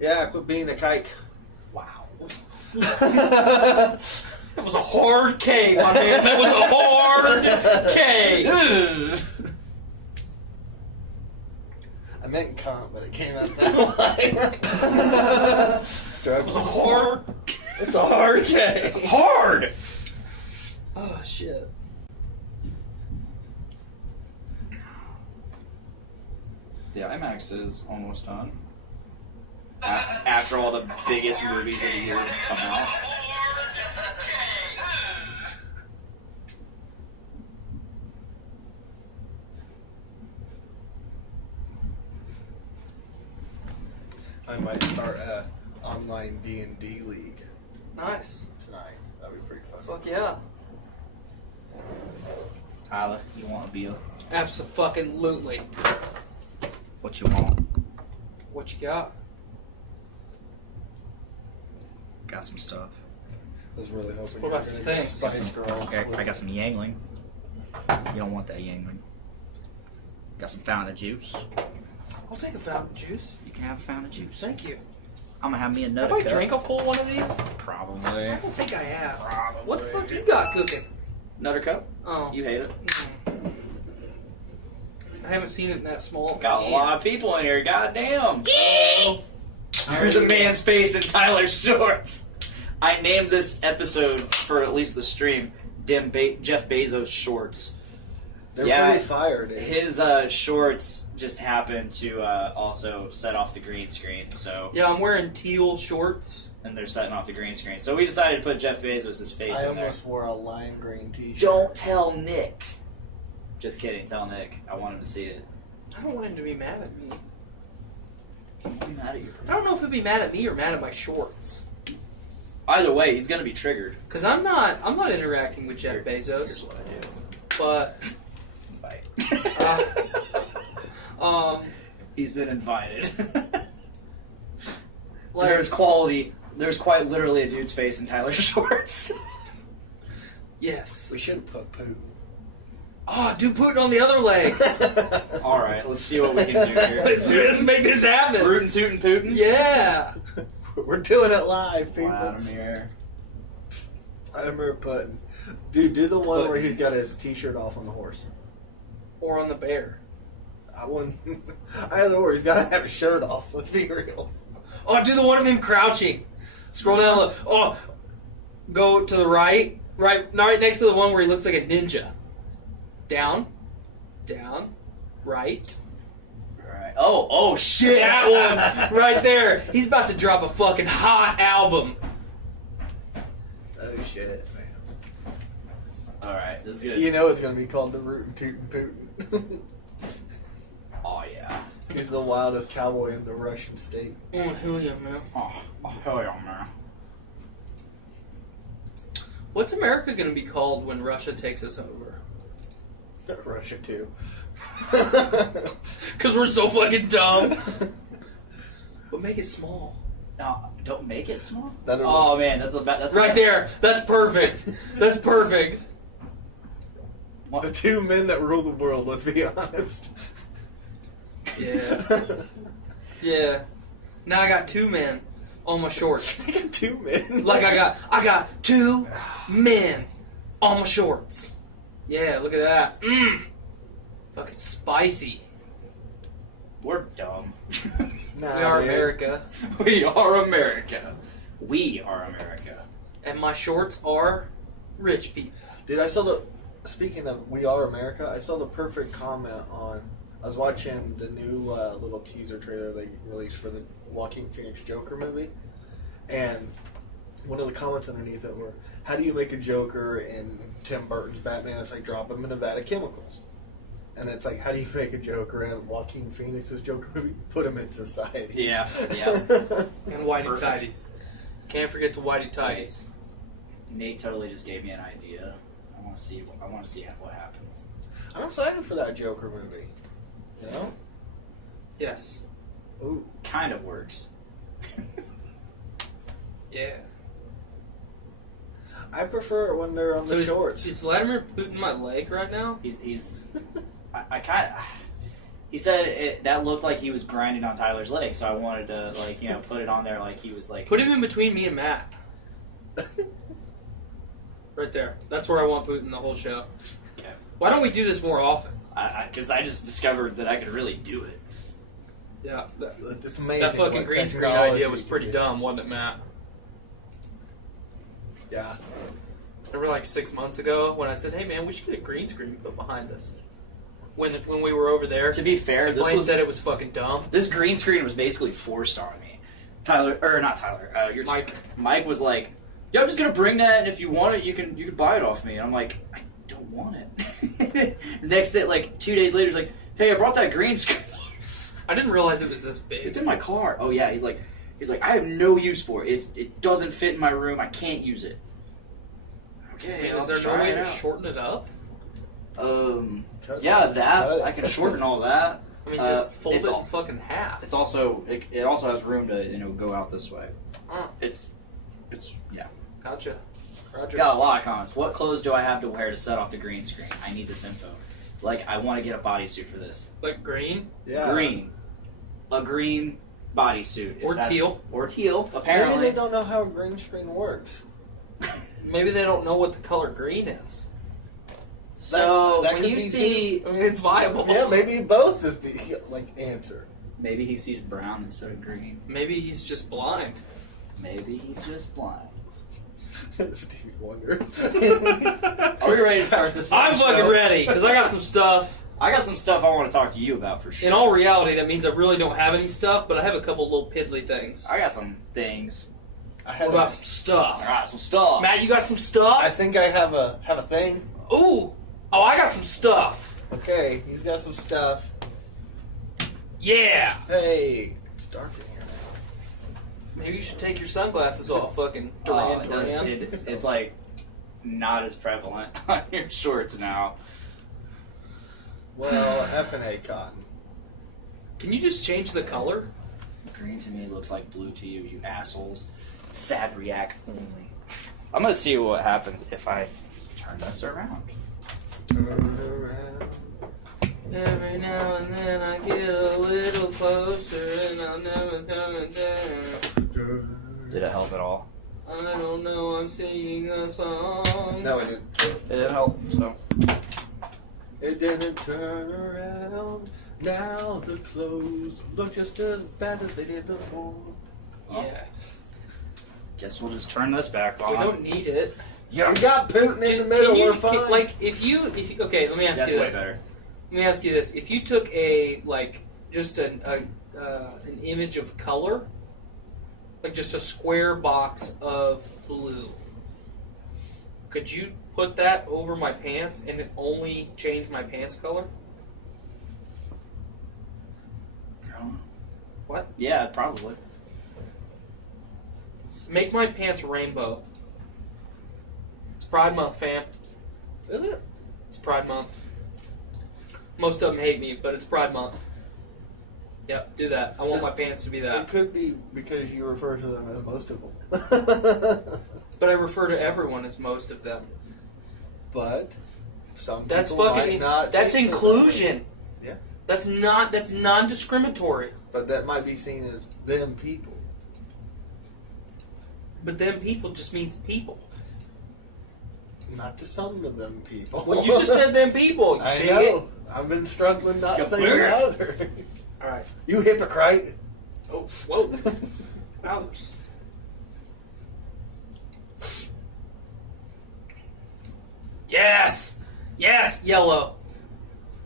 Yeah, quit being a kike. Wow. That was a hard K, my man. That was a hard K. I meant cunt, but it came out that way. That was a hard. It's a hard K. It's hard. Oh shit. The IMAX is almost done. After all the biggest movies of the year come out. I might start a online D&D league Nice. tonight. That'd be pretty fun. Fuck yeah. Tyler, you want to be a... Abso-fucking-lutely. What you want? What you got? Got some stuff. I was really hoping What about some things? Spice Girls. Okay, I got some Yangling. You don't want that Yangling. Got some fountain of juice. I'll take a fountain juice. You can have a fountain of juice. Thank you. I'm gonna have me a nut. Have I drank a full one of these? Probably. I don't think I have. What the fuck you got cooking? Nutter cup? Oh. You hate it? I haven't seen it in that small. Got a lot of people in here, goddamn. There's a man's face in Tyler's shorts. I named this episode, for at least the stream, Jeff Bezos shorts. They're Yeah, pretty fire, dude. His shorts just happened to also set off the green screen, so... Yeah, I'm wearing teal shorts. And they're setting off the green screen. So we decided to put Jeff Bezos' face I in there. almost wore a lime green t-shirt. Don't tell Nick. Just kidding, tell Nick. I want him to see it. I don't want him to be mad at me. I'm mad at you. I don't know if he'd be mad at me or mad at my shorts. Either way, he's gonna be triggered. Cause I'm not interacting with Jeff Bezos. Here's what I do. But Bye. He's been invited. like, There's quite literally a dude's face in Tyler's shorts. yes. We should have put Putin. Oh, do Putin on the other leg. Alright, let's see what we can do here. Let's make this happen. Rootin' tootin' Putin? Yeah. We're doing it live, people. Vladimir Putin. Dude, do the one Putin. where he's got his t-shirt off on the horse. Or on the bear. I wouldn't. Either or, he's got to have his shirt off. Let's be real. Oh, do the one of him crouching. Scroll down. Go to the right. Right next to the one where he looks like a ninja. Down. Right. Right. Oh shit! That one. Right there. He's about to drop a fucking hot album. Oh shit, man. Alright, this is good. You know it's going to be called the Rootin' Tootin' Putin. Oh yeah. He's the wildest cowboy in the Russian state. Oh, hell yeah, man. Oh hell yeah, man. What's America going to be called when Russia takes us over? Russia too. Because we're so fucking dumb. But make it small. No, don't make it small. Oh man, that's right there. That's perfect. That's perfect. What? The two men that rule the world, let's be honest. Yeah. Yeah. Now I got two men on my shorts. I got two men. Like I got two men on my shorts. Yeah, look at that. Fucking spicy. We're dumb. Nah, We are dude. America. We are America. We are America. And my shorts are rich people. Dude, I saw speaking of We Are America, I saw the perfect comment on, I was watching the new little teaser trailer they released for the Joaquin Phoenix Joker movie, and one of the comments underneath it were, how do you make a Joker in Tim Burton's Batman? It's like, drop him in a vat of chemicals. And it's like, how do you make a Joker in Joaquin Phoenix's Joker movie? Put him in society. Yeah. And whitey Perfect. tighties. Can't forget the whitey tighties. Nate totally just gave me an idea. I want to see what happens. I'm excited for that Joker movie. You know? Yes. Ooh. Kind of works. Yeah. I prefer it when they're on the shorts. Is Vladimir Putin my leg right now? He's I kind of. He said that looked like he was grinding on Tyler's leg, so I wanted to, like, you know, put it on there like he was, like... Put him in between me and Matt. Right there. That's where I want Putin the whole show. Okay. Why don't we do this more often? Because I just discovered that I could really do it. Yeah. It's amazing. That fucking what green screen technology idea was can pretty do. dumb, wasn't it, Matt? Yeah. Remember like 6 months ago when I said, hey man, we should get a green screen put behind us? When we were over there, To be fair, Blaine said it was fucking dumb. this green screen was basically forced on me. Mike was like, yeah, I'm just gonna bring that, and if you want it, you can buy it off me. And I'm like, I don't want it. Next day, like 2 days later, he's like, hey, I brought that green screen. I didn't realize it was this big. It's in my car. Oh yeah, he's like, I have no use for it. It doesn't fit in my room. I can't use it. Okay, Is there no way to shorten it up? Yeah, that I can shorten all that. I mean, just fold it's it all- in fucking half. It's also it also has room to go out this way. Oh, It's yeah. gotcha. Roger. Got a lot of comments. What clothes do I have to wear to set off the green screen? I need this info. Like, I want to get a bodysuit for this. Like green? Yeah. Green. A green bodysuit. if Or that's- teal. Or teal, Maybe apparently. they don't know how a green screen works. Maybe they don't know what the color green is. So, That when could you be see... I mean, it's viable. Yeah, maybe both is the answer. Maybe he sees brown instead of green. Maybe he's just blind. Maybe he's just blind. Steve Wonder. Are we ready to start this I'm show? fucking ready, because I got some stuff. I got some stuff I want to talk to you about for sure. In all reality, that means I really don't have any stuff, but I have a couple little piddly things. I got some things. I What have about some stuff? I got some stuff. Matt, you got some stuff? I think I have a thing. Ooh! Oh, I got some stuff. Okay, he's got some stuff. Yeah! Hey, it's dark in here now. Maybe you should take your sunglasses off, fucking Oh, Duran. it's like not as prevalent on your shorts now. Well, F&A cotton. Can you just change the color? Green to me looks like blue to you, you assholes. Sad react only. I'm gonna see what happens if I turn this around. Turn around. Every now and then I get a little closer and I'll never come down. Did it help at all? I don't know, I'm singing a song. No, it didn't. It didn't help, so. It didn't turn around. Now the clothes look just as bad as they did before. Yeah. Guess we'll just turn this back on. We don't need it. Yeah, We got Putin in the middle. We're fine. If you, okay, let me ask That's you way this. better. Let me ask you this: if you took an image of color, like just a square box of blue, could you put that over my pants and it only change my pants color? I don't know. What? Yeah, probably. Make my pants rainbow. It's Pride Month, fam. Is it? It's Pride Month. Most of them hate me, but it's Pride Month. Yep, do that. I want my pants to be It that. could be because you refer to them as most of them. But I refer to everyone as most of them. But some That's people fucking. might not That's think that. inclusion. Yeah. That's non-discriminatory. But that might be seen as them people. But them people just means people. Not to some of them people. Well, you just said them people. You I bigot. know. I've been struggling not You saying bigot. other. All right. You hypocrite. Oh, whoa. Wowzers. Yes, yes, yellow.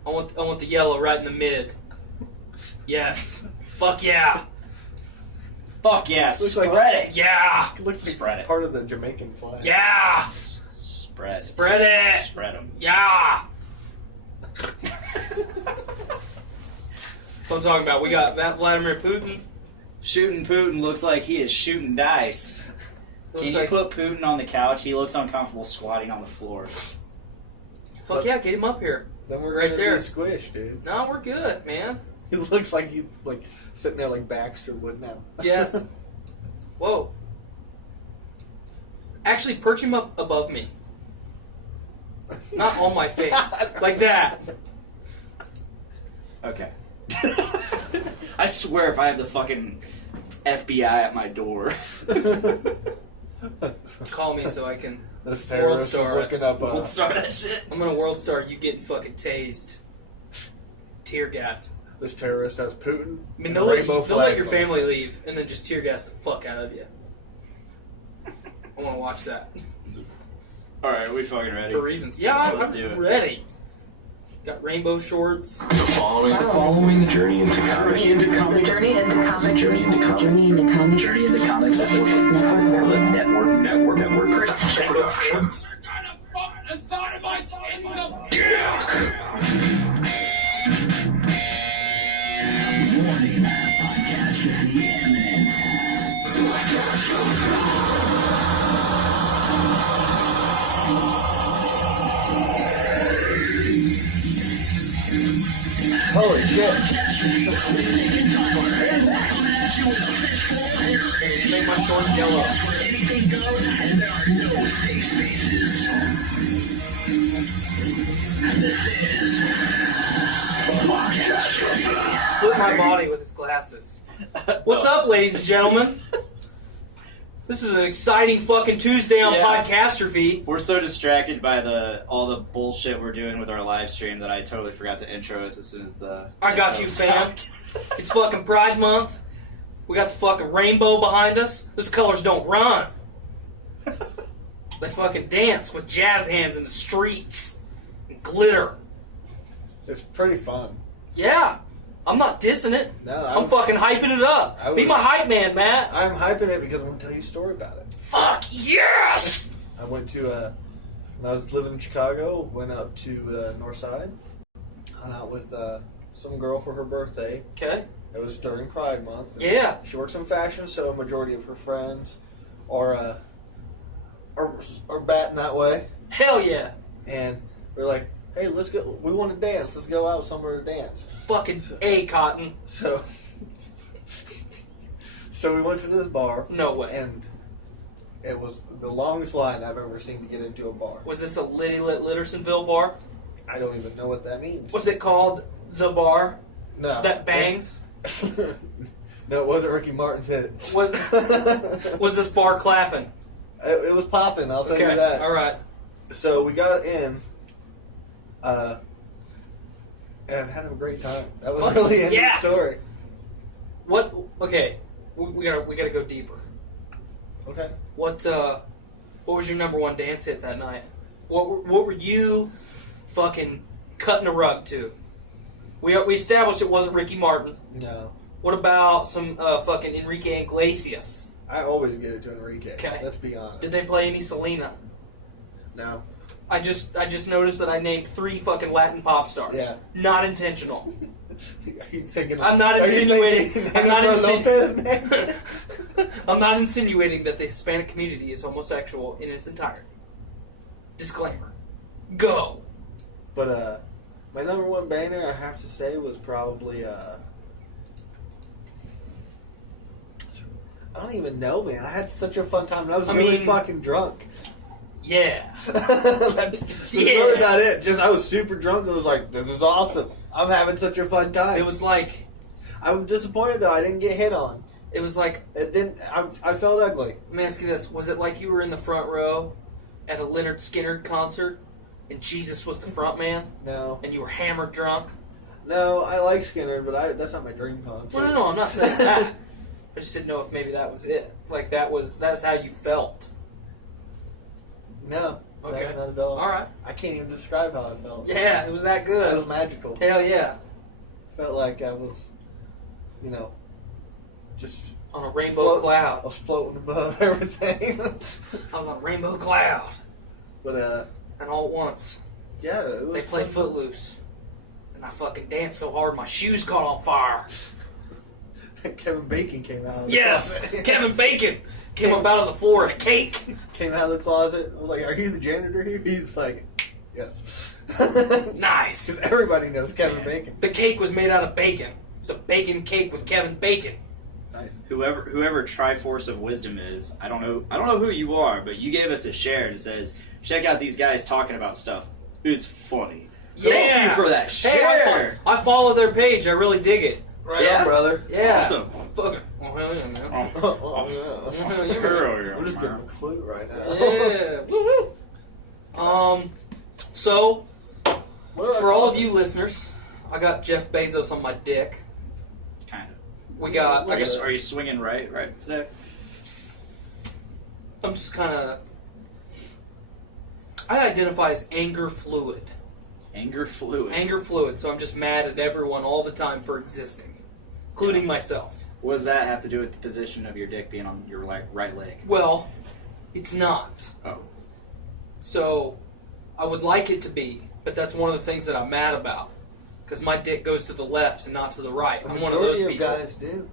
I want the yellow right in the mid. Yes. Fuck yeah. Fuck yeah, Looks spread like- it. Yeah. Looks like Spread it. part of the Jamaican flag. Yeah. Spread. Spread it. Spread them. Yeah. So I'm talking about. We got Vladimir Putin. Shooting Putin looks like he is shooting dice. Can Looks you like, put Putin on the couch? He looks uncomfortable squatting on the floor. fuck yeah, get him up here. Then we're Right gonna there. be squished, dude. No, we're good, man. He looks like he's like sitting there like Baxter would now. Yes. Whoa. Actually, perch him up above me. Not on my face. Like that. Okay. I swear if I have the fucking FBI at my door. Call me so I can. This terrorist is Star. looking up. We'll start that shit. I'm gonna World Star you getting fucking tased. Tear gassed. This terrorist has Putin. I mean, and they'll let rainbow your flags family on. leave and then just tear gas the fuck out of you. I want to watch that. Alright, we fucking ready? For reasons. Yeah, Let's do I'm it. ready. Got rainbow shorts. The following journey into comics. Journey into comics. Journey into comics. Journey into comics. Journey into comics. Network production. Warning, podcast journey imminent. Holy shit! Make my shorts yellow. Anything goes, and there are no safe spaces. And this is a podcast from Split my body with his glasses. What's up, ladies and gentlemen? This is an exciting fucking Tuesday on Yeah. Podcastrophe. We're so distracted by all the bullshit we're doing with our live stream that I totally forgot to intro us as soon as the. I got you, intro Sam. stopped. It's fucking Pride Month. We got the fucking rainbow behind us. Those colors don't run. They fucking dance with jazz hands in the streets and glitter. It's pretty fun. Yeah, I'm not dissing it. No, I'm fucking hyping it up. I Be was- my hype man, Matt. I'm hyping it because I'm gonna tell you a story about it. Fuck yes! I went to when I was living in Chicago. Went up to North Side. Hung out with some girl for her birthday. Okay. It was during Pride Month. and Yeah. She works in fashion, so a majority of her friends are batting that way. Hell yeah. And we're like, hey, let's go. We want to dance. Let's go out somewhere to dance. Fucking A, Cotton. So, so we went to this bar. No way. And it was the longest line I've ever seen to get into a bar. Was this a Liddy Lit Littersonville bar? I don't even know what that means. Was it called The Bar No. That Bangs? No, it wasn't Ricky Martin's hit. Was was this bar clapping? It was popping, I'll tell you Okay, that. alright. So we got in, and had a great time. That was really the end Yes! of the story. What? Okay, we gotta go deeper. Okay. What was your number one dance hit that night? What were you fucking cutting a rug to? We established it wasn't Ricky Martin. No. What about some fucking Enrique Iglesias? I always get it to Enrique. Okay. Let's be honest. Did they play any Selena? No. I just noticed that I named 3 fucking Latin pop stars. Yeah. Not intentional. He's thinking. I'm not are you insinuating- thinking I'm not Jennifer insin- Lopez next? I'm not insinuating that the Hispanic community is homosexual in its entirety. Disclaimer. Go. But my number one banger, I have to say, was probably I don't even know, man. I had such a fun time, and I was really fucking drunk. Yeah. That's really about it. Just I was super drunk. It was like, this is awesome. I'm having such a fun time. It was like I'm disappointed though. I didn't get hit on. it was like It didn't. I felt ugly. let me ask you this: was it like you were in the front row at a Leonard Skinner concert, and Jesus was the front man, No, and you were hammered drunk? no. I like Skinner, but that's not my dream concert. Well, no, I'm not saying that. I just didn't know if maybe that was it. Like that's how you felt. No. Okay. Not at all. All right. I can't even describe how I felt. Yeah, it was that It good. was magical. Hell yeah. Felt like I was, just On a rainbow I cloud. was floating above everything. I was on a rainbow cloud. But And all at once, yeah, it was. they played fun. Footloose. And I fucking danced so hard my shoes caught on fire. Kevin Bacon came out. Of the Yes! closet. Kevin Bacon came up out of the floor in a cake. Came out of the closet. I was like, "Are you the janitor here?" He's like, "Yes." Nice. Because everybody knows Kevin Bacon. The cake was made out of bacon. It was a bacon cake with Kevin Bacon. Nice. Whoever Triforce of Wisdom is, I don't know who you are, but you gave us a share that says, check out these guys talking about stuff. It's funny. Thank you for that. Hey, Share. I follow their page. I really dig it. Right Yeah. on, brother. Yeah. Awesome. Fuck it. Oh, hell yeah, man. Oh, yeah. I'm just getting a clue right now. Yeah. Woo-hoo. So, for all of you listeners, I got Jeff Bezos on my dick. Kind of. We got. Are you swinging right today? I'm just kind of. I identify as anger fluid. Anger fluid. Anger fluid. So I'm just mad at everyone all the time for existing, including myself. What does that have to do with the position of your dick being on your right leg? Well, it's not. Oh. So, I would like it to be, but that's one of the things that I'm mad about. Because my dick goes to the left and not to the right. The I'm one of those majority people. of guys do.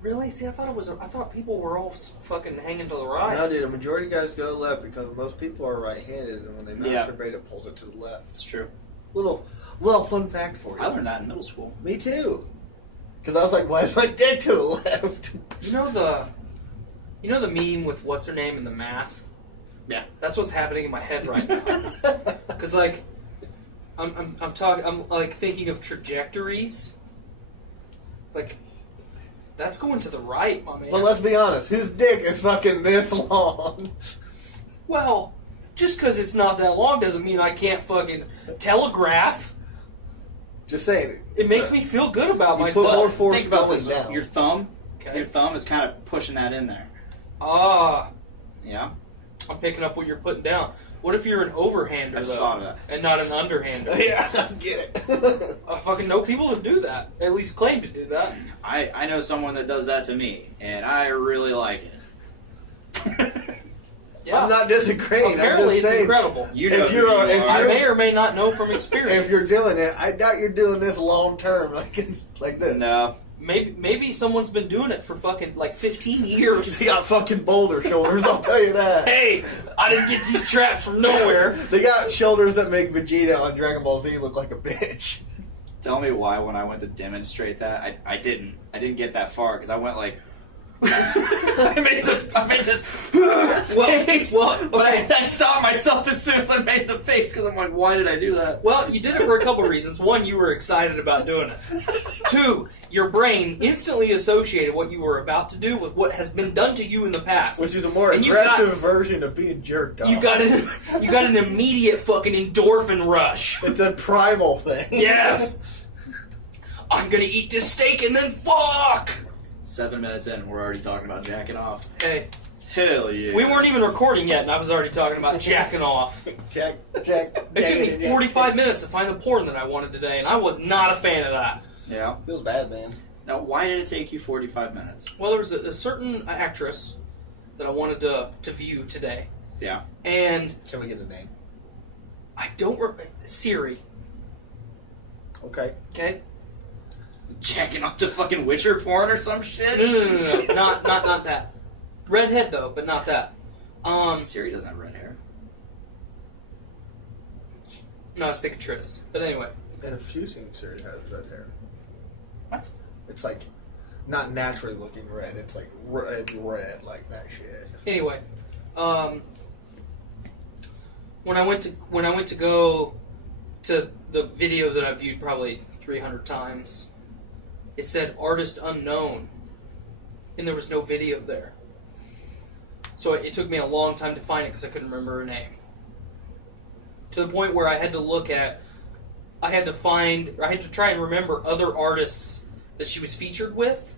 Really? See, I thought people were all fucking hanging to the right. No, dude, a majority of guys go to the left because most people are right-handed, and when they Yeah. masturbate, it pulls it to the left. It's true. Little fun fact for you. I learned that in middle school. Me too. Because I was like, why is my dick to the left? You know the meme with what's her name in the math? Yeah. That's what's happening in my head right now. Because like, I'm like thinking of trajectories. Like, that's going to the right, my man. But let's be honest, whose dick is fucking this long? Well, just because it's not that long doesn't mean I can't fucking telegraph. Just saying. It makes me feel good about You myself. put more force Think about going this. down. Your thumb. Okay. Your thumb is kind of pushing that in there. Ah, Yeah. I'm picking up what you're putting down. What if you're an overhander, I just though, thought of that. and not an underhander? Yeah, I get it. I fucking know people that do that. At least claim to do that. I know someone that does that to me, and I really like it. Yeah. I'm not disagreeing. Apparently, I'm just it's saying. incredible. You If know who you're a- you if are. I may or may not know from experience. If you're doing it, I doubt you're doing this long term, like it's like this. No. maybe someone's been doing it for fucking like 15 years. He got fucking boulder shoulders, I'll tell you that. Hey, I didn't get these traps from nowhere. They got shoulders that make Vegeta on Dragon Ball Z look like a bitch. Tell me why when I went to demonstrate that, I didn't get that far because I went like I made this face. well, But okay. I stopped myself as soon as I made the face because I'm like, why did I do that? Well, you did it for a couple reasons. One, you were excited about doing it. Two, your brain instantly associated what you were about to do with what has been done to you in the past. Which is a more And you aggressive version of being jerked off. You got an immediate fucking endorphin rush. It's a primal thing. Yes. I'm gonna eat this steak and then fuck. 7 minutes in, we're already talking about jacking off. Hey, Hell yeah. we weren't even recording yet, and I was already talking about jacking off. Check. It took me 45 minutes to find the porn that I wanted today, and I was not a fan of that. Yeah. Feels bad, man. Now, why did it take you 45 minutes? Well, there was a certain actress that I wanted to view today, Yeah. and Can we get a name? I don't Siri. Okay. Okay. Jacking off to fucking Witcher porn or some shit? No. Not that. Redhead though, but not that. Siri doesn't have red hair. No, I was thinking Triss. But anyway. And a fusing Siri has red hair. What? It's like not naturally looking red. It's like red, like that shit. Anyway, when I went to go to the video that I viewed probably 300 times, it said artist unknown, and there was no video there. So it took me a long time to find it because I couldn't remember her name. To the point where I had to try and remember other artists that she was featured with.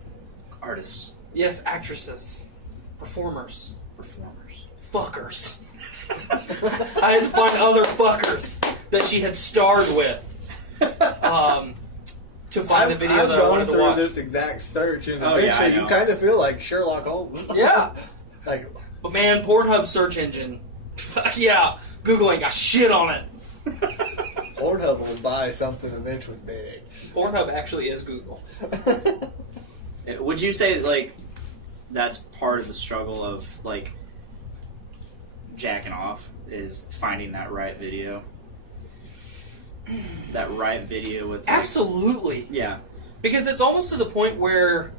Artists. Yes, actresses, performers, fuckers. I had to find other fuckers that she had starred with to find the video I've that I gone wanted to through watch. this exact search, and Oh, yeah, eventually I know. you kind of feel like Sherlock Holmes. Yeah. Like, But man, Pornhub search engine, fuck yeah, Google ain't got shit on it. Pornhub will buy something eventually big. Pornhub actually is Google. Would you say, like, that's part of the struggle of, like, jacking off, is finding that right video? That right video with... Like, Absolutely. yeah. Because it's almost to the point where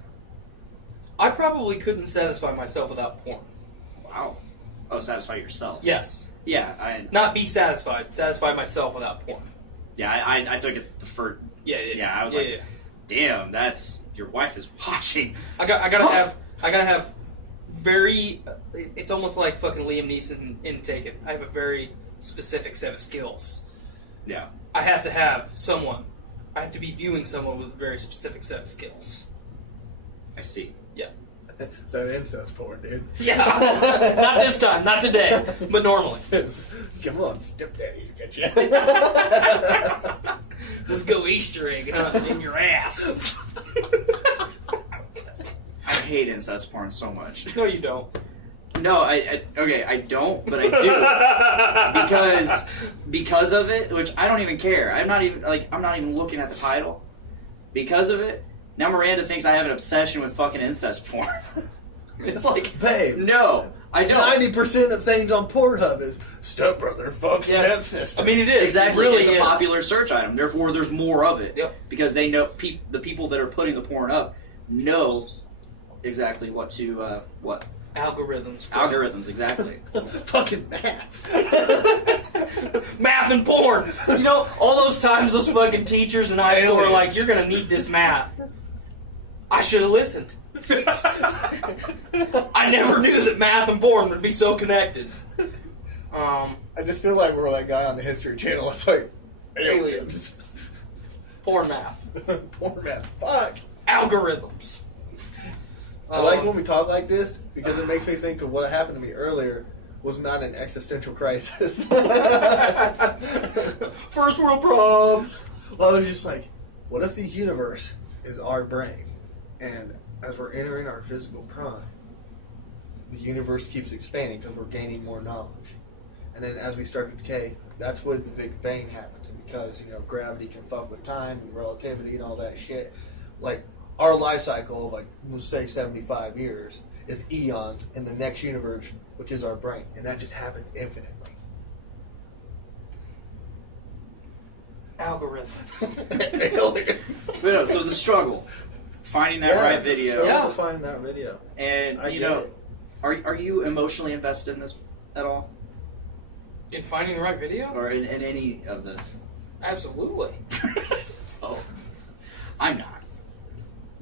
I probably couldn't satisfy myself without porn. Wow. Oh, satisfy yourself. Yes. Yeah, Not be satisfied. Satisfy myself without porn. Yeah, I took it the first. Yeah, I was like, damn, that's your wife is watching. I gotta have very. It's almost like fucking Liam Neeson in Taken. I have a very specific set of skills. Yeah. I have to have someone. I have to be viewing someone with a very specific set of skills. I see. Yeah. Is that incest porn, dude? Yeah. Not this time. Not today. But normally. Come on, stepdaddies get you. Let's go Easter egg in your ass. I hate incest porn so much. No, you don't. No, I don't, but I do because of it, which I don't even care. I'm not even looking at the title because of it. Now Miranda thinks I have an obsession with fucking incest porn. It's like, babe, no, I don't. 90% of things on Pornhub is stepbrother fuck stepsister. I mean, it is. Exactly, It really it's a popular search item. Therefore, there's more of it. Yep. Because they know the people that are putting the porn up know exactly what to what. Algorithms. Algorithms, exactly. Fucking math. Math and porn. You know, all those times those fucking teachers in high school were like, Aliens. "You're gonna need this math." I should have listened. I never knew that math and porn would be so connected. I just feel like we're that guy on the History Channel. It's like aliens. Porn math. Porn math. Fuck. Algorithms. I like when we talk like this because it makes me think of what happened to me earlier was not an existential crisis. First world problems. Well, I was just like, what if the universe is our brain? And as we're entering our physical prime, the universe keeps expanding because we're gaining more knowledge. And then as we start to decay, that's when the Big Bang happens. And because, gravity can fuck with time and relativity and all that shit, like, our life cycle of, like, let's say 75 years is eons in the next universe, which is our brain. And that just happens infinitely. Algorithms. Aliens. But no, so the struggle, finding that right video, Yeah, to find that video. and I you get know, it. are you emotionally invested in this at all, In finding the right video? or in any of this? Absolutely. Oh, I'm not.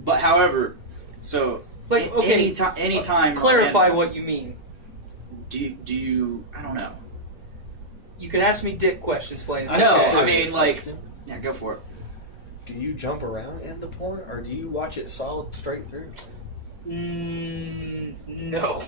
But however, so Like, okay, anytime. clarify what you mean. Do you? I don't know. You can ask me dick questions, plain and No, simple. I mean, Serious like, question. yeah, go for it. Do you jump around into porn, or do you watch it solid straight through? No.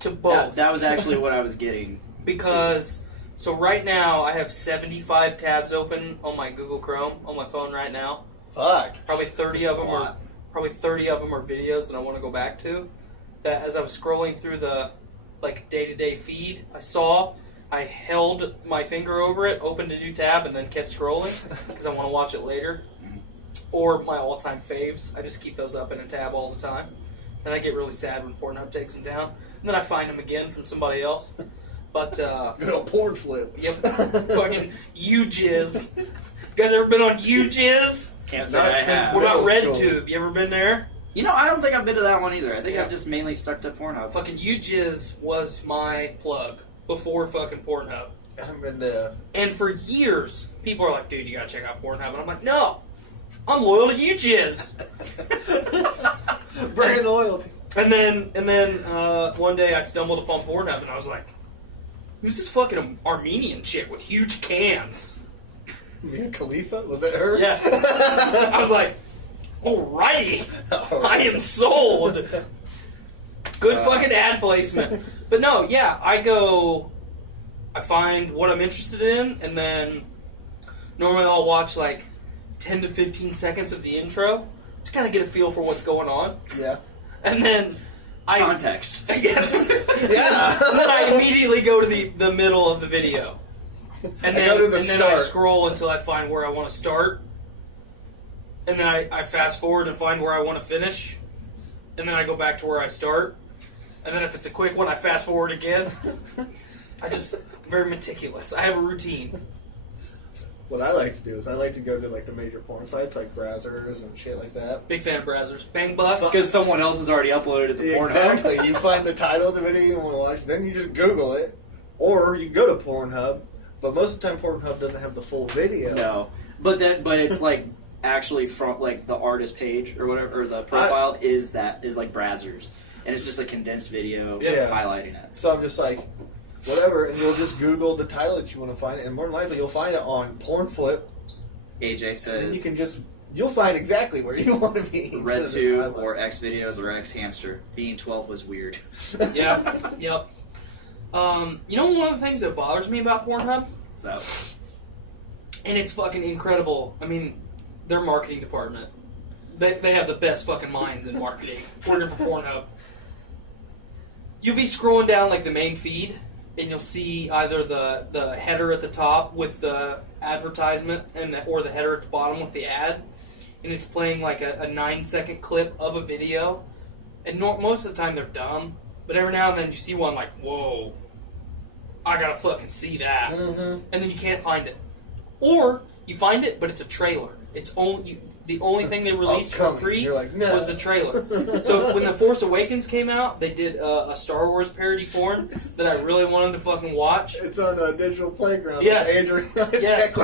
To both. That was actually what I was getting. Because, so right now I have 75 tabs open on my Google Chrome on my phone right now. Fuck. Probably 30 of them That's a lot. are videos that I want to go back to. That as I was scrolling through the day-to-day feed, I held my finger over it, opened a new tab, and then kept scrolling because I want to watch it later. Or my all-time faves. I just keep those up in a tab all the time. And I get really sad when Pornhub takes them down. And then I find them again from somebody else. But, Good old porn flip. yep, fucking UJizz. You guys ever been on UJizz? Can't say Not I since have. What about Middle school. RedTube? You ever been there? You know, I don't think I've been to that one either. I think Yeah. I've just mainly stuck to Pornhub. Fucking UJizz was my plug before fucking Pornhub. I haven't been to. And for years, people are like, dude, you gotta check out Pornhub. And I'm like, no, I'm loyal to UJizz. Brand loyalty. And then one day I stumbled upon Pornhub and I was like, who's this fucking Armenian chick with huge cans? Mia Khalifa? Was it her? Yeah. I was like, alrighty, I am sold. Good fucking ad placement. But no, yeah, I find what I'm interested in, and then normally I'll watch like 10 to 15 seconds of the intro to kind of get a feel for what's going on. Yeah. And then Context. Yes. Yeah. And then I immediately go to the middle of the video. And then, I go to the and then I start. scroll until I find where I want to start. And then I fast forward and find where I want to finish. And then I go back to where I start. And then if it's a quick one, I fast forward again. I'm very meticulous. I have a routine. What I like to do is I like to go to like the major porn sites like Brazzers and shit like that. Big fan of Brazzers. Bang Bus. Because someone else has already uploaded it to Pornhub. Exactly. You find the title of the video you want to watch, then you just Google it, Or you go to Pornhub, but most of the time Pornhub doesn't have the full video. No, but it's like actually from like the artist page or whatever, or the profile is like Brazzers, and it's just a condensed video highlighting it. So I'm just like, whatever, and you'll just Google the title that you want to find it, and more than likely you'll find it on PornFlip. AJ says, and then you can you'll find exactly where you want to be. RedTube or X videos or X hamster. Being 12 was weird. Yeah. Yep. You know, one of the things that bothers me about Pornhub? So, and it's fucking incredible. I mean, their marketing department. They have the best fucking minds in marketing. Working for Pornhub. You'll be scrolling down like the main feed, and you'll see either the header at the top with the advertisement or the header at the bottom with the ad, and it's playing like a 9-second clip of a video. And most of the time they're dumb, but every now and then you see one like, whoa, I gotta fucking see that. Mm-hmm. And then you can't find it. Or you find it, but it's a trailer. It's only the only thing they released for free like, no. was the trailer. So when The Force Awakens came out, they did a Star Wars parody porn that I really wanted to fucking watch. It's on a digital playground. Yes. Adrian. Yes.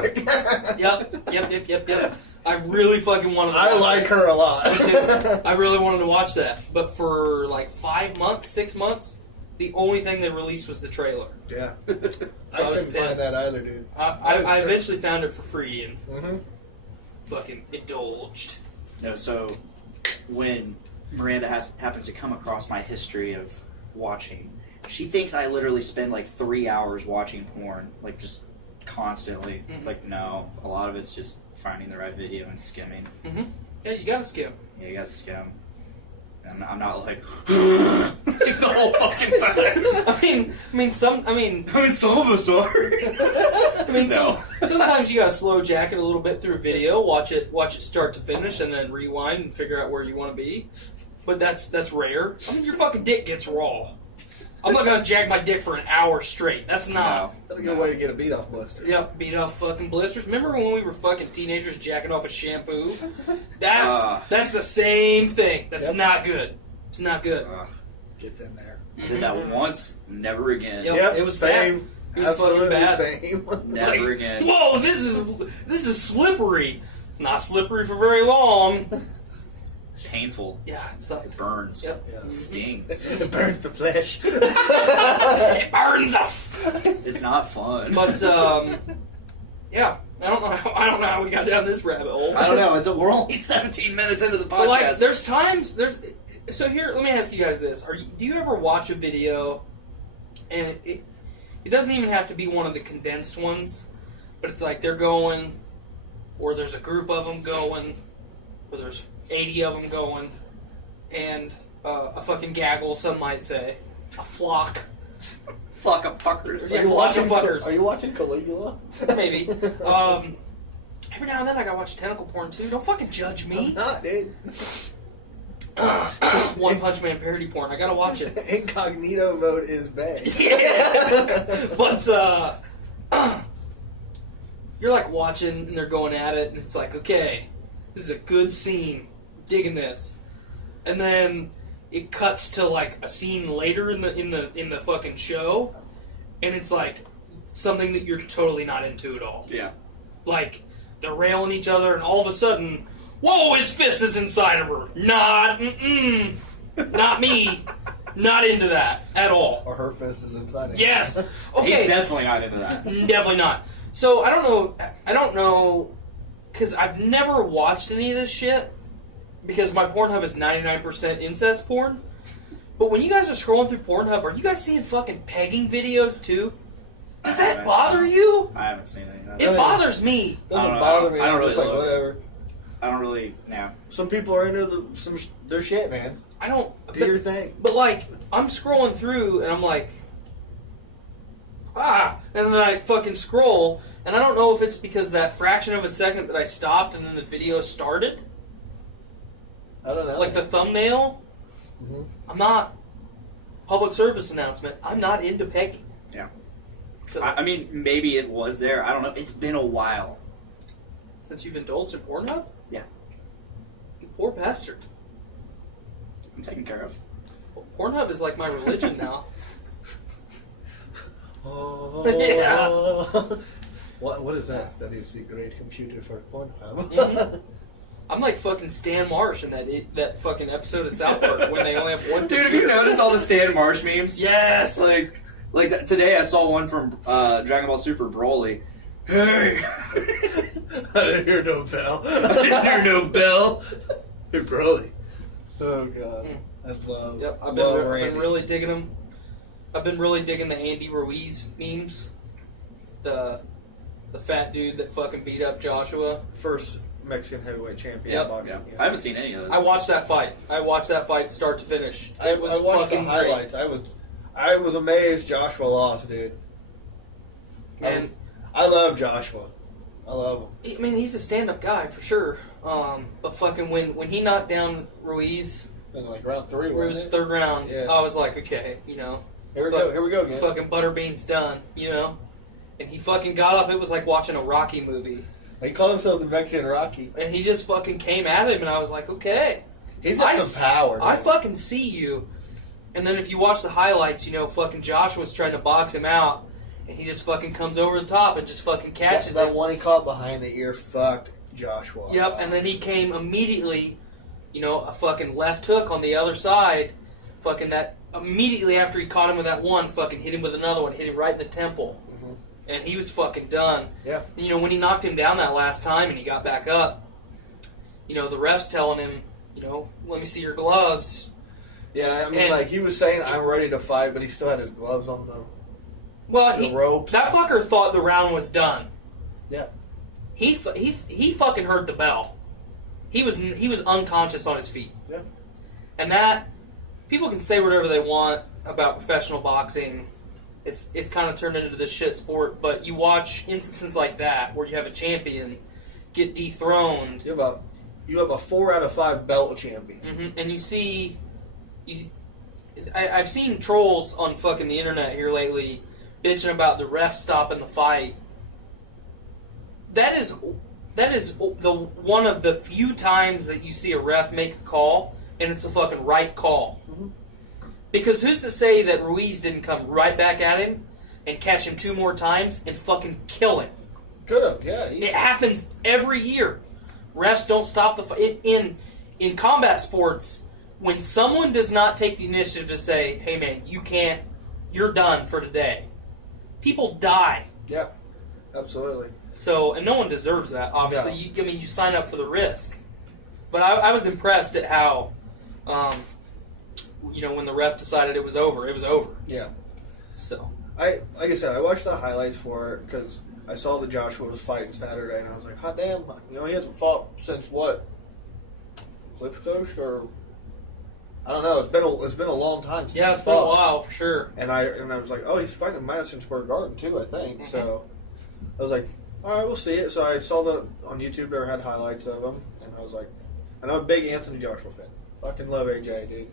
Yep. I really fucking wanted to watch I like her a lot. Me too. I really wanted to watch that. But for like 5 months, 6 months, the only thing they released was the trailer. Yeah. So I was couldn't find pissed. that either, dude. I eventually found it for free and Mm-hmm. fucking indulged. no, so when Miranda happens to come across my history of watching, she thinks I literally spend like 3 hours watching porn, like just constantly. It's like, no, a lot of it's just finding the right video and skimming. Mm-hmm. Yeah, you gotta skim. Yeah, you gotta skim. I'm not like the whole fucking time. I mean, some some of us are. No. Sometimes you gotta slow jack it a little bit through a video, watch it start to finish, and then rewind and figure out where you want to be. But that's rare. I mean, your fucking dick gets raw. I'm not gonna jack my dick for an hour straight. That's not. That's a good way to get a beat off blister. Yep, beat off fucking blisters. Remember when we were fucking teenagers jacking off a shampoo? That's the same thing. That's not good. It's not good. Gets in there. I did that once, never again. Yep, it was same. bad. It was fucking bad. Same. Never again. Whoa, this is slippery. Not slippery for very long. Painful. Yeah, it's like It burns. Yep. It stings. It burns the flesh. It burns us. It's not fun. But yeah, I don't know how we got down this rabbit hole. I don't know. We're only 17 minutes into the podcast. But like, so here, let me ask you guys this: do you ever watch a video, and it doesn't even have to be one of the condensed ones, but it's like they're going, or there's a group of them going, or there's 80 of them going, and a fucking gaggle, some might say, a flock. Flock of fuckers. Yeah, flock of fuckers. Are you watching Caligula? Maybe. Every now and then I gotta watch tentacle porn too. Don't fucking judge me. I'm not, dude. One Punch Man parody porn. I gotta watch it. Incognito mode is bad. Yeah. But you're like watching and they're going at it, and it's like, okay, this is a good scene. Digging this, and then it cuts to like a scene later in the fucking show, and it's like something that you're totally not into at all. Yeah. Like they're railing each other, and all of a sudden, whoa, his fist is inside of her. Not me. Not into that at all. Or her fist is inside it. Yes. Okay. He's definitely not into that. Definitely not. So I don't know, because I've never watched any of this shit. Because my Pornhub is 99% incest porn. But when you guys are scrolling through Pornhub, are you guys seeing fucking pegging videos too? Does that bother you? I haven't seen any of that. It bothers me. Doesn't bother me. I don't I'm really just like, look. whatever. I don't really, no. Some people are into their shit, man. I don't. Do your thing. But like, I'm scrolling through and I'm like, and then I fucking scroll, and I don't know if it's because that fraction of a second that I stopped and then the video started. I don't know. Like the thumbnail. Mhm. I'm not. Public service announcement. I'm not into pegging. Yeah. So I mean, maybe it was there. I don't know. It's been a while. since you've indulged in Pornhub, Yeah. you poor bastard. I'm taken care of. Pornhub is like my religion now. Yeah. What is that? That is the great computer for Pornhub. Mhm. I'm like fucking Stan Marsh in that fucking episode of South Park when they only have one. Dude, have you noticed all the Stan Marsh memes? Yes. Like that, today I saw one from Dragon Ball Super Broly. Hey! I didn't hear no bell. I didn't hear no bell. Hey, Broly. Oh, God. I love Yep, I've love been Randy. really digging them. I've been really digging the Andy Ruiz memes. The fat dude that fucking beat up Joshua. First Mexican heavyweight champion Yep. boxing. Yeah. I haven't seen any of those. I watched that fight. start to finish. I It was watched the fucking great. highlights. I was amazed Joshua lost, dude. And I love Joshua. I love him. I mean, he's a stand-up guy for sure. But fucking when he knocked down Ruiz, In like round 3, where it was wasn't third round, Yeah. I was like, okay, you know, Here we go again. fucking Butterbean's done, you know. And he fucking got up. It was like watching a Rocky movie. He called himself the Mexican Rocky. And he just fucking came at him, and I was like, okay. He's got some power. I dude. fucking see you. And then if you watch the highlights, you know, fucking Joshua's trying to box him out, and he just fucking comes over the top and just fucking catches that him. one he caught behind the ear fucked Joshua. Yep, and then he came immediately, you know, a fucking left hook on the other side, fucking that, immediately after he caught him with that one, fucking hit him with another one, hit him right in the temple. Mhm. And he was fucking done. Yeah. And, you know, when he knocked him down that last time and he got back up, you know, the ref's telling him, you know, let me see your gloves. Yeah, I mean, And- like, he was saying, I'm ready to fight, but he still had his gloves on the Well, ropes. that fucker thought the round was done. Yeah. He fucking heard the bell. He was unconscious on his feet. Yeah. And that, people can say whatever they want about professional boxing. It's kind of turned into this shit sport, but you watch instances like that where you have a champion get dethroned, You have a 4 out of 5 belt champion. and you see, I've seen trolls on fucking the internet here lately bitching about the ref stopping the fight. That is the one of the few times that you see a ref make a call, and it's a fucking right call. Mhm. Because who's to say that Ruiz didn't come right back at him and catch him 2 more times and fucking kill him? Could have, yeah. It happens every year. Refs don't stop the fight. In combat sports, when someone does not take the initiative to say, hey man, you can't, you're done for today, people die. Yeah, absolutely. So, and no one deserves that, obviously. No. You sign up for the risk. But I was impressed at how, you know, when the ref decided it was over, Yeah. So, Like I said, I watched the highlights for it because I saw that Joshua was fighting Saturday, and I was like, hot damn, you know, he hasn't fought since what? Klitschko or I don't know. It's been a long time since yeah, he's it's been a fought. while, for sure. And I was like, oh, he's fighting in Madison Square Garden too, I think. So I was like, all right, we'll see it. So I saw on YouTube they had highlights of him, and I was like, and I'm a big Anthony Joshua fan. Fucking love AJ, dude.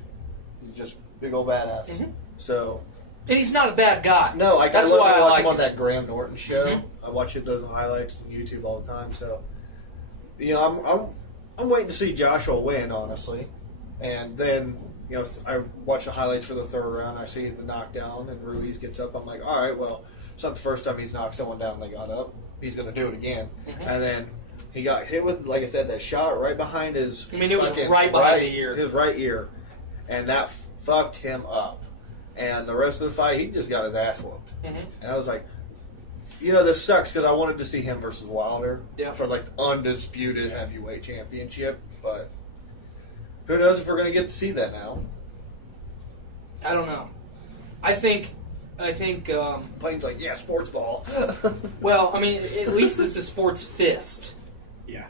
He's just big old badass. Mhm. So And he's not a bad guy. no, I That's love why to I watch like him on him. that Graham Norton show. Mhm. I watch those highlights on YouTube all the time. So you know, I'm waiting to see Joshua win, honestly, and then. You know, I watch the highlights for the third round. I see the knockdown, and Ruiz gets up. I'm like, all right, well, it's not the first time he's knocked someone down and they got up. He's going to do it again. Mhm. And then he got hit with, like I said, that shot right behind his. I mean, it was fucking right behind the ear. His right ear, and that fucked him up. And the rest of the fight, he just got his ass whooped. Mhm. And I was like, you know, this sucks because I wanted to see him versus Wilder Yeah. for like the undisputed heavyweight championship, but. Who knows if we're going to get to see that now? I don't know. I think, Plane's like, yeah, sports ball. well, I mean, at least this is sports fist. Yeah.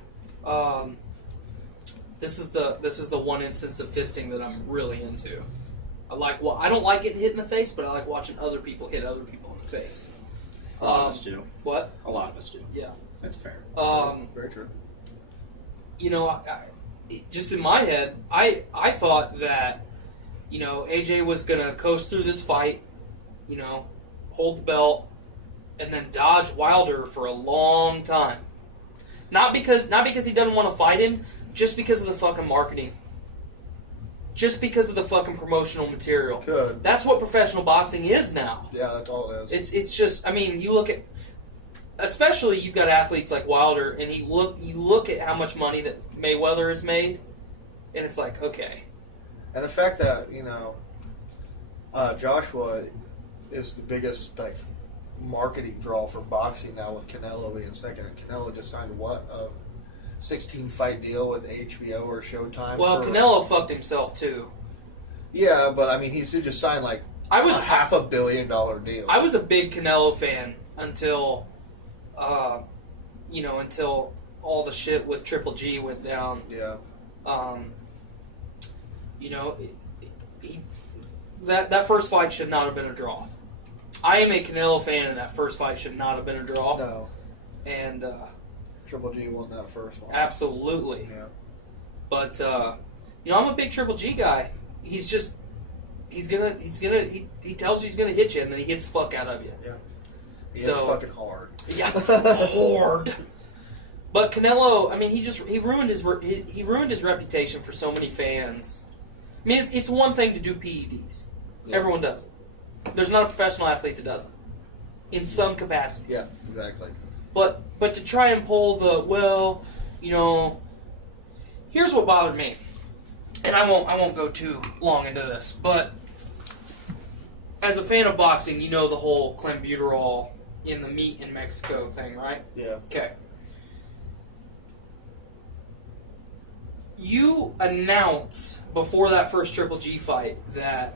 This is the one instance of fisting that I'm really into. I don't like getting hit in the face, but I like watching other people hit other people in the face. A lot of us do. What? A lot of us do. Yeah. That's fair. Very true. You know, just in my head, I thought that, you know, AJ was gonna coast through this fight, you know, hold the belt, and then dodge Wilder for a long time. Not because he doesn't want to fight him, just because of the fucking marketing. just because of the fucking promotional material. Could. That's what professional boxing is now. Yeah, that's all it is. It's just, I mean, you look at, especially you've got athletes like Wilder, and you look at how much money that Mayweather has made, and it's like, okay. And the fact that, Joshua is the biggest, marketing draw for boxing now with Canelo being second. And Canelo just signed, a 16-fight deal with HBO or Showtime? Well, Canelo fucked himself, too. Yeah, but, I mean, he just signed, a $500 million deal. I was a big Canelo fan until, until all the shit with Triple G went down. Yeah. That first fight should not have been a draw. I am a Canelo fan, and that first fight should not have been a draw. No. And Triple G won that first one. Absolutely. Yeah. But I'm a big Triple G guy. He tells you he's gonna hit you, and then he hits the fuck out of you. Yeah. He So hits fucking hard. Yeah, hard. But Canelo, I mean, he ruined his reputation for so many fans. I mean, it's one thing to do PEDs. Yeah. Everyone does it. There's not a professional athlete that doesn't, in some capacity. Yeah, exactly. But to try and pull here's what bothered me, and I won't go too long into this, but as a fan of boxing, you know the whole clenbuterol in the meat in Mexico thing, right? Yeah. Okay. You announce before that first Triple G fight that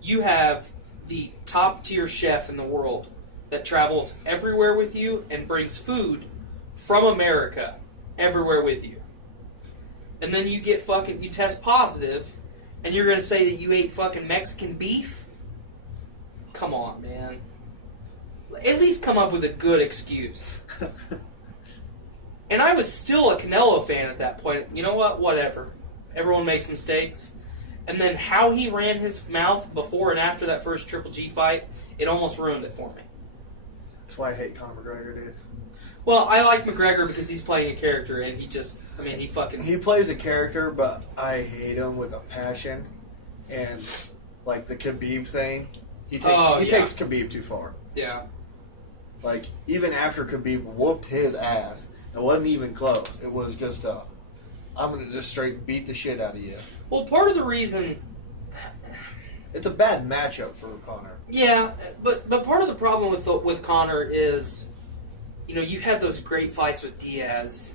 you have the top tier chef in the world that travels everywhere with you and brings food from America everywhere with you. And then you you test positive, and you're going to say that you ate fucking Mexican beef? Come on, man. At least come up with a good excuse. And I was still a Canelo fan at that point. You know what? Whatever. Everyone makes mistakes. And then how he ran his mouth before and after that first Triple G fight, it almost ruined it for me. That's why I hate Conor McGregor, dude. Well, I like McGregor because he's playing a character, and he fucking... He plays a character, but I hate him with a passion. And, the Khabib thing, he takes Khabib too far. Yeah. Even after Khabib whooped his ass, it wasn't even close. It was just I'm going to just straight beat the shit out of you. Well, part of the reason... It's a bad matchup for Conor. Yeah, but part of the problem with Conor is, you had those great fights with Diaz,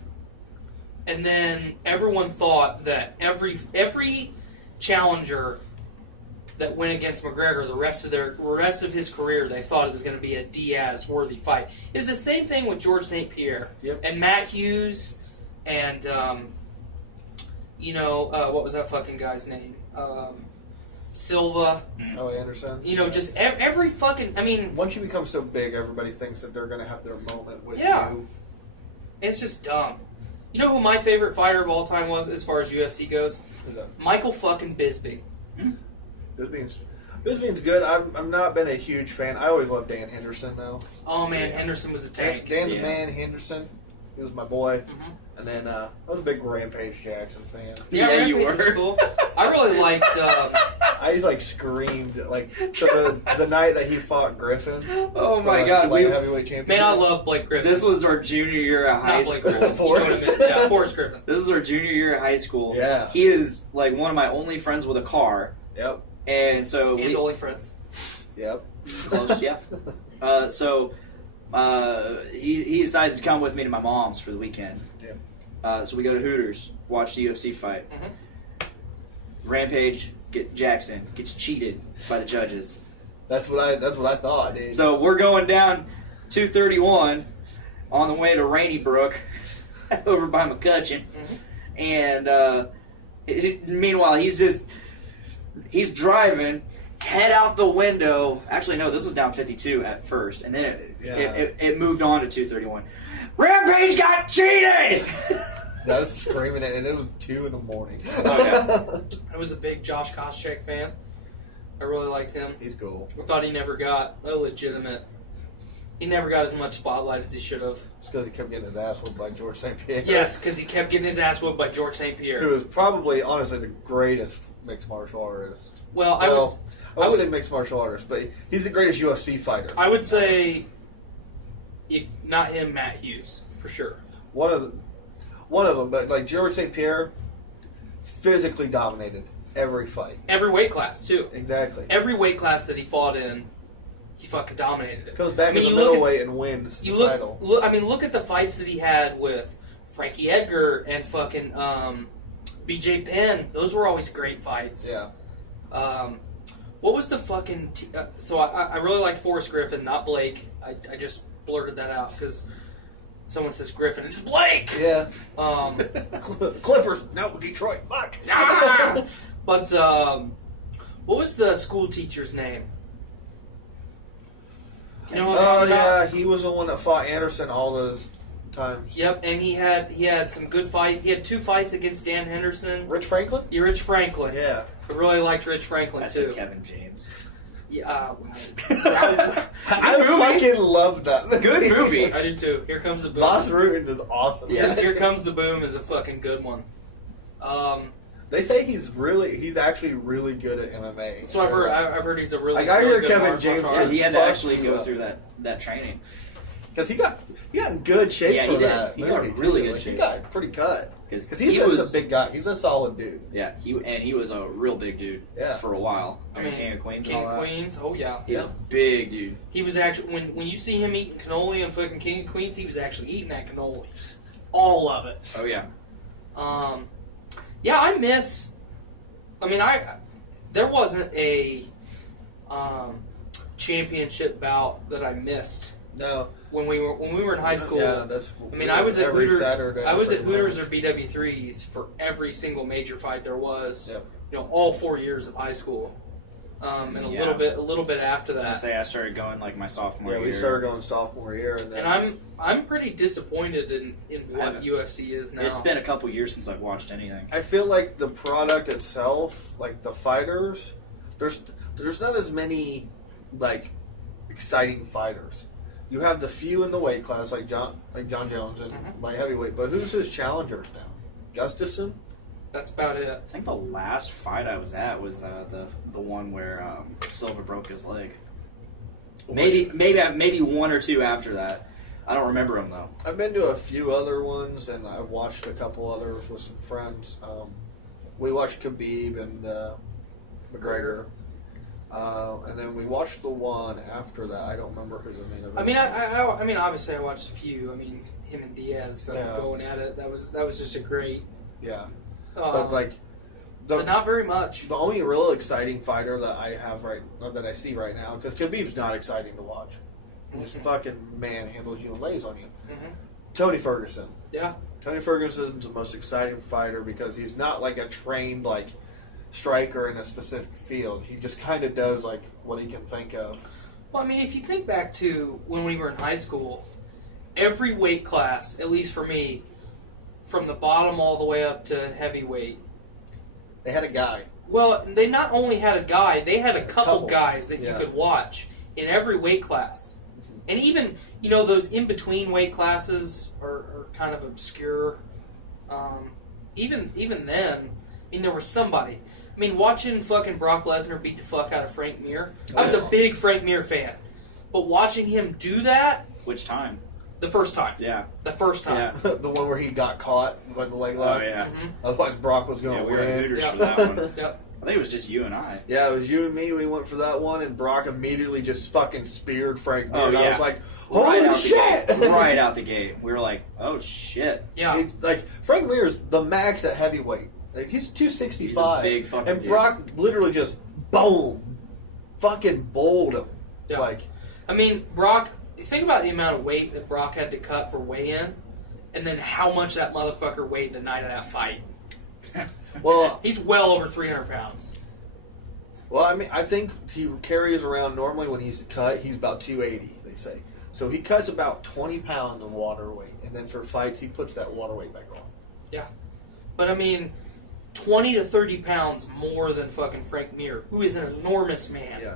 and then everyone thought that every challenger that went against McGregor the rest of his career, they thought it was going to be a Diaz-worthy fight. It was the same thing with George St. Pierre and Matt Hughes, and what was that fucking guy's name? Silva. Oh, Anderson. Just every fucking... I mean... Once you become so big, everybody thinks that they're going to have their moment with you. you. It's just dumb. You know who my favorite fighter of all time was, as far as UFC goes? Who's that? Michael fucking Bisping. Bisping's good. I've not been a huge fan. I always loved Dan Henderson, though. Oh, man, Henderson was a tank. Dan the Man Henderson. He was my boy. Mm-hmm. And then I was a big Rampage Jackson fan. Yeah, Yeah, you Rampage was were. cool. I really liked... I screamed so the night that he fought Griffin. Oh for, my god, light heavyweight championship. Man, I love Blake Griffin. This was our junior year of high Not Blake school. Griffin. You know what I mean? Yeah, Forrest Griffin. This is our junior year of high school. Yeah. He is one of my only friends with a car. Yep. And so And only friends. Yep. Close, yeah. He decides to come with me to my mom's for the weekend. Yeah. So we go to Hooters, watch the UFC fight. Mm-hmm. Rampage Jackson gets cheated by the judges. That's what I thought, dude. So we're going down 231 on the way to Rainy Brook over by McCutcheon. Mm-hmm. And meanwhile, he's driving, head out the window. Actually, no, this was down 52 at first, and then it moved on to 231. Rampage got cheated! I was screaming it, and it was 2 in the morning. Okay. I was a big Josh Koscheck fan. I really liked him. He's cool. I thought he never got a legitimate... He never got as much spotlight as he should have. Just because he kept getting his ass whooped by George St. Pierre. Yes, because he kept getting his ass whooped by George St. Pierre. Who was probably, honestly, the greatest mixed martial artist. Well, I would would say mixed martial artist, but he's the greatest UFC fighter. I would say, if not him, Matt Hughes for sure. One of them, but like George St. Pierre, physically dominated every fight. Every weight class too. Exactly. Every weight class that he fought in, he fucking dominated it. Goes back I mean, in the you look middleweight and wins the title. Look at the fights that he had with Frankie Edgar and fucking BJ Penn. Those were always great fights. Yeah. What was the fucking... so I really liked Forrest Griffin, not Blake. I just blurted that out because someone says Griffin and it's Blake! Yeah. Clippers. No, Detroit. Fuck. Ah! But what was the school teacher's name? You know what I'm Oh talking yeah, about? he was the one that fought Anderson all those times. Yep, and he had some good fight. He had 2 fights against Dan Henderson. Rich Franklin? Yeah, Rich Franklin. Yeah. I really liked Rich Franklin I said too. Kevin James. Yeah, I fucking love that. Good movie. I do too. Here Comes the Boom. Boss Rutan is awesome. Yeah. Here Comes the Boom is a fucking good one. They say he's actually really good at MMA. So I've heard. I've heard he's a really. Like, I really hear good Kevin martial James artist. He had to Fuck actually you go up. through that training. Because he got in good shape Yeah, for he did. that. He got movie, really too. good Like, shape. He got pretty cut. Because He he's was a big guy. He's a solid dude. Yeah, he was a real big dude. Yeah. For a while. I mean, King of Queens. King and all of that. Queens. Oh yeah. He was a big dude. He was actually when you see him eating cannoli on fucking King of Queens, he was actually eating that cannoli, all of it. Oh yeah. Yeah, I miss. I mean, there wasn't a championship bout that I missed No. when we were in high school. Yeah, that's. I mean, I was at every Hooters. Saturday. I was at pretty Hooters much. or BW3s for every single major fight there was. Yep. You know, all 4 years of high school, and a Yeah. little bit after I that. say I started going like my sophomore Yeah, year. we started going sophomore year, and then. And I'm pretty disappointed in I what haven't- UFC is now. It's been a couple years since I've watched anything. I feel like the product itself, like the fighters, there's not as many like exciting fighters. You have the few in the weight class, like John Jones and light heavyweight, but who's his challengers now? Gustafson? That's about it. I think the last fight I was at was the one where Silva broke his leg. Maybe one or two after that. I don't remember them though. I've been to a few other ones, and I've watched a couple others with some friends. We watched Khabib and McGregor, and then we watched the one after that. I don't remember who the main event. I mean, I mean, obviously, I watched a few. I mean, him and Diaz fucking Yeah. going at it. That was just a great. Yeah, but like but not very much. the only real exciting fighter that I have that I see right now, because Khabib's not exciting to watch. This fucking man handles you and lays on you. Mhm. Tony Ferguson. Yeah. Tony Ferguson's the most exciting fighter because he's not like a trained like striker in a specific field. He just kind of does like what he can think of. Well, I mean, if you think back to when we were in high school, every weight class, at least for me, from the bottom all the way up to heavyweight. They had a guy. Well, they not only had a guy, they had a couple Couple. guys that Yeah. you could watch in every weight class. And even, you know, those in-between weight classes are kind of obscure. Even then, I mean, there was somebody. I mean, watching fucking Brock Lesnar beat the fuck out of Frank Mir. I was a big Frank Mir fan. But watching him do that, Which time? the first time. Yeah. The first time. Yeah. The one where he got caught by the leg Oh lock. yeah. Mhm. Otherwise, Brock was going Yeah, to we were at win. Hooters Yeah. for that one. Yep. I think it was just you and I. Yeah, it was you and me. We went for that one, and Brock immediately just fucking speared Frank Mir. Oh, and I yeah. was like, Right holy out the shit! gate. Right out the gate. We were like, oh shit. Yeah. Like, Frank Mir is the max at heavyweight. Like, he's 265. He's a big fucking And dude. Brock literally just, boom, fucking bowled him. Yeah. Like, I mean, Brock, think about the amount of weight that Brock had to cut for weigh-in, and then how much that motherfucker weighed the night of that fight. well, He's well over 300 pounds. I mean, I think he carries around, normally when he's cut, he's about 280, they say. So he cuts about 20 pounds of water weight, and then for fights, he puts that water weight back on. Yeah. But, I mean, 20 to 30 pounds more than fucking Frank Mir, who is an enormous man. Yeah.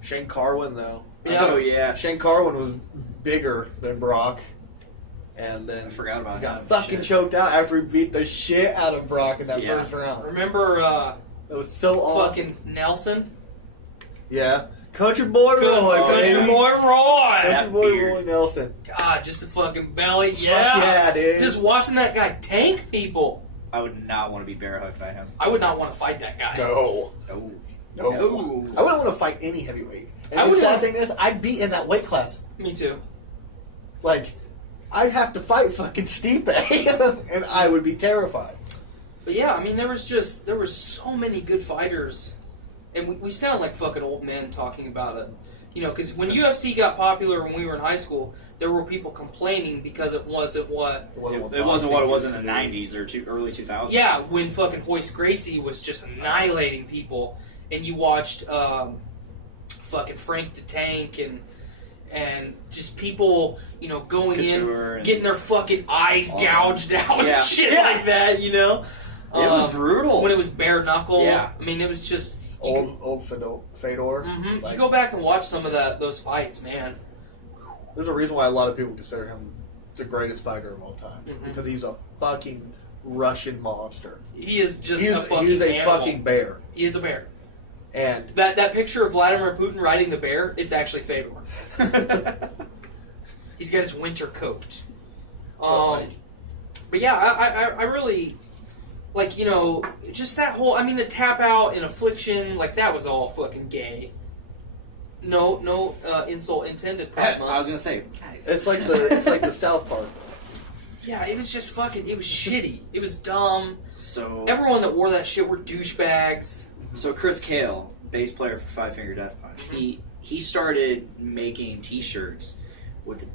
Shane Carwin, though. Yeah. Oh yeah. Shane Carwin was bigger than Brock, and then I forgot about he got him. fucking Shit. choked out after he beat the shit out of Brock in that Yeah. first round. Remember That was so awesome. Fucking Nelson. Yeah. Country Boy Roy, Country baby. Boy Roy. Country Boy beard. Roy Nelson. God, just the fucking belly. Fuck Yeah. yeah, dude. Just watching that guy tank people. I would not want to be bear hugged by him. I would not want to fight that guy. No. No. No. No. I wouldn't want to fight any heavyweight. And I the wouldn't sad wanna- thing is, I'd be in that weight class. Me too. Like, I'd have to fight fucking Stipe, and I would be terrified. But yeah, I mean, there was so many good fighters, and we sound like fucking old men talking about it. You know, because when UFC got popular when we were in high school, there were people complaining because it wasn't what. It wasn't what it was in the 90s or early 2000s. Yeah, when fucking Hoist Gracie was just annihilating people, and you watched fucking Frank the Tank and just people, you know, going Couture in, and- getting their fucking eyes gouged out Yeah. and shit Yeah. like that, you know? It was brutal. When it was bare knuckle. Yeah. I mean, it was just... Old Fedor. Mm-hmm. Like, You go back and watch some of those fights, man. there's a reason why a lot of people consider him the greatest fighter of all time. Mhm. Because he's a fucking Russian monster. He is just He's a fucking a animal. fucking bear. He is a bear. And That picture of Vladimir Putin riding the bear, it's actually Fedor. He's got his winter coat. like, But yeah, I really, like, you know, just that whole, I mean, the tap out and affliction, like, that was all fucking gay. No insult intended. I was gonna say, guys. it's like the South Park. Yeah, it was just fucking, it was shitty. It was dumb. So Everyone that shit were douchebags. So Chris Cale, bass player for Five Finger Death Punch, he started making T-shirts with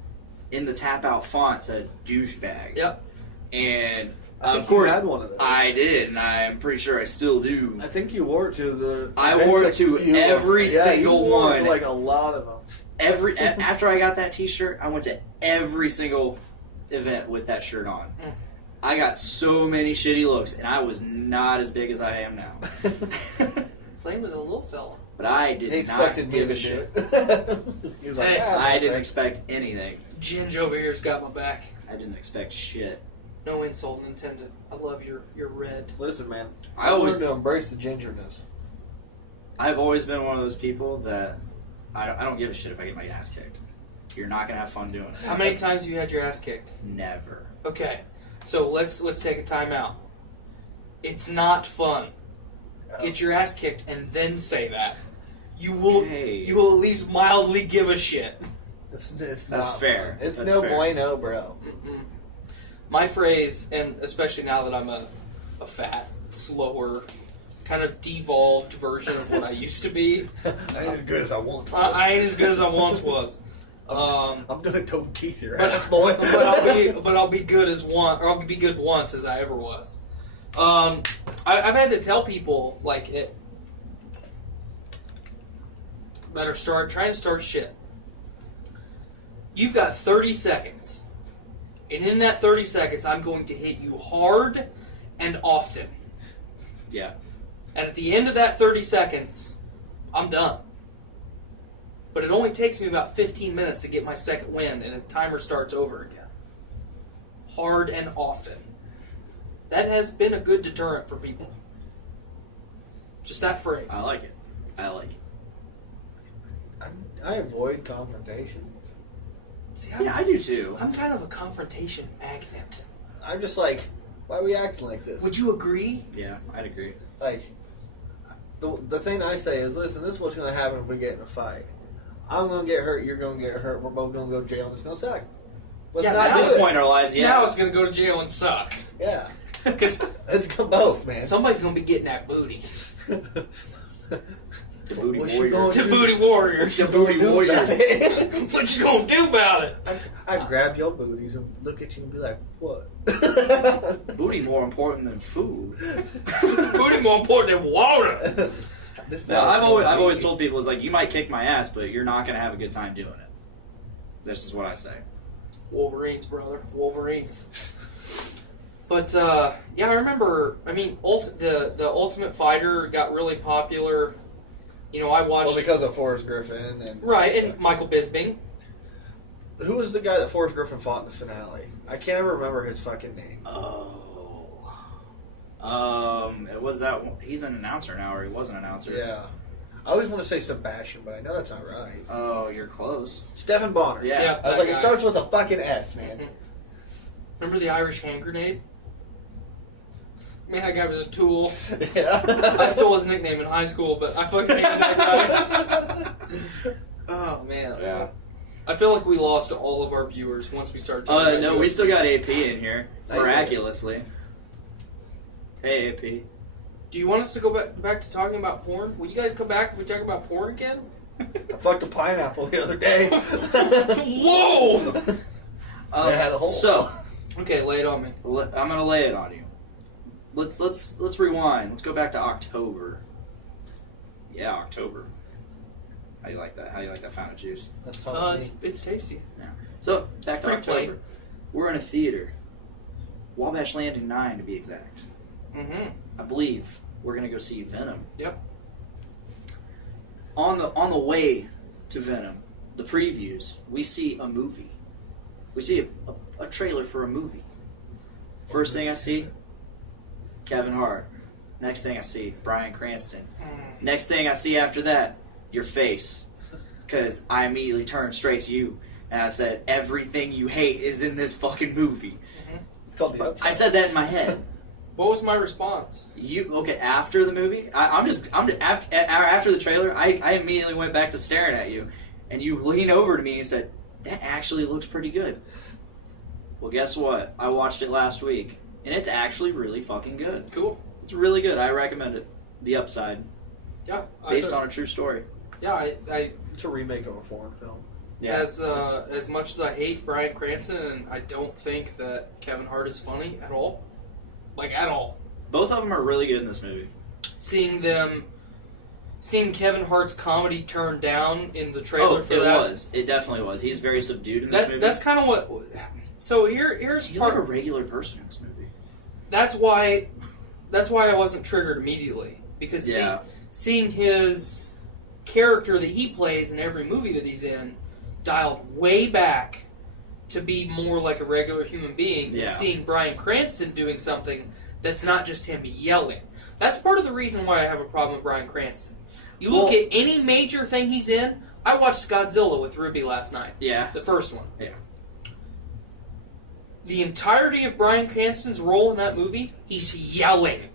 in the tap out font said douchebag. Yep. And I think of course you had one of those. I did, and I'm pretty sure I still do. I think you wore it to the. I events wore it at to few- every yeah, single you wore it one. to like a lot of them. After I got that T-shirt, I went to every single event with that shirt on. Mm. I got so many shitty looks, and I was not as big as I am now. Blame was a little fella. But I did He not expected me give to a shit. He was like, Hey, "Ah, I that's didn't it." expect anything. Ginge over here's got my back. I didn't expect shit. No insult intended. I love your red. Listen, man. I I always- learned to embrace the gingerness. I've always been one of those people that I don't give a shit if I get my ass kicked. You're not gonna have fun doing it. How many times have you had your ass kicked? Never. Okay, so let's take a time out. It's not fun. Get your ass kicked and then say that. You will Okay. you will at least mildly give a shit. It's That's not fair. fun. It's That's no fair. bueno, bro. Mm-mm. My phrase, and especially now that I'm a fat, slower, kind of devolved version of what I used to be, I ain't as good as I want to. I ain't as good as I once was. I'm gonna toe teeth your But, ass, boy. but I'll be good I'll be good once as I ever was. I've had to tell people like it that are trying to start shit. You've got 30 seconds, and in that 30 seconds, I'm going to hit you hard and often. Yeah. And at the end of that 30 seconds, I'm done. But it only takes me about 15 minutes to get my second win, and the timer starts over again. Hard and often. That has been a good deterrent for people. Just that phrase. I like it. I like it. I avoid confrontation. See, Yeah, I do too. I'm kind of a confrontation magnet. I'm just like, why are we acting like this? Would you agree? Yeah, I'd agree. Like, the thing I say is, listen, this is what's going to happen if we get in a fight. I'm going to get hurt, you're going to get hurt, we're both going to go to jail, and it's going to suck. Let's Yeah, not At do this it. point in our lives, yeah. Now it's going to go to jail and suck. Yeah. Because Let's go both, man. somebody's going to be getting that booty. The booty What you warrior. going The booty warriors. The booty warrior. What you going to do about it? I'd grab your booties and look at you and be like, what? Booty more important than food. Booty more important than water. This is No, how I've it's always gonna be. told people, it's like, you might kick my ass, but you're not gonna have a good time doing it. This is what I say. Wolverines, brother. Wolverines. But, yeah, I remember, I mean, the Ultimate Fighter got really popular. You know, I watched... Well, because of Forrest Griffin and Right, and Michael Bisping. who was the guy that Forrest Griffin fought in the finale? I can't ever remember his fucking name. Oh. It was that. He's an announcer now, or he was an announcer. Yeah. I always want to say Sebastian, but I know that's not right. Oh, you're close. Stephen Bonner. Yeah. I was that like, it guy. starts with a fucking S, man. Remember the Irish hand grenade? Man, that guy was a tool. Yeah. I stole his nickname in high school, but I fucking hated that guy. Oh, man. Yeah. I feel like we lost all of our viewers once we started talking about No, you. we still got AP in here, Nice. miraculously. Hey, AP. Do you want us to go back to talking about porn? Will you guys come back if we talk about porn again? I fucked a pineapple the other day. Whoa! It had a hole. So, Okay, lay it on me. I'm gonna lay it on you. Let's rewind. Let's go back to October. Yeah, October. How you like that? How you like that fountain juice? That's probably It's tasty. So back to Pretty October. plain. We're in a theater. Wabash Landing 9 to be exact. Mm-hmm. I believe we're gonna go see Venom. Yep. On the way to Venom, the previews, we see a movie. We see a trailer for a movie. First thing I see, Kevin Hart. Next thing I see, Bryan Cranston. Next thing I see after that, your face. Because I immediately turned straight to you and I said, everything you hate is in this fucking movie. It's called the upside. I said that in my head. What was my response? After the movie, after the trailer, I immediately went back to staring at you, and you leaned over to me and said, "That actually looks pretty good." Well, guess what? I watched it last week, and it's actually really fucking good. Cool. It's really good. I recommend it. The Upside, Yeah. based on a true story. Yeah, I It's a remake of a foreign film. Yeah. as much as I hate Bryan Cranston, and I don't think that Kevin Hart is funny at all. Like, at all. Both of them are really good in this movie. Seeing Kevin Hart's comedy turned down in the trailer for that. It definitely was. He's very subdued in this movie. That's kind of what. So here's He's part. like a regular person in this movie. That's why I wasn't triggered immediately, because Yeah. seeing his character that he plays in every movie that he's in dialed way back to be more like a regular human being, Yeah. and seeing Bryan Cranston doing something that's not just him yelling. That's part of the reason why I have a problem with Bryan Cranston. You look at any major thing he's in. I watched Godzilla with Ruby last night. Yeah. The first one. Yeah. The entirety of Bryan Cranston's role in that movie, he's yelling.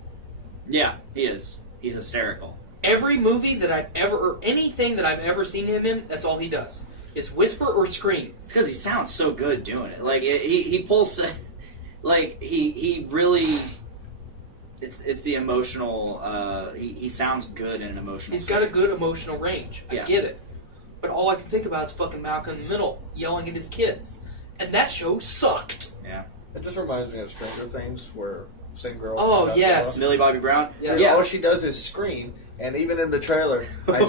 Yeah, he is. He's hysterical. Every movie that I've ever, or anything that I've ever seen him in, that's all he does. Is whisper or scream. It's because he sounds so good doing it. Like he pulls, like he really. It's the emotional. He sounds good in an emotional. He's got a good emotional range. I Yeah. get it, but all I can think about is fucking Malcolm in the Middle yelling at his kids, and that show sucked. Yeah. It just reminds me of Stranger Things, where same girl. Oh, from yes. Godzilla. Millie Bobby Brown. Yeah. All she does is scream, and even in the trailer, I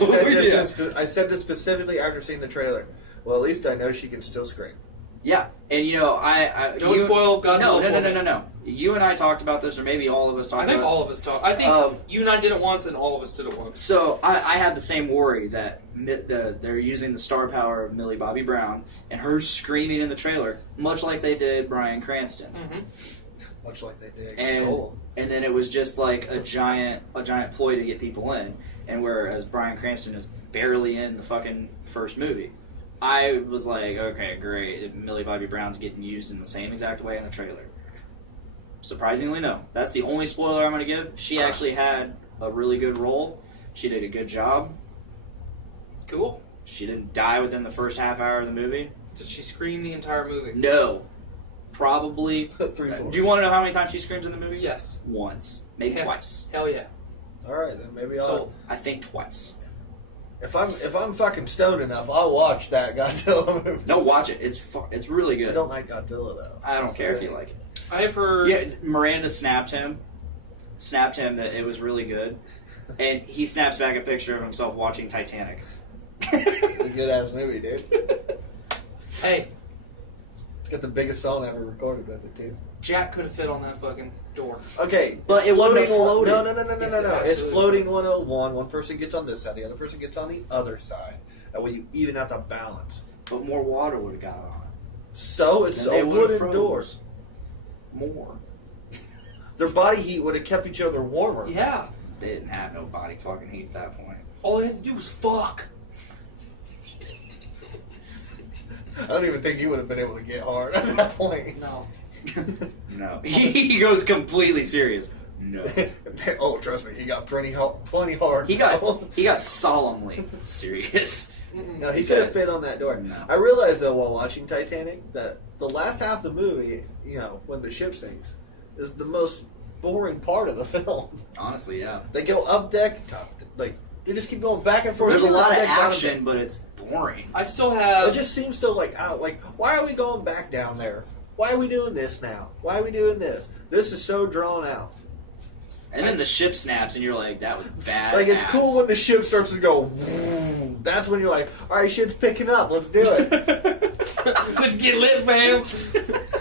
said this specifically after seeing the trailer. Well, at least I know she can still scream. Yeah, and I Don't spoil Godzilla. No. for me. No. You and I talked about this, or maybe all of us talked. I think about all of us talk. I think you and I did it once, and all of us did it once. So I had the same worry that they're using the star power of Millie Bobby Brown and her screaming in the trailer, much like they did Bryan Cranston. Mm-hmm. Much like they did. And then it was just like a giant ploy to get people in. And whereas Bryan Cranston is barely in the fucking first movie, I was like, okay, great. Millie Bobby Brown's getting used in the same exact way in the trailer. Surprisingly, no. That's the only spoiler I'm going to give. She actually had a really good role. She did a good job. Cool. She didn't die within the first half hour of the movie. Did she scream the entire movie? No. Probably. 3/4. Do you want to know how many times she screams in the movie? Yes. Once. Maybe Yeah. twice. Hell yeah. All right, then maybe I'll. So, I think twice. If I'm fucking stoned enough, I'll watch that Godzilla movie. No, watch it. It's really good. I don't like Godzilla though. I don't That's care the if you thing. like it. I've heard. Yeah, Miranda snapped him that it was really good, and he snaps back a picture of himself watching Titanic. It's a good ass movie, dude. Hey, It's got the biggest song ever recorded with it too. Jack could have fit on that fucking door. Okay, But it's it wouldn't have floating- floated. No. Yes, It's absolutely. floating 101. One person gets on this side, the other person gets on the other side. That way you even out the balance. But more water would have got on it. So it's Then they a would've wooden froze. door. More. their body heat would have kept each other warmer. Yeah. They didn't have no body fucking heat at that point. All they had to do was fuck. I don't even think you would have been able to get hard at that point. No. No. He goes completely serious. No. Oh, trust me, he got plenty hard. He got solemnly serious. No, he could have fit on that door. No. I realized though while watching Titanic that the last half of the movie, when the ship sinks, is the most boring part of the film. Honestly, yeah. They go up deck, top, like they just keep going back and forth. There's a lot up of deck, down action, deck. but it's boring. I still have. It just seems so out. Like, why are we going back down there? Why are we doing this now? Why are we doing this? This is so drawn out. And then the ship snaps, and you're like, that was bad. Like, it's cool when the ship starts to go. Woo. That's when you're like, all right, shit's picking up. Let's do it. Let's get lit, fam.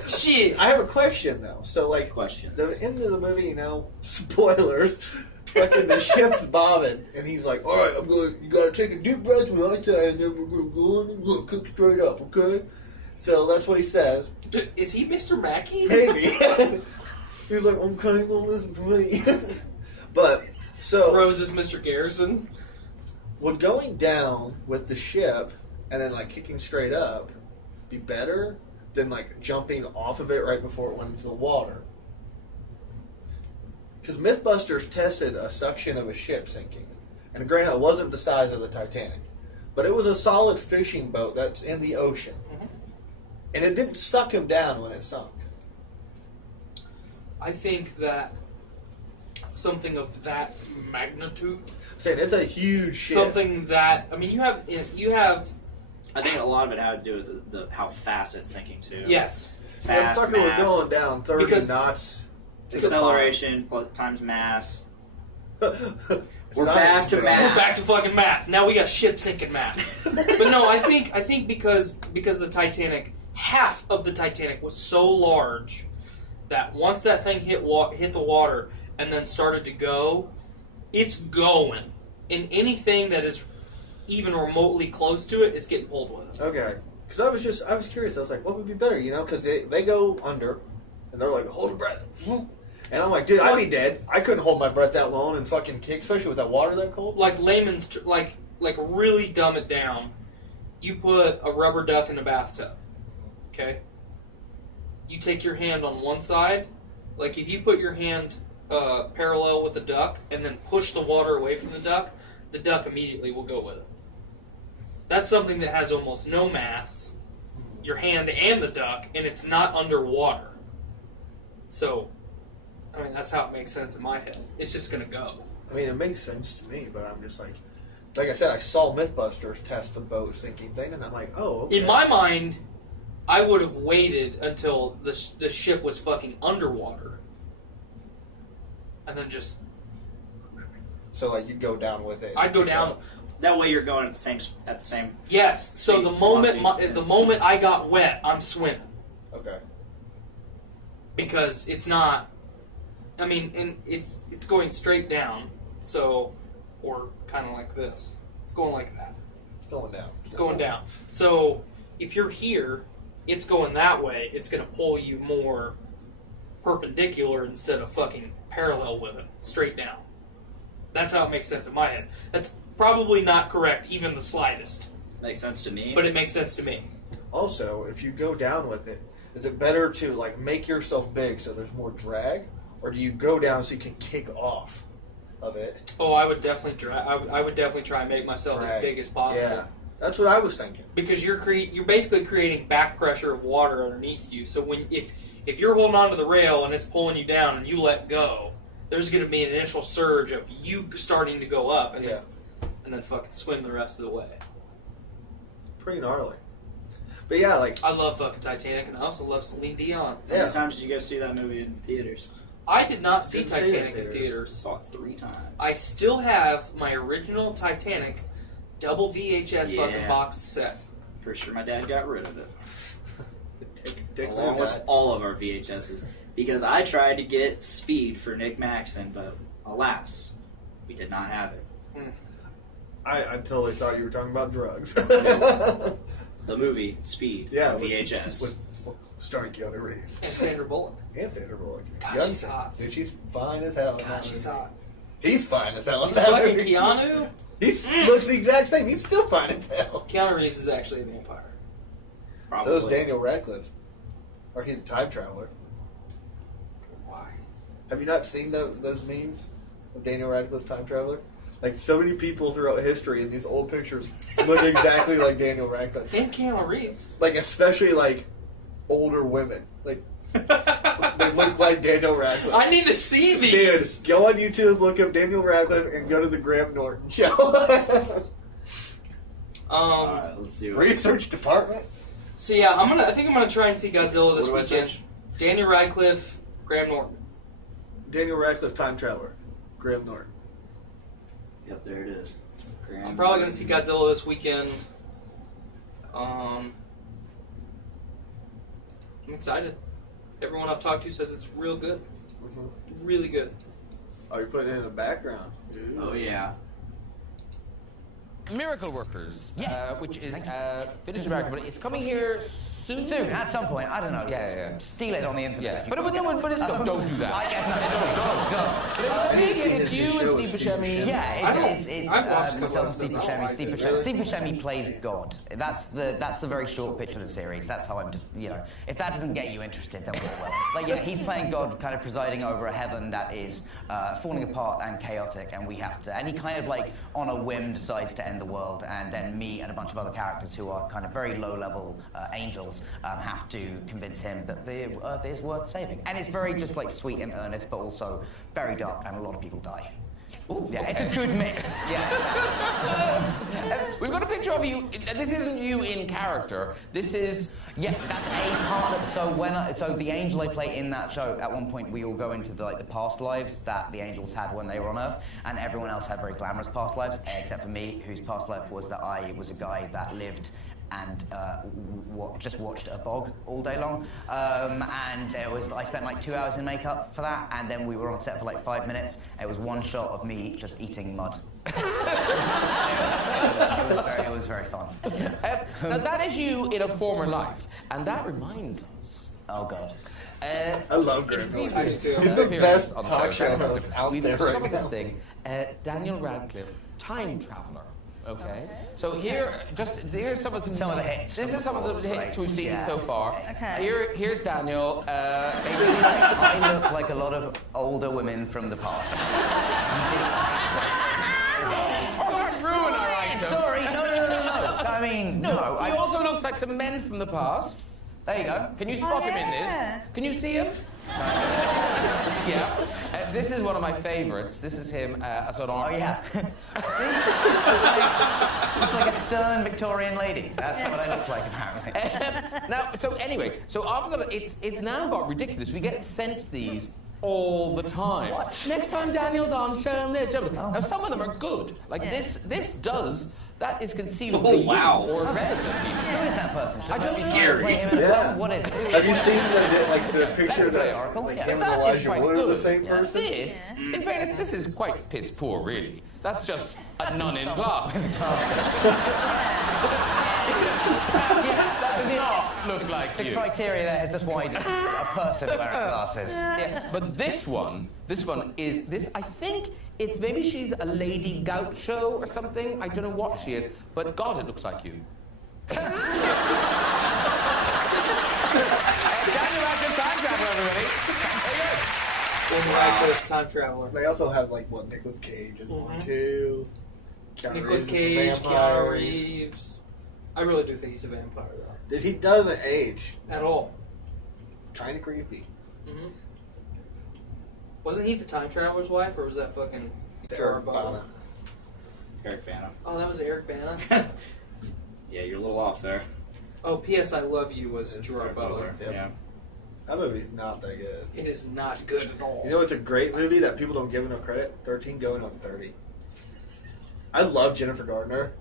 Shit. I have a question though. So, like, Questions. the end of the movie, spoilers. Fucking the ship's bobbing, and he's like, all right, you gotta take a deep breath when I say, and then we're gonna go in and look, cook straight up, okay? So that's what he says. Is he Mr. Mackey? Maybe. He was like, okay, well, listen to me. But, so, Rose is Mr. Garrison. would going down with the ship and then, kicking straight up be better than, jumping off of it right before it went into the water? Because Mythbusters tested a suction of a ship sinking. And granted, it wasn't the size of the Titanic. But it was a solid fishing boat that's in the ocean. Mm-hmm. And it didn't suck him down when it sunk. I think that something of that magnitude, I'm saying it's a huge ship. something that you have. I think a lot of it had to do with the how fast it's sinking too. Yes. That Fast fucker was mass, going down 30 Because- knots. acceleration times mass. We're We're back to math. We're back to fucking math. Now we got ship sinking math. But no, I think because the Titanic, half of the Titanic was so large that once that thing hit the water and then started to go, it's going. And anything that is even remotely close to it is getting pulled with it. Okay. Because I was curious. I was like, what would be better, Because they go under, and they're like, hold your breath. And I'm like, dude, I'd be dead. I couldn't hold my breath that long and fucking kick, especially with that water that cold. Like layman's, like really dumb it down. You put a rubber duck in a bathtub, okay? You take your hand on one side, like if you put your hand parallel with the duck and then push the water away from the duck immediately will go with it. That's something that has almost no mass, your hand and the duck, and it's not underwater. So, that's how it makes sense in my head. It's just going to go. It makes sense to me, but I'm just like I said, I saw Mythbusters test the boat sinking thing, and I'm like, oh, okay. In my mind, I would have waited until the ship was fucking underwater. And then just... So, you'd go down with it. I'd go down... That way you're going at the same. Yes, so the moment I got wet, I'm swimming. Okay. Because it's not... and it's going straight down, so... Or kind of like this. It's going like that. It's going down. It's going down. So, if you're here, it's going that way. It's going to pull you more perpendicular instead of fucking parallel with it. Straight down. That's how it makes sense in my head. That's probably not correct, even the slightest. Makes sense to me. But it makes sense to me. Also, if you go down with it, is it better to, make yourself big so there's more drag? Or do you go down so you can kick off of it? Oh, I would definitely I would definitely try and make myself as big as possible. Yeah, that's what I was thinking. Because you're basically creating back pressure of water underneath you. So if you're holding onto the rail and it's pulling you down and you let go, there's going to be an initial surge of you starting to go up and then fucking swim the rest of the way. Pretty gnarly. But yeah, I love fucking Titanic, and I also love Celine Dion. How many times did you guys see that movie in theaters? I did not see Didn't see it in Titanic in theaters. Saw it 3 times. I still have my original Titanic double VHS fucking box set. Pretty sure my dad got rid of it. Takes Along with all of our VHSs. Because I tried to get Speed for Nick Maxon, but alas, we did not have it. I totally thought you were talking about drugs. The movie Speed, Yeah, VHS. starring Keanu Reeves. And Sandra Bullock. And Sandra Bullock. God, Young- she's hot. Dude, she's fine as hell. in God, that she's movie. hot. He's fine as hell in He's that fucking movie. Keanu? He looks the exact same. He's still fine as hell. Keanu Reeves is actually a vampire. Probably. So is Daniel Radcliffe. Or he's a time traveler. Why? Have you not seen those memes of Daniel Radcliffe time traveler? Like, so many people throughout history in these old pictures look exactly like Daniel Radcliffe. And Keanu Reeves. Like, especially, like, older women. Like, they look like Daniel Radcliffe. I need to see these. Dude, go on YouTube, look up Daniel Radcliffe, and go to the Graham Norton show. Alright, let's see. Research department? So yeah, I think I'm gonna try and see Godzilla this What do I weekend. search? Daniel Radcliffe, Graham Norton. Daniel Radcliffe, time traveler. Graham Norton. Yep, there it is. I'm probably gonna see Godzilla this weekend. I'm excited. Everyone I've talked to says it's real good. Really good. Oh, you're putting it in the background. Oh yeah. Miracle Workers, which is finished America, but it's coming here soon. Soon, at some point, I don't know. Yeah. Steal it on the internet. Yeah, but don't do that. I guess no, don't. It's you and Steve Buscemi. Yeah, it's I've watched a couple myself and Steve episodes. I don't Buscemi. Steve like Buscemi. it. Steve Buscemi plays God. That's the very short pitch of the series. That's how I'm just, if that doesn't get you interested, then what will? Like, yeah, he's playing God, kind of presiding over a heaven that is falling apart and chaotic, and he kind of like on a whim decides to end the world, and then me and a bunch of other characters who are kind of very low-level angels have to convince him that the Earth is worth saving. And it's very just like sweet and earnest, but also very dark, and a lot of people die. Ooh, Yeah, okay. it's a good mix. Yeah. We've got a picture of you. This isn't you in character. This is Yes, that's a part of. So the angel I play in that show, at one point we all go into the past lives that the angels had when they were on Earth, and everyone else had very glamorous past lives, except for me, whose past life was that I was a guy that lived and just watched a bog all day long, and I spent like 2 hours in makeup for that, and then we were on set for like 5 minutes. It was one shot of me just eating mud. It was very fun. now that is you in a former life, and that reminds us. Oh God. I love Graham in Norton. previous He's the appearance best on the talk show, show host out we've there discovered right this now. thing, Daniel Radcliffe, time traveler. Okay. So here's some of the hits. This is some of the hits we've seen Yeah. so far. Okay. Here's Daniel. Basically, I look like a lot of older women from the past. Don't ruin our item. Sorry, no. I mean, no. He also looks like some men from the past. There you go. Can you spot him in this? Can you see him? Yeah. This is one of my favourites. This is him as an Oh arm. yeah. It's like a stern Victorian lady. That's what I look like, apparently. Now, so anyway, so after that, it's now got ridiculous. We get sent these all the time. What? Next time Daniel's on, show him this. Show him this. Oh. Now, some of them are good. Like Yeah. this does. That is conceivably Oh, wow. you or relatively. Who is that person? Should I just- maybe Scary. play him in a Yeah. film? What is it? Have you seen the picture That's that Oracle? like Yeah. him and That is Elijah quite Wood are the good. same person? This, in fairness, this is quite piss poor, really. That's just a nun in glasses. That does not look like The you. criteria there is just why a person wearing glasses. Yeah, but this one is this. I think it's maybe she's a Lady Gaucho or something. I don't know what she is, but God, it looks like you. Daniel Radcliffe, time traveler, everybody. Daniel Radcliffe, time traveler. They also have like Nicolas Cage is one too. Keanu Nicolas Reeves is a Cage, vampire. Keanu Reeves. I really do think he's a vampire, though. Dude, he doesn't age. At all. It's kind of creepy. Mm-hmm. Wasn't he the time traveler's wife, or was that fucking Eric Jarbo? Bana. Eric Bana. Oh, that was Eric Bana. Yeah, you're a little off there. Oh, P.S. I Love You was Eric Gerard Butler. Yep. Yeah. That movie's not that good. It is not good at all. You know, it's a great movie that people don't give enough credit. 13 Going on 30. I love Jennifer Gardner.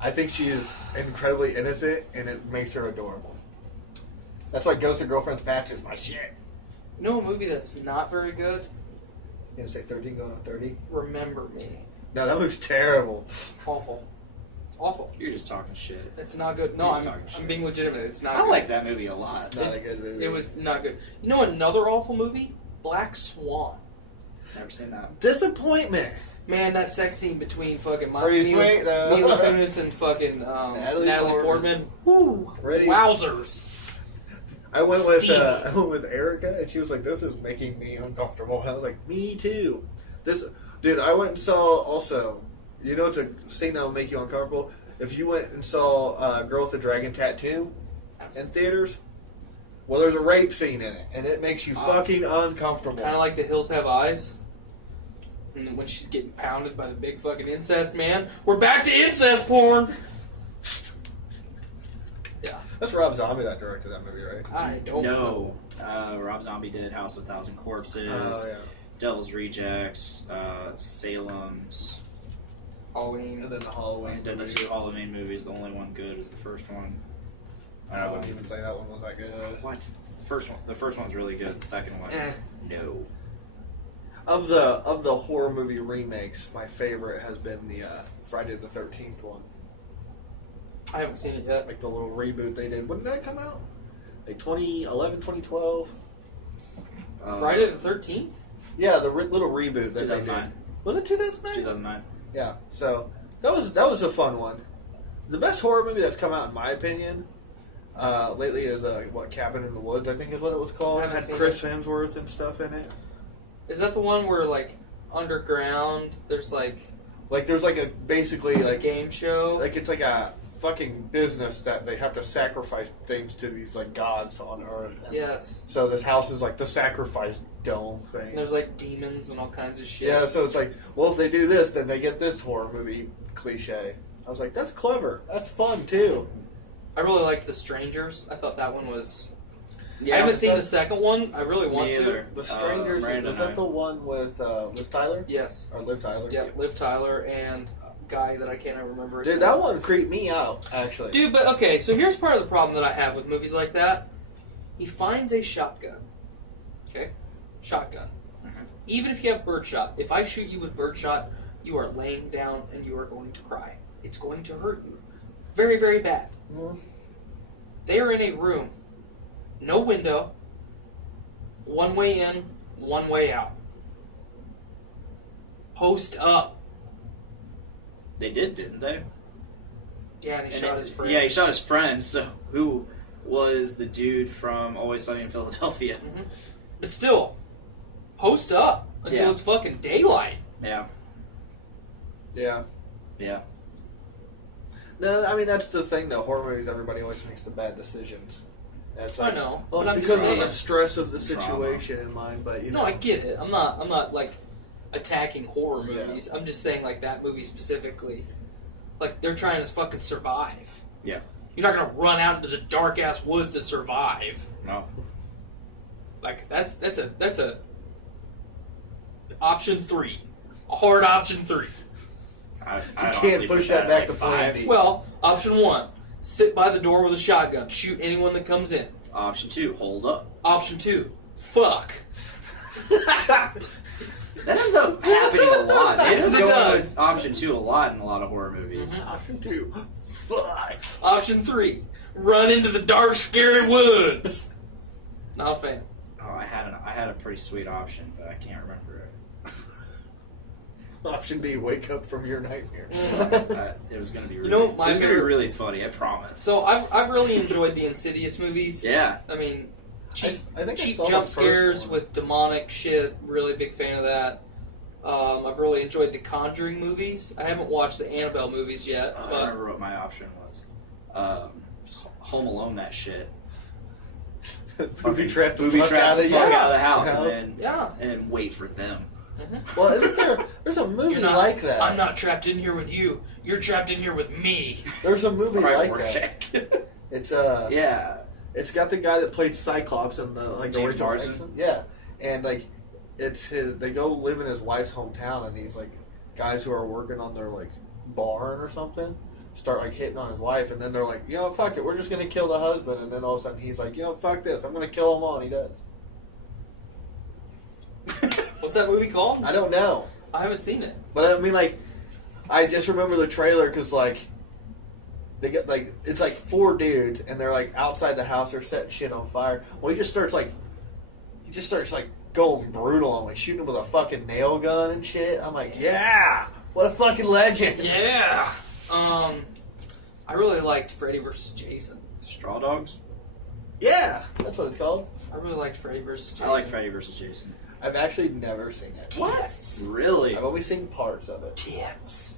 I think she is incredibly innocent, and it makes her adorable. That's why Ghost of Girlfriend's Past is my shit. You know a movie that's not very good? You gonna say 13 Going on 30? Remember Me. No, that movie's terrible. Awful. Awful. You're just talking shit. It's not good. No, You're just I'm talking shit. being legitimate. It's not I good. like that movie a lot. It's not a good movie. It was not good. You know another awful movie? Black Swan. Never seen that. Disappointment. Man, that sex scene between fucking Pretty sweet, though. Mila Kunis and fucking Natalie Portman. Woo! Ready? Wowzers. I went with Steamy. Erica, and she was like, "This is making me uncomfortable." I was like, "Me too." Dude, I went and saw also. You know, it's a scene that will make you uncomfortable. If you went and saw Girl with the Dragon Tattoo in theaters, well, there's a rape scene in it, and it makes you fucking uncomfortable. Kind of like The Hills Have Eyes. And when she's getting pounded by the big fucking incest man. We're back to incest porn! Yeah. That's Rob Zombie that directed that movie, right? I don't know. No. Rob Zombie did House of a Thousand Corpses, Oh yeah. Devil's Rejects, Salem's. Halloween. And then the Halloween. He did the movie. 2 Halloween movies. The only one good is the first one. I wouldn't even say that one was that good. What? The first one's really good. The second one, no. Of the horror movie remakes, my favorite has been the Friday the 13th one. I haven't seen it yet. Like the little reboot they did. When did that come out? Like 2011, 2012? Friday the 13th? Yeah, the little reboot that they did. 2009. Was it 2009? 2009. Yeah. So that was a fun one. The best horror movie that's come out, in my opinion, lately is Cabin in the Woods. I think is what it was called. I It haven't had seen Chris Hemsworth and stuff in it. Is that the one where, like, underground, there's, like, Like there's like basically a like game show? like it's like a fucking business that they have to sacrifice things to these like gods on Earth. And Yes. so this house is like the sacrifice dome thing. And there's, like, demons and all kinds of shit. Yeah, so it's like, well, if they do this, then they get this horror movie cliche. I was like, that's clever. That's fun too. I really liked The Strangers. I thought that one was... Yeah, I haven't seen the second one. I really want Me to. either. The Strangers, Miranda was and I. that the one with Liv Tyler? Yes. Or Liv Tyler? Yeah, Liv Tyler and a guy that I can't remember his Dude, name. that one creeped me out, actually. Dude, but okay, so here's part of the problem that I have with movies like that. He finds a shotgun. Okay? Shotgun. Even if you have birdshot, if I shoot you with birdshot, you are laying down and you are going to cry. It's going to hurt you. Very, very bad. Mhm. They are in a room. No window. One way in, one way out. Post up. They didn't they? Yeah, and he And shot it- his friend. Yeah, he shot his friend. So who was the dude from Always Sunny in Philadelphia? Mhm. But still, post up until Yeah. it's fucking daylight. Yeah, Yeah. yeah. No, I mean, that's the thing, though. Horror movies, everybody always makes the bad decisions. That's I know, Well, but I'm it's just because of saying. the stress of the Trauma. situation in mind, but, you know. No, I get it. I'm not like attacking horror Yeah. movies. I'm just saying like that movie specifically. Like they're trying to fucking survive. Yeah. You're not gonna run out into the dark ass woods to survive. No. Like that's a option 3, a hard option 3. I can't honestly push put that back at, to like, plan 5. B. Well, option 1, sit by the door with a shotgun, shoot anyone that comes in. Option 2, hold up. Option 2, fuck. That ends up happening a lot. They end Yes, up it going does. with option 2 a lot in a lot of horror movies. Mhm. Option 2. Fuck. Option 3, run into the dark, scary woods. Not a fan. Oh, I had a pretty sweet option, but I can't remember it. Option D, wake up from your nightmare. It was going to be really, You know, my it was going to be favorite- really funny, I promise. So I've really enjoyed the Insidious movies. Yeah. I mean, cheap, I think I cheap saw the jump first scares one. with demonic shit. Really big fan of that. I've really enjoyed the Conjuring movies. I haven't watched the Annabelle movies yet, I but remember what my option was. Just Home Alone that shit. Booby trap the Booby fuck trap out the of fuck you. out of the house, House. yeah. and then wait for them. Well, isn't there's a movie You're not, like that? I'm not trapped in here with you. You're trapped in here with me. There's a movie Right, like that. Rorschach. It's Yeah. it's got the guy that played Cyclops in the James original Marsden? X-Men. Yeah, and like it's his. They go live in his wife's hometown, and these like guys who are working on their like barn or something start like hitting on his wife, and then they're like, you know, fuck it, we're just gonna kill the husband, and then all of a sudden he's like, you know, fuck this, I'm gonna kill them all, and he does. What's that movie called? I don't know, I haven't seen it. but I mean, like, I just remember the trailer because like They get like it's like 4 dudes, and they're like outside the house. They're setting shit on fire. Well, he just starts going brutal on like shooting him with a fucking nail gun and shit. I'm like, yeah, what a fucking legend. Yeah. I really liked Freddy vs. Jason. Straw Dogs? Yeah, that's what it's called. I really liked Freddy vs. Jason. I like Freddy vs. Jason. I've actually never seen it. What? Really? I've only seen parts of it. Tits.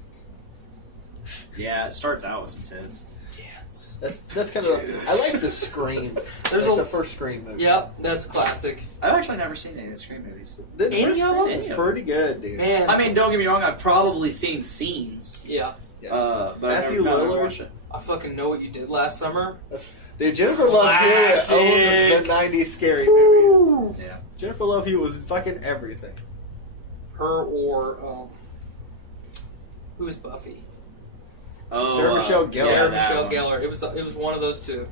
Yeah, it starts out with some tits. Tits. That's kind of. I like the Scream. There's like a- the first Scream movie. Yep, that's classic. I've actually never seen any of the Scream movies. The Any first of Scream them? is pretty good, dude. Man. I mean, don't get me wrong, I've probably seen scenes. Yeah. But Matthew I've never Lillard. watched it. I fucking know what you did last summer. Dude, Jennifer Love Hewitt Classic. owned the 90s scary movies. Yeah. Jennifer Love Hewitt was fucking everything. Her or who was Buffy? Oh, Sarah Michelle Gellar. Sarah that Michelle one. Gellar. It was one of those two.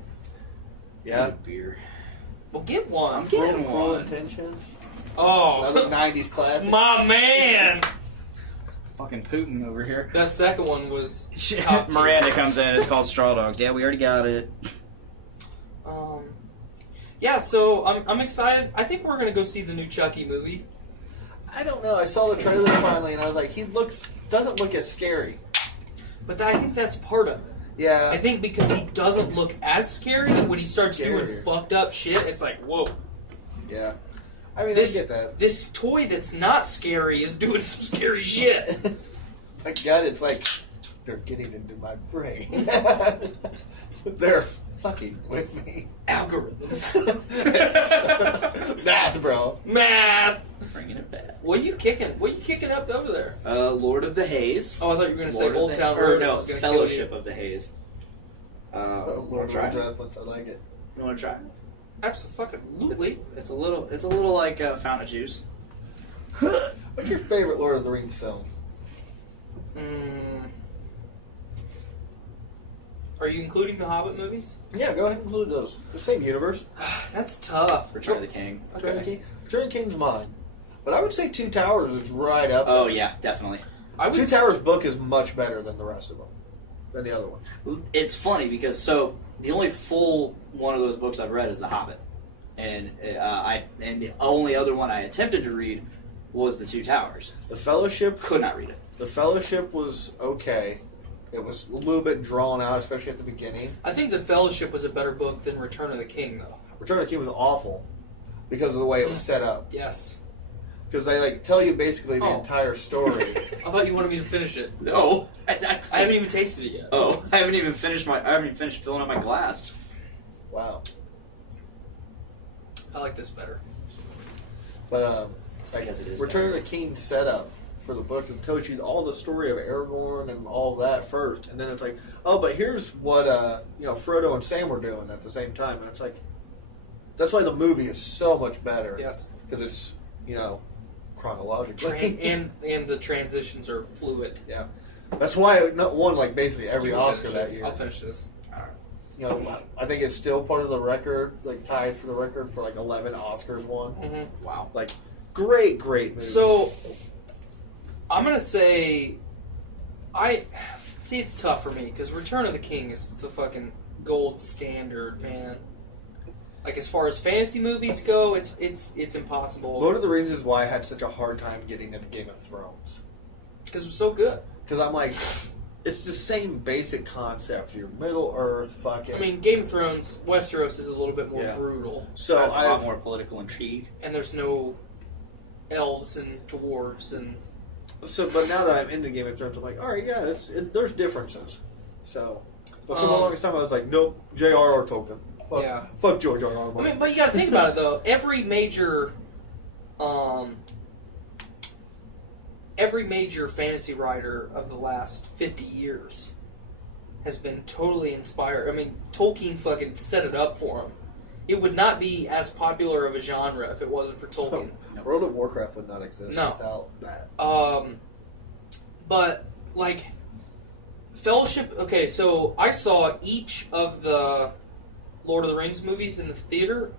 Yeah. Beer. Well, get one. I'm getting Cruel one. Intentions. Oh, Another 90s classic. my man. Fucking Putin over here. That second one was top tier. Miranda comes in. It's called Straw Dogs. Yeah, we already got it. Yeah, so I'm excited. I think we're gonna go see the new Chucky movie. I don't know. I saw the trailer finally, and I was like, he doesn't look as scary. But I think that's part of it. Yeah. I think because he doesn't look as scary when he starts doing Scarier. fucked up shit, it's like, whoa. Yeah. I mean, This I get that. this toy that's not scary is doing some scary shit. My God, it's like they're getting into my brain. They're fucking with me. Algorithms. Math, bro. Math. Bringing it back. What are you kicking? What are you kicking up over there? Lord of the Haze. Oh, I thought you were going to say Lord of Old the- Town or Road. I no, was gonna Fellowship kill of the Haze. Lord Wanna of try? Reference, I like it. You want to try? you. Absolutely. It's a little like Fountain of Juice. What's your favorite Lord of the Rings film? Are you including the Hobbit movies? Yeah, go ahead and include those. The same universe. That's tough. Return of the King. Return of the King. Return of the King's mine. But I would say Two Towers is right up Oh there. yeah, definitely. I would Two Towers book is much better than the rest of them. Than the other one. It's funny because the only full one of those books I've read is The Hobbit, and the only other one I attempted to read was The Two Towers. The Fellowship. Could not read it. The Fellowship was okay. It was a little bit drawn out, especially at the beginning. I think The Fellowship was a better book than Return of the King, though. Return of the King was awful because of the way it was set up. Yes. Because they like tell you basically the Oh. entire story. I thought you wanted me to finish it. No, I haven't even tasted it yet. Oh, I haven't even finished filling up my glass. Wow. I like this better. But like Because it is Return better. of the King setup for the book, it tells you all the story of Aragorn and all that first, and then it's like, oh, but here's what Frodo and Sam were doing at the same time, and it's like, that's why the movie is so much better. Yes. Because it's chronologically. and the transitions are fluid. Yeah. That's why it won like basically every You Oscar finish that it. year. I'll finish this. You know, I think it's still part of the record, like tied for the record for like 11 Oscars won. Mm-hmm. Wow. Like, great movie. So, I'm gonna say, it's tough for me because Return of the King is the fucking gold standard, man. Like as far as fantasy movies go, it's impossible Lord of the Rings is why I had such a hard time getting into Game of Thrones. because it's so good. Because I'm like, it's the same basic concept. You're Middle Earth, fucking. I mean, Game of Thrones, Westeros is a little bit more Yeah. brutal, so That's a lot I more political intrigue. and there's no elves and dwarves and but now that I'm into Game of Thrones, I'm like, all right, yeah, there's differences. So, but for the longest time, I was like, nope, J.R.R. Tolkien. Fuck, Yeah. fuck George R.R. Martin. I mean, but you got to think about it though. Every major fantasy writer of the last 50 years has been totally inspired. I mean, Tolkien fucking set it up for him. It would not be as popular of a genre if it wasn't for Tolkien. World of Warcraft would not exist No. without that. But like Fellowship. Okay, so I saw each of the Lord of the Rings movies in the theater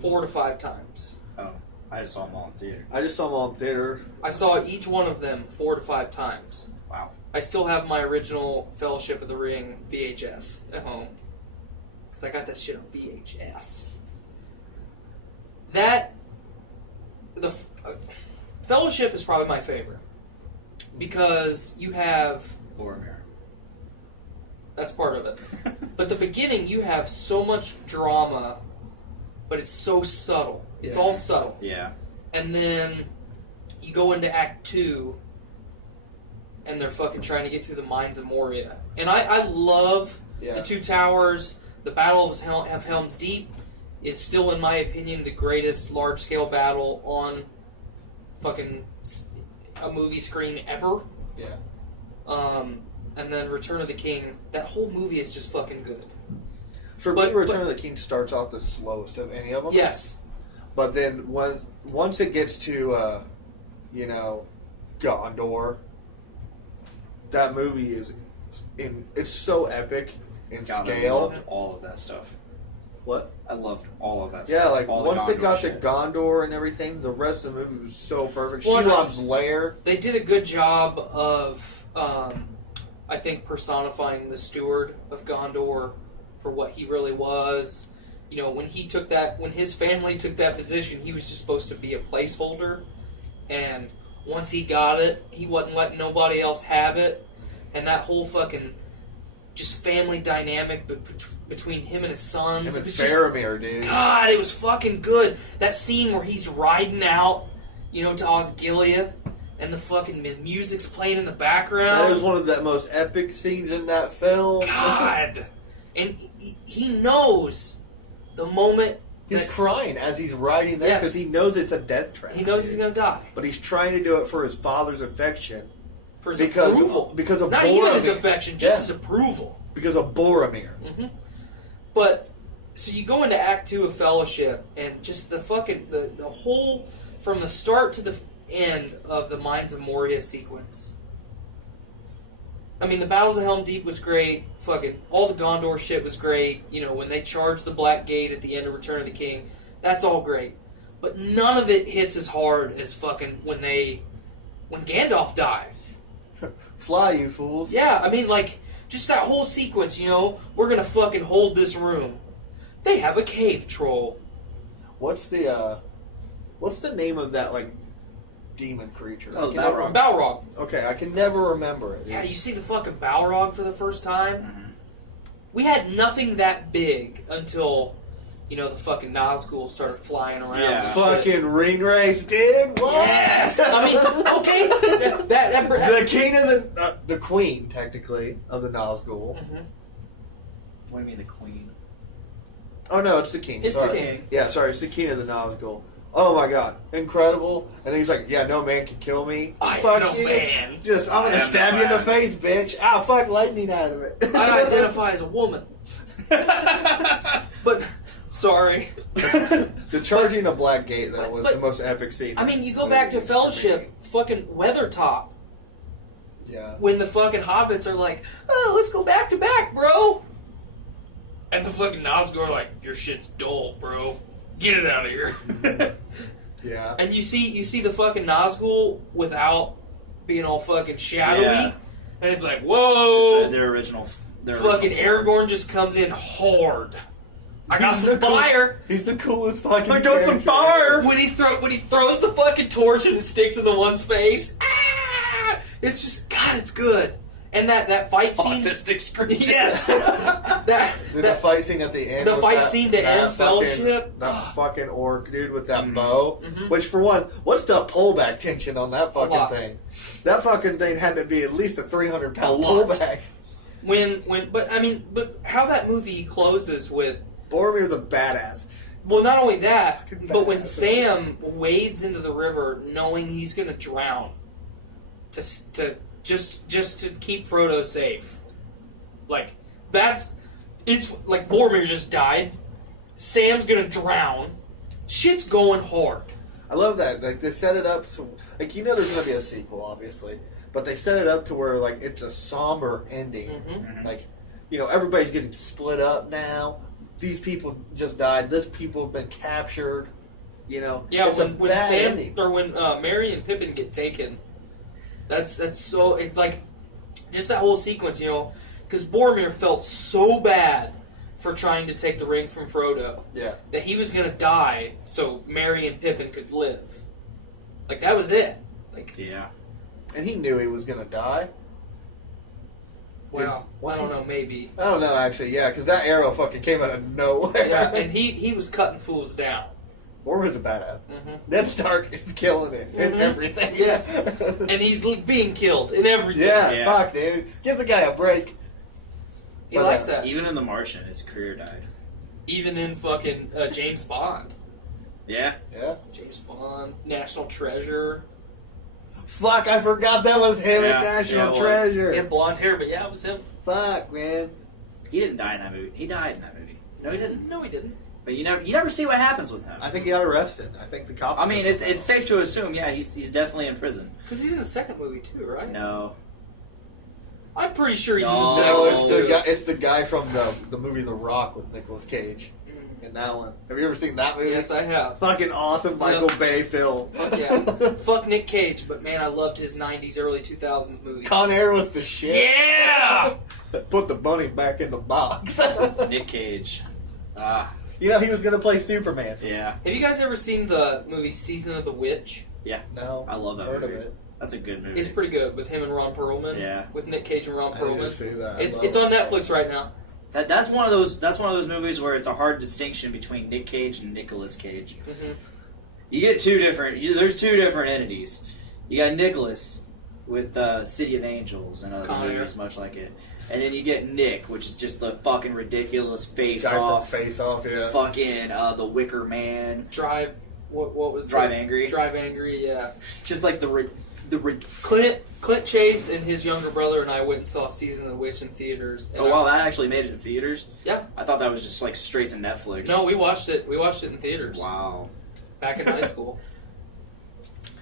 4 to 5 times. Oh, I just saw them all in theater. I just saw them all in theater. I saw each one of them 4 to 5 times. Wow. I still have my original Fellowship of the Ring VHS at home. Because I got that shit on VHS. Fellowship is probably my favorite. Because you have... Boromir. That's part of it. But the beginning, you have so much drama, but it's so subtle. It's all subtle. Yeah. And then you go into Act 2, and they're fucking trying to get through the mines of Moria. And I love the Two Towers. The Battle of Helm's Deep is still, in my opinion, the greatest large-scale battle on fucking a movie screen ever. Yeah. And then Return of the King, that whole movie is just fucking good. For me, Return of the King starts off the slowest of any of them. Yes. But then once it gets to, Gondor, that movie it's so epic in God, scale. I loved all of that stuff. What? I loved all of that Yeah, stuff. like all once they got shit. to Gondor and everything, the rest of the movie was so perfect. Well, Shelob's lair. They did a good job of, I think, personifying the steward of Gondor for what he really was. You know, when his family took that position, he was just supposed to be a placeholder. And once he got it, he wasn't letting nobody else have it. And that whole fucking just family dynamic between him and his sons. Him and it was just, Faramir, dude. God, it was fucking good. That scene where he's riding out, to Osgiliath, and the fucking music's playing in the background. That is one of the most epic scenes in that film. God! And he knows the moment... He's crying as he's riding there because he knows it's a death trap. He knows he's going to die. But he's trying to do it for his father's affection. For his approval. Because of Not Boromir. even his affection, just his approval. Because of Boromir. Mm-hmm. But, so you go into Act 2 of Fellowship, and just the fucking, the whole, from the start to the end of the Mines of Moria sequence. I mean, the Battles of Helm Deep was great. Fucking, all the Gondor shit was great. When they charged the Black Gate at the end of Return of the King. That's all great. But none of it hits as hard as fucking when Gandalf dies. Fly, you fools. Yeah, I mean, just that whole sequence, we're gonna fucking hold this room. They have a cave troll. What's the name of that, demon creature? Oh, Balrog. Balrog. Okay, I can never remember it. Yeah, you see the fucking Balrog for the first time? Mm-hmm. We had nothing that big until, the fucking Nazgul started flying around. Yeah. and shit. Fucking ring race, dude. What? Yes! I mean, okay. The king of the queen, technically, of the Nazgul. Mm-hmm. What do you mean the queen? Oh, no, it's the king. It's sorry. the king. Yeah, sorry, it's the king of the Nazgul. Oh my god, incredible! And then he's like, "Yeah, no man can kill me. I am Fuck no you. man. Just, I'm gonna I am stab no you in the man." face, bitch. Ah, fuck lightning out of it." I identify as a woman. But, sorry. The charging of Black Gate, though, was but- the most epic scene. I mean, you go back to for me. Fellowship, fucking Weathertop. Yeah. When the fucking hobbits are like, "Oh, let's go back to back, bro," and the fucking Nazgul are like, "Your shit's dull, bro. Get it out of here." Yeah. And you see the fucking Nazgul without being all fucking shadowy, Yeah. and it's like, whoa! Their original. Fucking Aragorn just comes in hard. I got He's some the cool- fire. He's the coolest fucking. I got some character fire! ever. When he throws the fucking torch and it sticks in the one's face. Ah! It's just, God, it's good. And that fight scene. Autistic scream. Yes. The fight scene at the end. The with fight that- scene to that end Fellowship. That fucking orc dude with that Mhm. bow. Mhm. Which, for one, what's the pullback tension on that fucking lot. thing? That fucking thing had to be at least a 300-pound A lot. pullback. But how that movie closes with, Boromir's a badass. well, not only that, Fucking but when badass. Sam Sam wades into the river knowing he's gonna drown, to keep Frodo safe, it's like Boromir just died. Sam's gonna drown. Shit's going hard. I love that. They set it up so, there's going to be a sequel, obviously, but they set it up to where it's a somber ending. Mm-hmm. Everybody's getting split up now. These people just died. This people have been captured. Yeah, it's a when bad Sam ending. or when Merry and Pippin get taken, that's so. It's like, Just that whole sequence, you know, because Boromir felt so bad for trying to take the ring from Frodo Yeah. that he was going to die so Merry and Pippin could live. Like, that was it. Like, Yeah. And he knew he was gonna die. well, I once don't he- know, maybe. I don't know, actually. Yeah, because that arrow fucking came out of nowhere. Yeah, and he was cutting fools down. Boromir's a badass. Mhm. Ned Stark is killing it in Mhm. everything. Yes. And he's being killed in everything. yeah, Yeah. fuck, dude. Give the guy a break. He But, likes that. Even in The Martian, his career died. Even in fucking James Bond. Yeah. Yeah. James Bond, National Treasure. Fuck, I forgot that was him Yeah, in yeah, National it was. Treasure. He had blonde hair, but yeah, it was him. Fuck, man. He didn't die in that movie. He died in that movie. No, he didn't. No, he didn't. But you never see what happens with him. I think he got arrested. I think the cops. I mean, took him. it's safe to assume, yeah, he's definitely in prison. Because he's in the second movie, too, right? No. I'm pretty sure he's in the No. second No, one, it's too. the guy. It's the guy from the movie The Rock with Nicolas Cage. Mm. In that one, have you ever seen that movie? Yes, I have. Fucking awesome Michael Bay film. Fuck yeah. Fuck Nick Cage, but man, I loved his 90s, early 2000s movies. Con Air was the shit. Yeah! Put the bunny back in the box. Nick Cage. Ah, You know he was gonna play Superman. yeah. Have you guys ever seen the movie Season of the Witch? No, I love that heard movie. of it. That's a good movie. It's pretty good with him and Ron Perlman. Yeah. With Nick Cage and Ron I need to Perlman. see that. It's on Netflix right now. That's one of those movies where it's a hard distinction between Nick Cage and Nicolas Cage. Mm-hmm. You get there's two different entities. You got Nicholas with City of Angels and other Con Air. movies much like it, and then you get Nick, which is just the fucking ridiculous face Guy off, from Face Off, yeah. fucking The Wicker Man, Drive. What was Drive the- Angry, Drive Angry, yeah. just like the Clint Chase and his younger brother and I went and saw Season of the Witch in theaters. And Oh wow, that actually made it to theaters. Yeah. I thought that was just like straight to Netflix. No, we watched it. We watched it in theaters. Wow, Back in high school.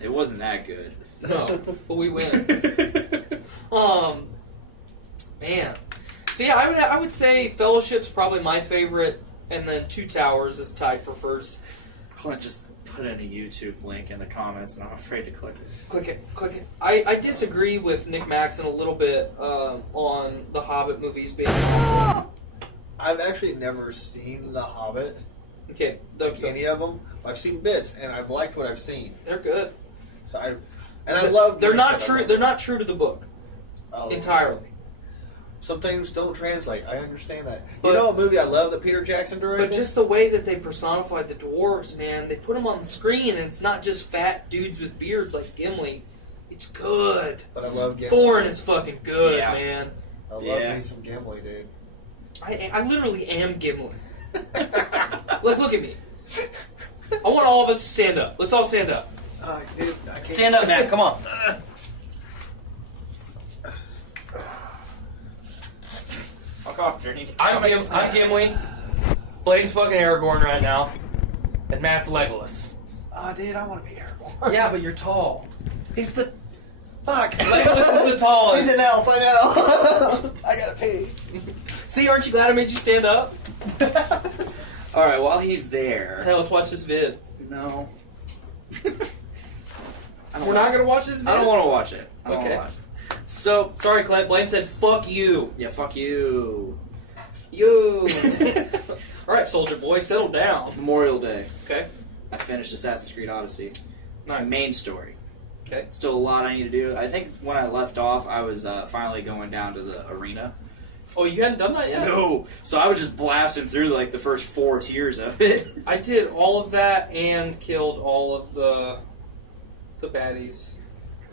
it wasn't that good. No, but we win. Man. So yeah, I would say Fellowship's probably my favorite, and then Two Towers is tied for first. Clint just put in a YouTube link in the comments, and I'm afraid to click it. Click it. I disagree with Nick Maxon a little bit on the Hobbit movies being I've actually never seen The Hobbit, okay. like any of them. I've seen bits, and I've liked what I've seen. They're good. So I love. They're not true. They're not true to the book entirely. Some things don't translate. I understand that. But- You know a movie I love that Peter Jackson directed? But just the way that they personified the dwarves, man, they put them on the screen, and it's not just fat dudes with beards like Gimli. It's good. But I love Gimli. Thorin is fucking good, Yeah. man. I love Yeah. me some Gimli, dude. I literally am Gimli. Look at me. I want all of us to stand up. Let's all stand up. Dude, I can't. Stand up, Matt. Come on. Fuck off, Journey. I'm Gimli. Blaine's fucking Aragorn right now. And Matt's Legolas. Dude, I want to be Aragorn. Yeah, but you're tall. He's the. Fuck. Legolas is the tallest. He's an elf, I know. I gotta pee. See, aren't you glad I made you stand up? All right, while he's there. Hey, let's watch this vid. No. We're not gonna watch this vid? I don't want to watch it. I don't Okay. wanna watch it. So, Sorry, Clint. Blaine said, fuck you. yeah, fuck you. You. Alright, soldier boy, settle down. Memorial Day. Okay. I finished Assassin's Creed Odyssey. Nice. Main story. Okay. Still a lot I need to do. I think when I left off, I was finally going down to the arena. Oh, you hadn't done that yet? No, so I was just blasting through like the first 4 tiers of it. I did all of that and killed all of the baddies.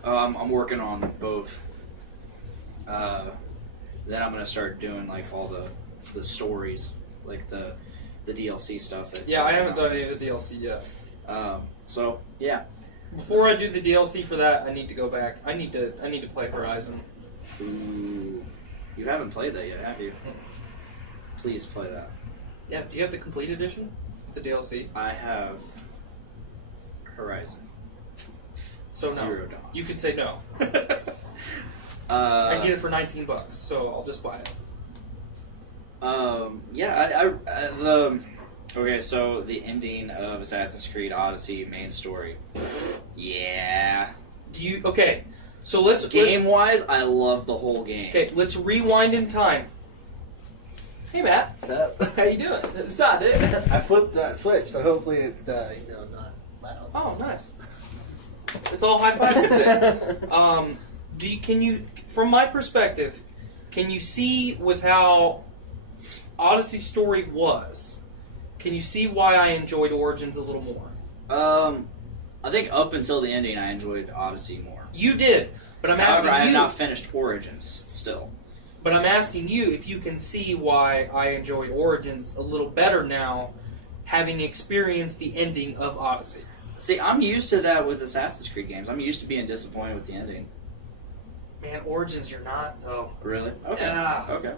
I'm working on both. Then I'm gonna start doing like all the stories, like the DLC stuff. Yeah, I haven't done any of the DLC yet. So yeah. Before I do the DLC for that, I need to go back. I need to play Horizon. Ooh, you haven't played that yet, have you? Please play that. Yeah, do you have the complete edition? The DLC? I have Horizon. So no. Zero Dawn. You could say no. I get it for $19, so I'll just buy it. Yeah, okay, so the ending of Assassin's Creed Odyssey main story. Yeah. Okay, So let's Game-wise, I love the whole game. Okay, let's rewind in time. Hey, Matt. What's up? How you doing? What's up, dude? I flipped that switch, so hopefully it's not loud. Oh, nice. It's all high fives today. Can you, from my perspective, can you see with how Odyssey's story was? Can you see why I enjoyed Origins a little more? I think up until the ending, I enjoyed Odyssey more. You did, but I'm asking However, I have you. not finished Origins still. But I'm asking you if you can see why I enjoy Origins a little better now, having experienced the ending of Odyssey. See, I'm used to that with Assassin's Creed games. I'm used to being disappointed with the ending. Man, Origins, you're not though. Really? Okay. Yeah. Okay.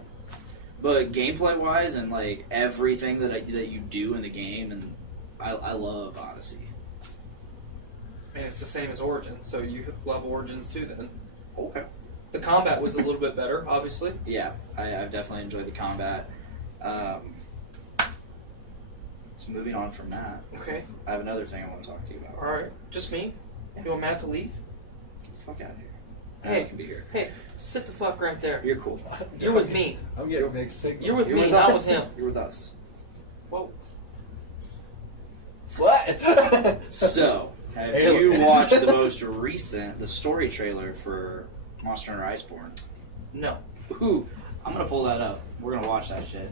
But gameplay-wise and like everything that you do in the game, and I love Odyssey. Man, it's the same as Origins, so you love Origins too then. Okay. The combat was a little bit better, obviously. Yeah, I've definitely enjoyed the combat. So moving on from that, Okay. I have another thing I want to talk to you about. Alright. Just me? You want Matt to leave? Get the fuck out of here. Hey. I can be here. Hey, sit the fuck right there. You're cool. You're with me. I'm getting mixed signals. You're with You're me, with not us. with him. You're with us. Whoa. What? So, have Hey, you look. watched the most recent, the story trailer for Monster Hunter Iceborne? No. Ooh, I'm gonna pull that up. We're gonna watch that shit.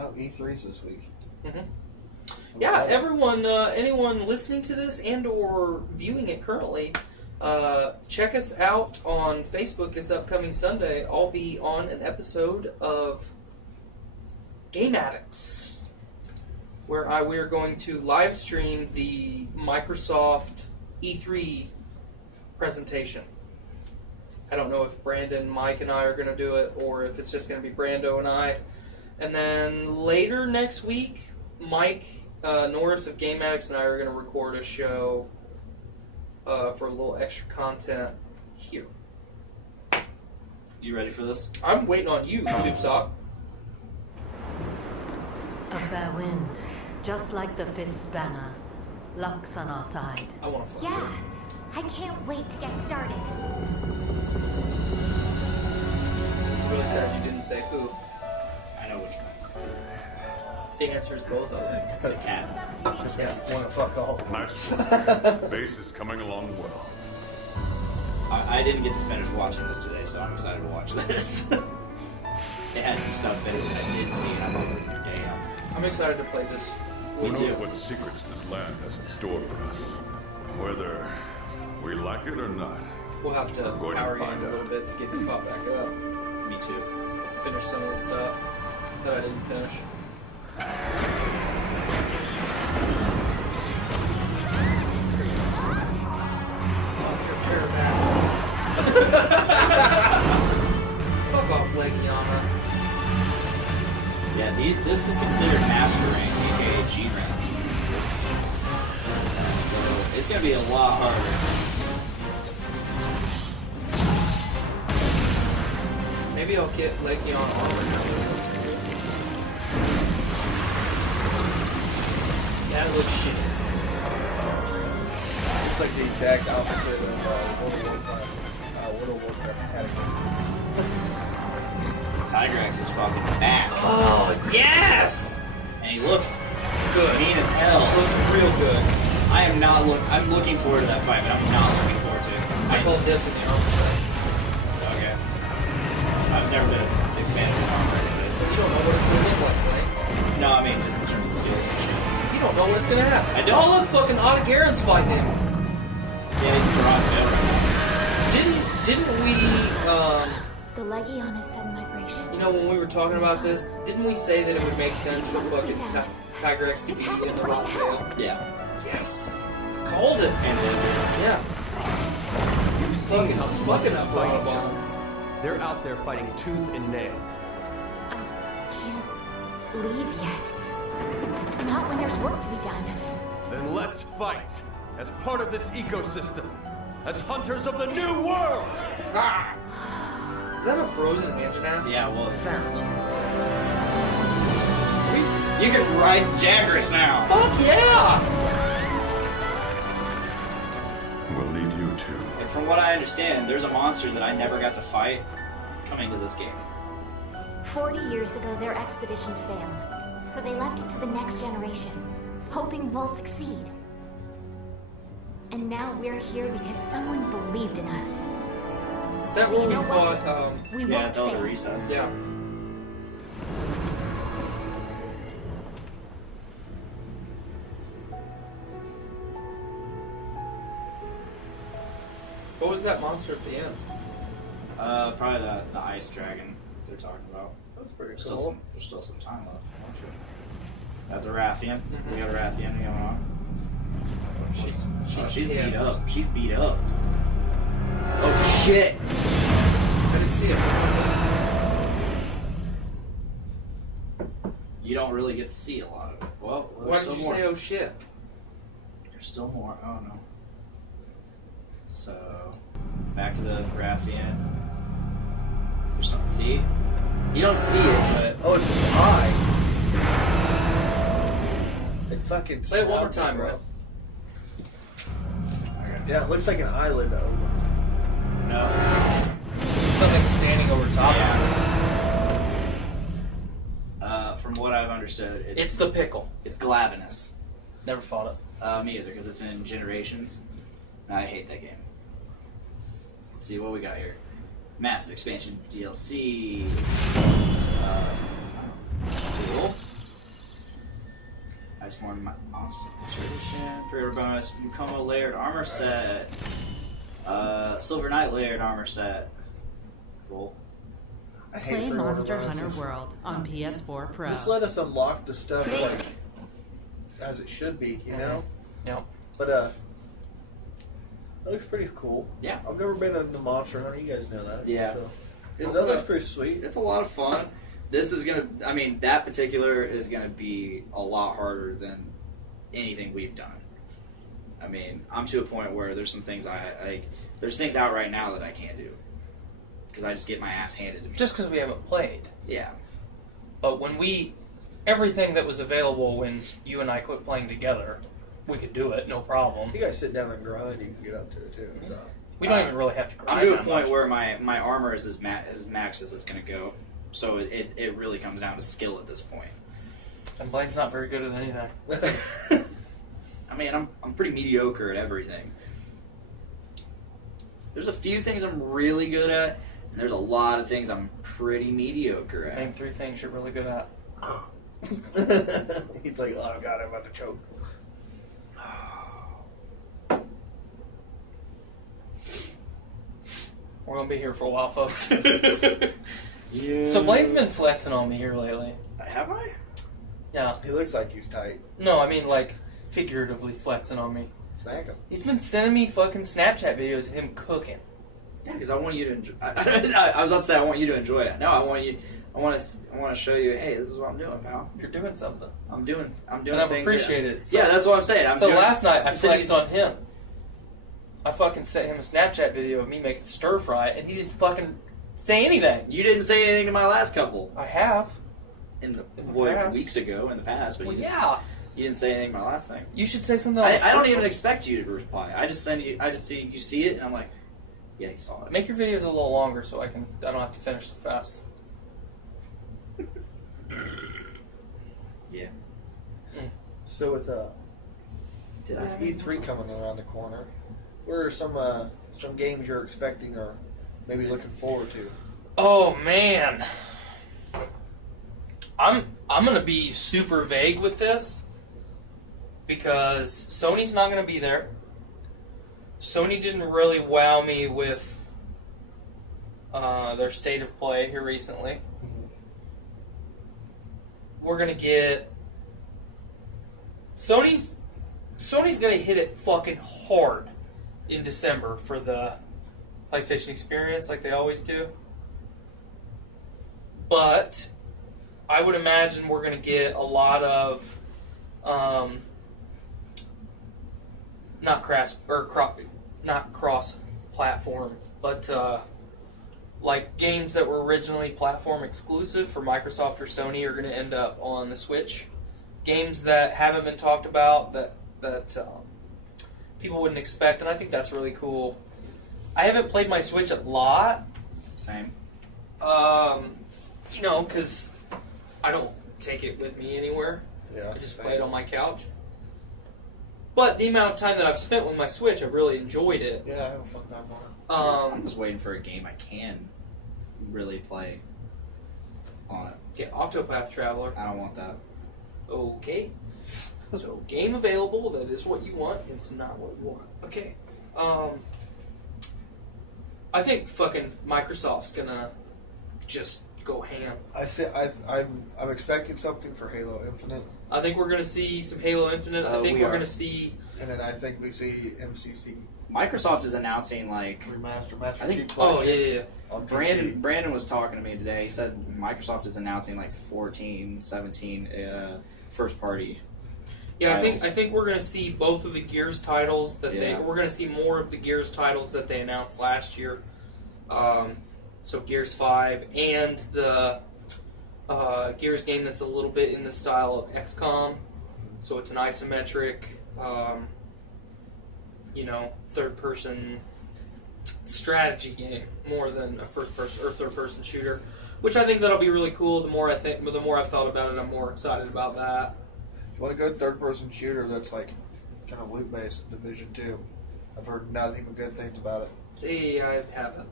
Oh, E3's this week. Mm-hmm. I'm Yeah, excited. everyone, anyone listening to this and or viewing it currently, check us out on Facebook this upcoming Sunday. I'll be on an episode of Game Addicts, where we're going to live stream the Microsoft E3 presentation. I don't know if Brandon, Mike, and I are going to do it, or if it's just going to be Brando and I. And then later next week, Mike Norris of Game Addicts and I are going to record a show for a little extra content here. You ready for this? I'm waiting on you, Tube Sock. A fair wind, just like the fifth banner. Luck's on our side. I want to fuck Yeah, I can't wait to get started. I'm really sad you didn't say who. I know which one. The answer is both of them. It's the cat. Want to fuck all. Nice work. Base is coming along well. I didn't get to finish watching this today, so I'm excited to watch this. It had some stuff in it that I did see, and I'm like, damn. I'm excited to play this. Who Me knows too. what secrets this land has in store for us? Whether we like it or not. We'll have to We're going to power you find in a little out. bit to get you caught back up. Me too. Finish some of the stuff that I didn't finish. Fuck off, Legiana. Yeah, this is considered master rank, aka G rank. So it's gonna be a lot harder. Maybe I'll get Legion armor now. That looks shitty. It's like the exact opposite of World of Warcraft Cataclysm. Tigrex is fucking back. Oh, yes! And he looks Good. mean as hell. Looks real good. I'm looking forward to that fight, but I'm not looking forward to it. I call dibs in the armor set. Okay. I've never been a big fan of his armor. So you don't know what it's gonna look like, right? No, I mean just in terms of skills and shit. You don't know what's gonna happen. I don't. Oh, look, fucking Otagaron's fighting him. Yeah, he's in the rock right now. Didn't we, The Legion is sudden migration. you know, when we were talking about this, didn't we say that it would make sense for fucking Tigrex to be in the Rock Vale? Yeah. Yes. Called it. And Lizard. Yeah. I'm fucking up Autobahn. They're out there fighting tooth and nail. I can't leave yet. Not when there's work to be done. Then let's fight as part of this ecosystem, as hunters of the new world. Ah. Is that a frozen Anjanath? Yeah, well, Found you. you can ride Jagras now. Fuck yeah! will lead you to. And from what I understand, there's a monster that I never got to fight coming to this game. 40 years ago, their expedition failed, so they left it to the next generation, hoping we'll succeed. And now we're here because someone believed in us. Is that So where you we know what? fought? We Yeah, won't it's all the fail. recess. Yeah. What was that monster at the end? Probably the ice dragon they're talking about. That's pretty There's cool. still some time left. That's a Rathian. Mm-hmm. We got a Rathian going on. She's She's beat pissed. up. She's beat up. Oh shit! I didn't see it. You don't really get to see a lot of it. Well, there's Why still did you more. say, oh shit? There's still more. Oh no. So, back to the Rathian. There's something. See? You don't see it, but Oh, it's his eye. It fucking. Play it one more swamped time, bro. Yeah, it looks like an eyelid to open. no. Something standing over top. From what I've understood, It's the pickle. it's Glavinus. Never fought it. Me either, because it's in Generations. And I hate that game. Let's see what we got here. Massive expansion DLC. Cool. Iceborne Monster Edition. Creator bonus. Mukomo layered armor set. Silver Knight layered armor set. Cool. I hate Play pre-order Monster bonuses. Hunter World on PS4 Pro. Just let us unlock the stuff like as it should be, you know. Yep. But it looks pretty cool. Yeah. I've never been into Monster Hunter. You guys know that. Yeah. So. It's that a- looks pretty sweet. It's a lot of fun. This is gonna. I mean, that particular is gonna be a lot harder than anything we've done. I mean, I'm to a point where there's some things I like. There's things out right now that I can't do because I just get my ass handed to me. Just because we haven't played. Yeah. But when everything that was available when you and I quit playing together, we could do it, no problem. You guys sit down and grind, you can get up to it too. So. We don't even really have to grind. I'm to a that point much. where my armor is as max as it's gonna go. So it really comes down to skill at this point. And Blaine's not very good at anything. I mean, I'm pretty mediocre at everything. There's a few things I'm really good at, and there's a lot of things I'm pretty mediocre at. Name 3 things you're really good at. He's like, oh god, I'm about to choke. We're gonna be here for a while, folks. Yeah. So Blaine's been flexing on me here lately. Have I? Yeah. He looks like he's tight. No, I mean like figuratively flexing on me. Smack him. He's been sending me fucking Snapchat videos of him cooking. Yeah, because I want you to enjoy. I was about to say I want you to enjoy it. No, I want you. I want to show you. Hey, this is what I'm doing, pal. You're doing something. I'm doing. And I've things appreciated it. So, yeah, that's what I'm saying. so last night I flexed on him. I fucking sent him a Snapchat video of me making stir fry, and he didn't fucking say anything. You didn't say anything to my last couple. I have. In the past. weeks ago, in the past, but Well, you, yeah. you didn't say anything to my last thing. You should say something. I don't even expect you to reply. I just send you. I just see you see it, and I'm like, yeah, you saw it. Make your videos a little longer so I don't have to finish so fast. Yeah. So with Did I? with E3 coming around the corner, what are some games you're expecting or maybe looking forward to? Oh man, I'm gonna be super vague with this because Sony's not gonna be there. Sony didn't really wow me with their state of play here recently. We're gonna get Sony's gonna hit it fucking hard in December for the PlayStation Experience, like they always do. But I would imagine we're going to get a lot of not cross platform, but like games that were originally platform exclusive for Microsoft or Sony are going to end up on the Switch. Games that haven't been talked about that people wouldn't expect, and I think that's really cool. I haven't played my Switch a lot. Same. Because I don't take it with me anywhere. Yeah, I just play it on my couch. But the amount of time that I've spent with my Switch, I've really enjoyed it. Yeah, I have a fun time on I'm just waiting for a game I can really play on it. Get Octopath Traveler. I don't want that. Okay. So, game available, that is what you want, it's not what you want. Okay. I think fucking Microsoft's gonna just go ham. I'm expecting something for Halo Infinite. I think we're gonna see some Halo Infinite. I think we're gonna see... And then I think we see MCC. Microsoft is announcing, like... Master Chief Collection. Oh, yeah. On Brandon was talking to me today. He said Microsoft is announcing, like, 14, 17 first-party Yeah, titles. I think we're going to see both of the Gears titles that Yeah. we're going to see more of the Gears titles that they announced last year. So Gears 5 and the Gears game that's a little bit in the style of XCOM. So it's an isometric, third-person strategy game more than a first-person or third-person shooter, which I think that'll be really cool. The more I've thought about it, I'm more excited about that. You want a good third-person shooter that's like kind of loot-based? Division 2. I've heard nothing but good things about it. See, I haven't.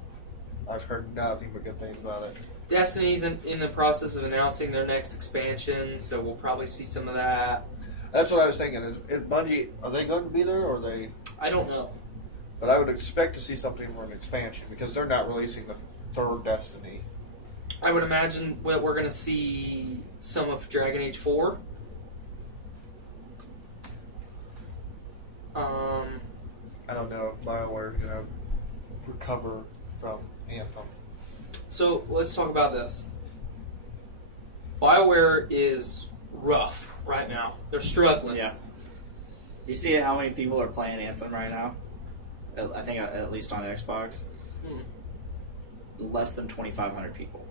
I've heard nothing but good things about it. Destiny's in the process of announcing their next expansion, so we'll probably see some of that. That's what I was thinking. Is Bungie, are they going to be there, or are they... I don't know. But I would expect to see something for an expansion, because they're not releasing the third Destiny. I would imagine we're going to see some of Dragon Age 4. I don't know if BioWare is going to recover from Anthem. So let's talk about this. BioWare is rough right now. They're struggling. Yeah. You see how many people are playing Anthem right now? I think at least on Xbox. Less than 2,500 people.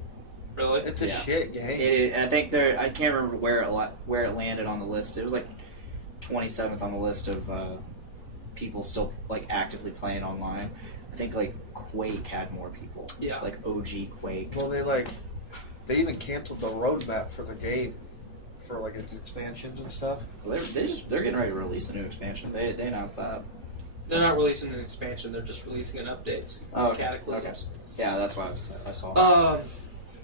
Really? It's a shit game. I think I can't remember where it landed on the list. It was like 27th on the list of people still like actively playing online. I think like Quake had more people. Yeah. Like OG Quake. Well, they even canceled the roadmap for the game for like its expansions and stuff. They're getting ready to release a new expansion. They announced that. They're not releasing an expansion. They're just releasing an update. Okay. Cataclysms. Okay. Yeah, that's what I saw.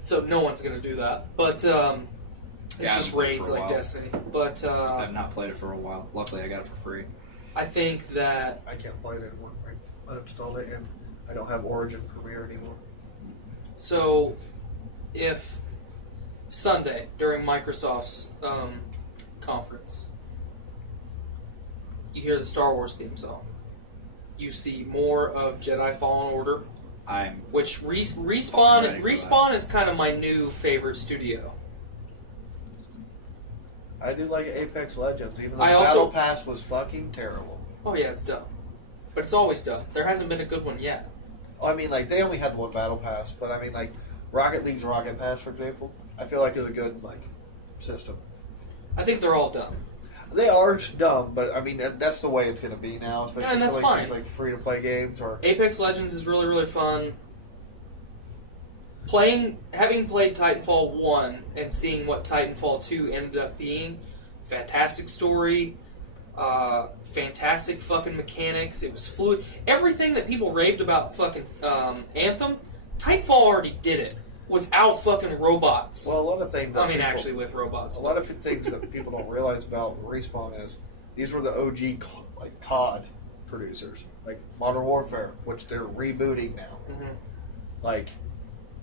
So no one's going to do that. But it's just raids like Destiny. But I've not played it for a while. Luckily, I got it for free. I think that... I can't play it anymore. I uninstalled it, and I don't have Origin Premiere anymore. So, if Sunday, during Microsoft's conference, you hear the Star Wars theme song, you see more of Jedi Fallen Order, which Respawn is kind of my new favorite studio. I do like Apex Legends, even though I Battle Pass was fucking terrible. Oh yeah, it's dumb. But it's always dumb. There hasn't been a good one yet. I mean, like, they only had one Battle Pass, but I mean, like, Rocket League's Rocket Pass, for example, I feel like is a good, like, system. I think they're all dumb. They are dumb, but I mean, that's the way it's going to be now, especially Yeah, and that's for like, fine. these, like, free-to-play games. Or Apex Legends is really, really fun. Having played Titanfall 1 and seeing what Titanfall 2 ended up being, fantastic story, fantastic fucking mechanics, it was fluid. Everything that people raved about fucking Anthem, Titanfall already did it without fucking robots. Well, a lot of things. Actually with robots. A lot of things that people don't realize about Respawn is these were the OG like COD producers, like Modern Warfare, which they're rebooting now. Mm-hmm. Like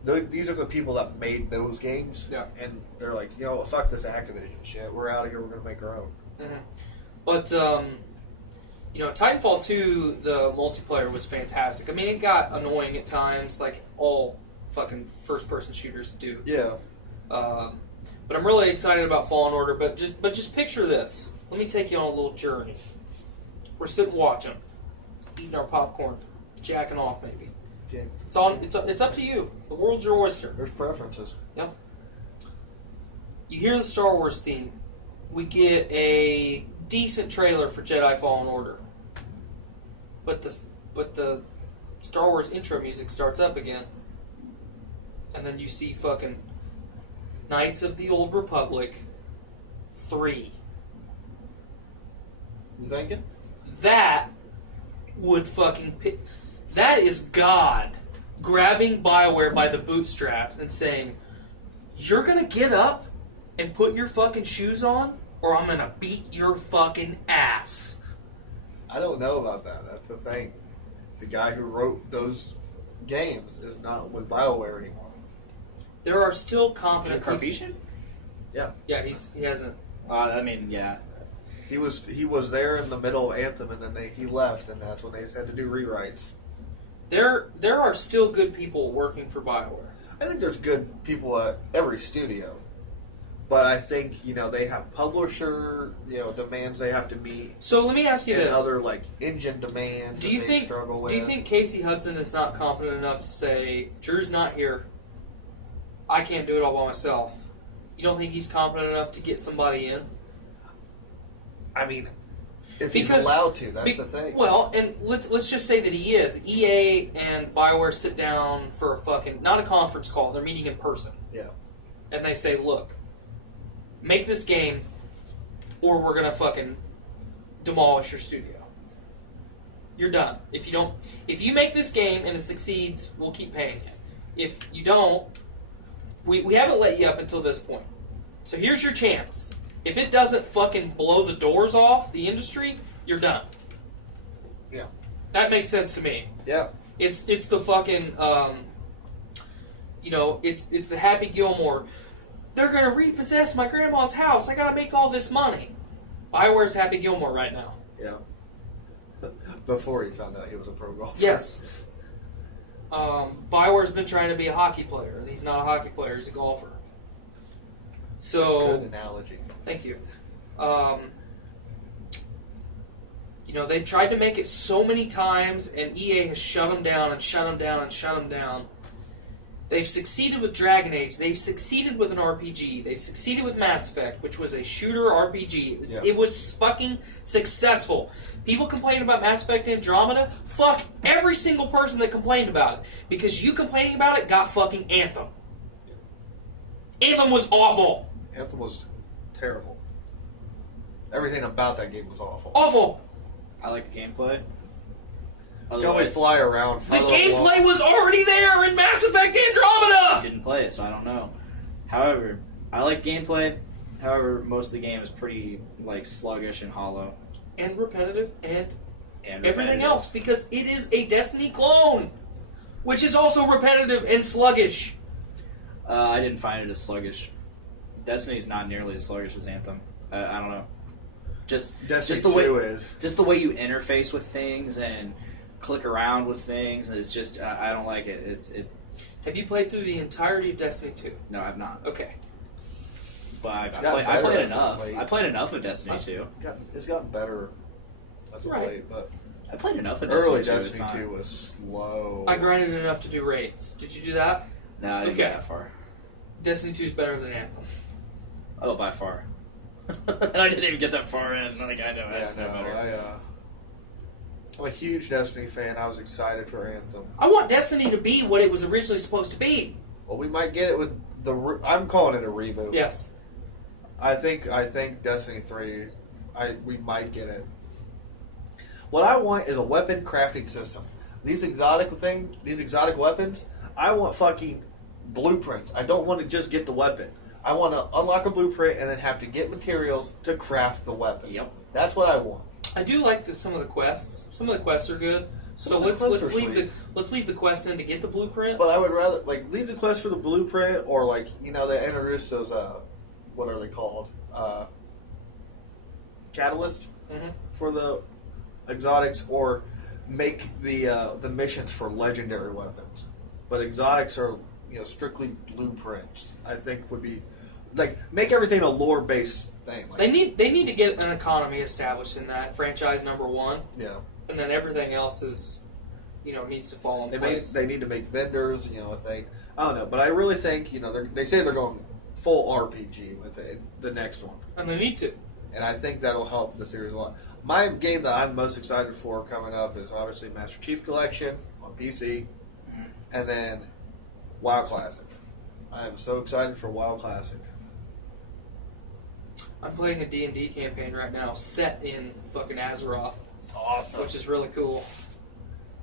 these are the people that made those games, yeah. And they're like, fuck this Activision shit. We're out of here. We're gonna make our own. Mm-hmm. But Titanfall 2, the multiplayer was fantastic. I mean, it got annoying at times, like all fucking first-person shooters do. Yeah. But I'm really excited about Fallen Order. But just picture this. Let me take you on a little journey. We're sitting watching, eating our popcorn, jacking off maybe. Okay. It's up to you. The world's your oyster. There's preferences. Yep. You hear the Star Wars theme. We get a decent trailer for Jedi Fallen Order. but the Star Wars intro music starts up again, and then you see fucking Knights of the Old Republic 3. You thinking? That would fucking... That is God grabbing BioWare by the bootstraps and saying, you're gonna get up and put your fucking shoes on, or I'm gonna beat your fucking ass. I don't know about that. That's the thing. The guy who wrote those games is not with BioWare anymore. There are still competent Carpetian? Yeah. Yeah, he hasn't. I mean, yeah. He was there in the middle of Anthem, and then he left, and that's when they had to do rewrites. There are still good people working for BioWare. I think there's good people at every studio, but I think they have publisher demands they have to meet. So let me ask you and this: other engine demands. Do you they think? struggle with. Do you think Casey Hudson is not competent enough to say Drew's not here? I can't do it all by myself. You don't think he's competent enough to get somebody in? I mean, if he's allowed to, that's the thing. Well, and let's just say that he is. EA and BioWare sit down for a fucking, not a conference call, they're meeting in person. Yeah. And they say, look, make this game or we're going to fucking demolish your studio. You're done. If you make this game and it succeeds, we'll keep paying you. If you don't, we haven't let you up until this point. So here's your chance. If it doesn't fucking blow the doors off the industry, you're done. Yeah. That makes sense to me. Yeah. It's the fucking, it's the Happy Gilmore. They're going to repossess my grandma's house. I got to make all this money. BioWare's Happy Gilmore right now. Yeah. Before he found out he was a pro golfer. Yes. BioWare's been trying to be a hockey player, and he's not a hockey player, he's a golfer. So, good analogy. Thank you. They tried to make it so many times, and EA has shut them down and shut them down and shut them down. They've succeeded with Dragon Age. They've succeeded with an RPG. They've succeeded with Mass Effect, which was a shooter RPG. It was fucking successful. People complain about Mass Effect Andromeda. Fuck every single person that complained about it. Because you complaining about it got fucking Anthem. Anthem was awful. Anthem was terrible. Everything about that game was awful. Awful. I like the gameplay. You can only fly around. The gameplay was already there in Mass Effect Andromeda! Didn't play it, so I don't know. However, I like gameplay. However, most of the game is pretty sluggish and hollow. And repetitive and everything repetitive. else, because it is a Destiny clone, which is also repetitive and sluggish. I didn't find it as sluggish. Destiny's not nearly as sluggish as Anthem. I don't know. Just the way 2 is. Just the way you interface with things and click around with things. It's just I don't like it. Have you played through the entirety of Destiny 2? No, I've not. Okay. But I played enough. I played enough of Destiny 2. It's gotten better as of late, but I played enough of Destiny 2. Early Destiny 2 was slow. I grinded enough to do raids. Did you do that? No, I didn't get that far. Destiny 2 is better than Anthem. Oh, by far. And I didn't even get that far in. I know that's no better. I'm a huge Destiny fan. I was excited for Anthem. I want Destiny to be what it was originally supposed to be. Well, we might get it with I'm calling it a reboot. Yes. I think Destiny 3, we might get it. What I want is a weapon crafting system. These exotic weapons, I want fucking blueprints. I don't want to just get the weapon. I want to unlock a blueprint and then have to get materials to craft the weapon. Yep. That's what I want. I do like some of the quests. Some of the quests are good. So let's leave the quest in to get the blueprint. But I would rather leave the quest for the blueprint, or they introduced those what are they called? Catalyst for the exotics, or make the missions for legendary weapons. But exotics are strictly blueprints. I think would be make everything a lore based thing. They need to get an economy established in that franchise number 1. Yeah. And then everything else is, needs to fall in place. They need to make vendors, a thing. I don't know, but I really think, they say they're going full RPG with the next one. And they need to. and I think that'll help the series a lot. My game that I'm most excited for coming up is obviously Master Chief Collection on PC, and then WoW Classic. I am so excited for WoW Classic. I'm playing a D&D campaign right now, set in fucking Azeroth. Awesome. Which is really cool.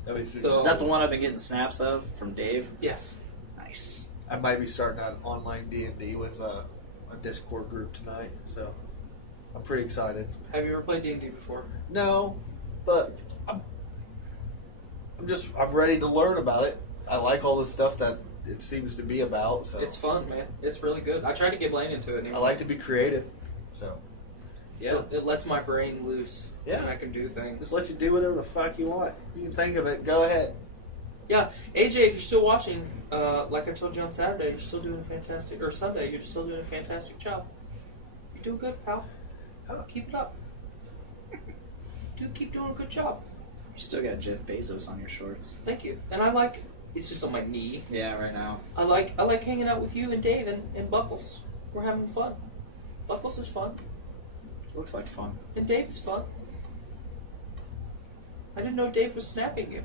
So, is that the one I've been getting snaps of from Dave? Yes. Nice. I might be starting out online D&D with a Discord group tonight, so I'm pretty excited. Have you ever played D&D before? No, but I'm ready to learn about it. I like all the stuff that it seems to be about. So it's fun, man. It's really good. I tried to get Blaine into it. I like to be creative, so yeah, it lets my brain loose. Yeah, and I can do things. Just let you do whatever the fuck you want. You can think of it. Go ahead. Yeah, AJ, if you're still watching, like I told you on Saturday, you're still doing a fantastic, or Sunday, you're still doing a fantastic job. You're doing good, pal. Keep it up. Keep doing a good job. You still got Jeff Bezos on your shorts. Thank you. And I like, it's just on my knee. Yeah, right now. I like hanging out with you and Dave and Buckles. We're having fun. Buckles is fun. Looks like fun. And Dave is fun. I didn't know Dave was snapping you.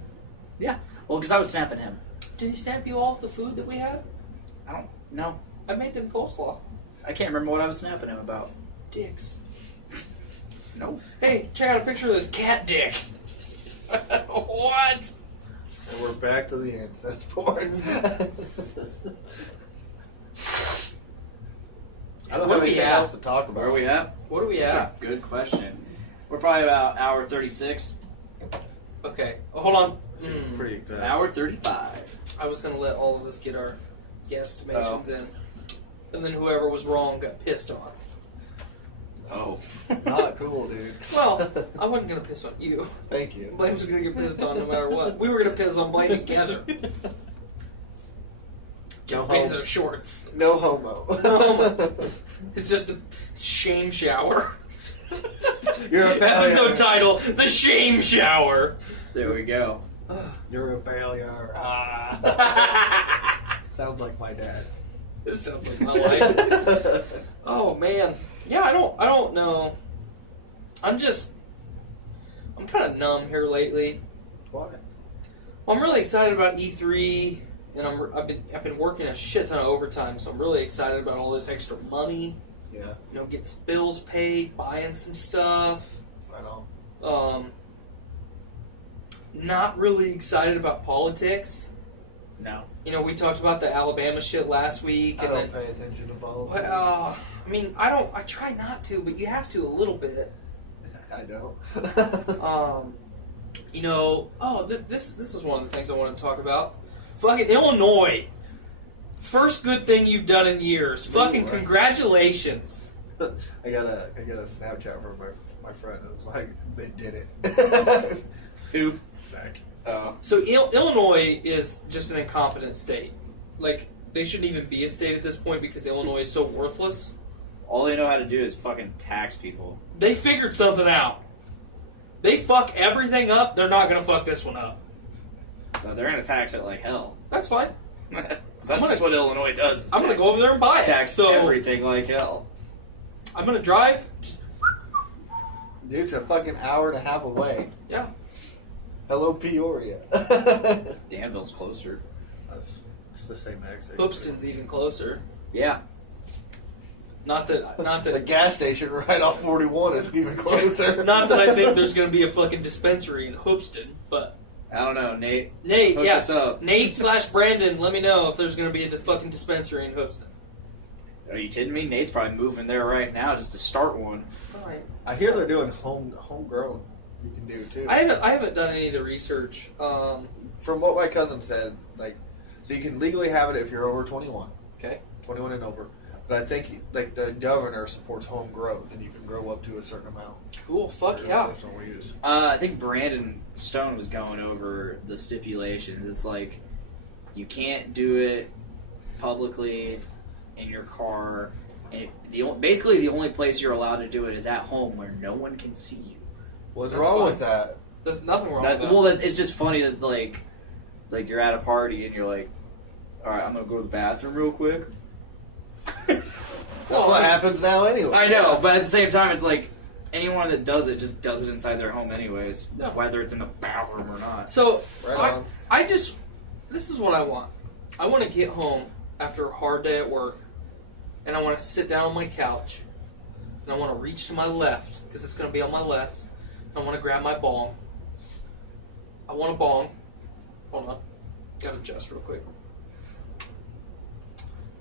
Yeah. Well, because I was snapping him. Did he snap you all of the food that we had? I don't know. I made them coleslaw. I can't remember what I was snapping him about. Dicks. No. Hey, check out a picture of this cat dick. What? And we're back to the incest porn. I don't have anything else to talk about. Where are we at? What are we That's at? a good question. We're probably about hour 36. Okay. Oh, hold on. Pretty exact. Hour 35. I was going to let all of us get our guesstimations in. And then whoever was wrong got pissed on. Oh. Not cool, dude. Well, I wasn't going to piss on you. Thank you. Blaine was going to get pissed on no matter what. We were going to piss on Blaine together. Jeff Bezos shorts. No homo. No homo. It's just a shame shower. You're a failure. Episode title, The Shame Shower. There we go. You're a failure. Sounds like my dad. This sounds like my life. Oh man. Yeah, I don't know. I'm kind of numb here lately. Why? Well, I'm really excited about E3, and I've been working a shit ton of overtime, so I'm really excited about all this extra money. Yeah. You know, get some bills paid, buying some stuff. I know. Not really excited about politics. No. You know, we talked about the Alabama shit last week. I don't pay attention to politics. Well, I mean, I try not to, but you have to a little bit. I don't. You know, this is one of the things I want to talk about. Fucking Illinois. First good thing you've done in years. Fucking congratulations. I got a Snapchat from my friend. It was like, they did it. Who? Zach. So Illinois is just an incompetent state. Like, they shouldn't even be a state at this point because Illinois is so worthless. All they know how to do is fucking tax people. They figured something out. They fuck everything up, they're not going to fuck this one up. So they're going to tax it like hell. That's fine. That's just what Illinois does. I'm going to go over there and buy it. Tax everything like hell. I'm going to drive. Dude, it's a fucking hour and a half away. Yeah. Hello, Peoria. Danville's closer. It's the same exit. Hoopston's even closer. Yeah. Not that the gas station right off 41 is even closer. Not that I think there's going to be a fucking dispensary in Hoopston, but I don't know, Nate. Nate, hook us up. Nate/Brandon, let me know if there's going to be a fucking dispensary in Hoopston. Are you kidding me? Nate's probably moving there right now just to start one. Fine. I hear they're doing homegrown. You can do too. I haven't done any of the research. From what my cousin said, like, so you can legally have it if you're over 21. Okay. 21 and over. But I think like the governor supports home growth, and you can grow up to a certain amount. Cool. Fuck yeah. Personal use. I think Brandon Stone was going over the stipulations. It's like you can't do it publicly in your car, and basically the only place you're allowed to do it is at home where no one can see you. What's wrong with that? There's nothing wrong with that. Well, it's just funny that like you're at a party and you're like, all right, I'm gonna go to the bathroom real quick. That's what happens now anyway. I know, but at the same time, it's like anyone that does it just does it inside their home anyways, No. whether it's in the bathroom or not. So Right this is what I want. I want to get home after a hard day at work, and I want to sit down on my couch, and I want to reach to my left, because it's going to be on my left, and I want to grab my bong. I want a bong. Hold on. Got to adjust real quick.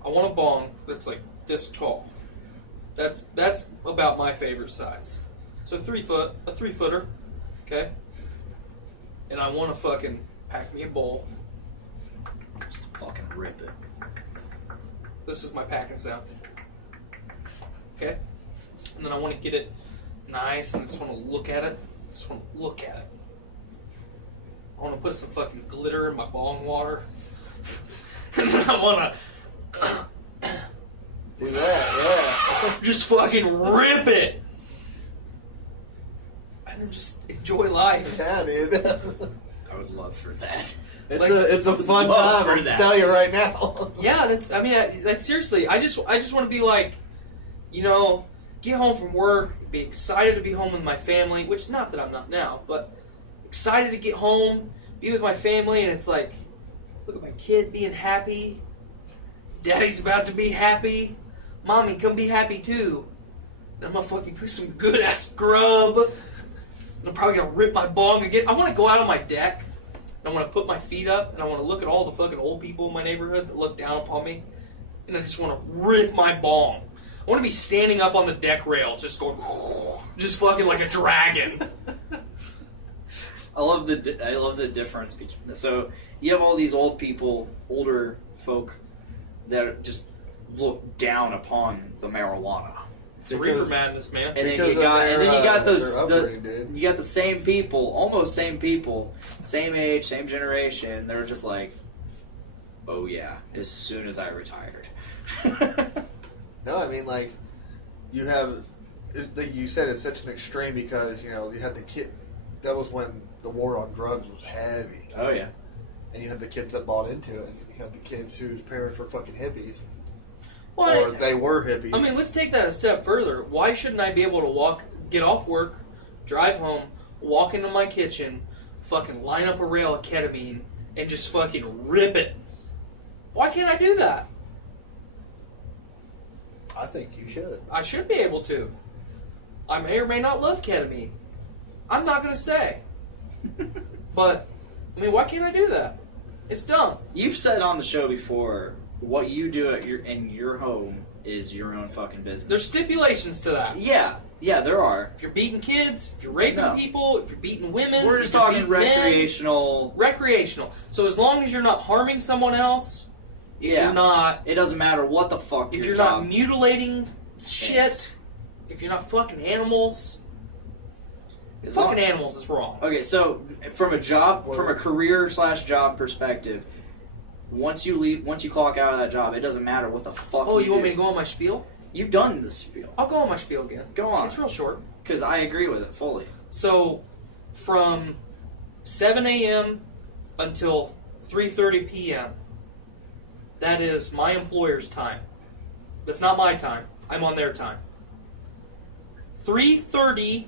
I want a bong that's like this tall. That's about my favorite size. So a 3-footer, okay? And I want to fucking pack me a bowl. Just fucking rip it. This is my packing sound. Okay? And then I want to get it nice, and I just want to look at it. I want to put some fucking glitter in my bong water. And then I want to Do that, just fucking rip it. And then just enjoy life. yeah. Yeah, dude. I would love for that. It's a fun love time, for I'll that. tell you right now. Yeah, like seriously, I just want to be like, get home from work, be excited to be home with my family, which not that I'm not now, but excited to get home, be with my family, and it's like, look at my kid being happy, daddy's about to be happy, mommy, come be happy too. Then I'm gonna fucking put some good ass grub. I'm probably gonna rip my bong again. I want to go out on my deck. I want to put my feet up, and I want to look at all the fucking old people in my neighborhood that look down upon me, and I just want to rip my bong. I want to be standing up on the deck rail, just going, just fucking like a dragon. I love the difference between. So you have all these older folk that just look down upon the marijuana. It's reefer madness, man. And then Because you got their those upbringing, dude. you got the same people, almost same people, same age, same generation. They're just like, oh yeah, as soon as I retired. No, I mean, like, you have, like you said, it's such an extreme because, you had the kid, that was when the war on drugs was heavy. Oh yeah. And you had the kids that bought into it. You had the kids whose parents were fucking hippies. Well, Or they were hippies. I mean, let's take that a step further. Why shouldn't I be able to get off work, drive home, walk into my kitchen, fucking line up a rail of ketamine, and just fucking rip it? Why can't I do that? I think you should. I should be able to. I may or may not love ketamine. I'm not going to say. But, I mean, why can't I do that? It's dumb. You've said on the show before, what you do in your home is your own fucking business. There's stipulations to that. Yeah, there are. If you're beating kids, if you're raping people, if you're beating women, We're just if you're talking beating men, recreational. recreational. So as long as you're not harming someone else, if you're not, it doesn't matter what the fuck. if your you're job not mutilating shit, is. if you're not fucking animals, As fucking long- animals is wrong. Okay, so from a career/job perspective, once you clock out of that job, it doesn't matter what the fuck. Oh, you want do. me to go on my spiel? You've done the spiel. I'll go on my spiel again. Go on. It's real short. Because I agree with it fully. So, from 7 a.m. until 3:30 p.m., that is my employer's time. That's not my time. I'm on their time. 3:30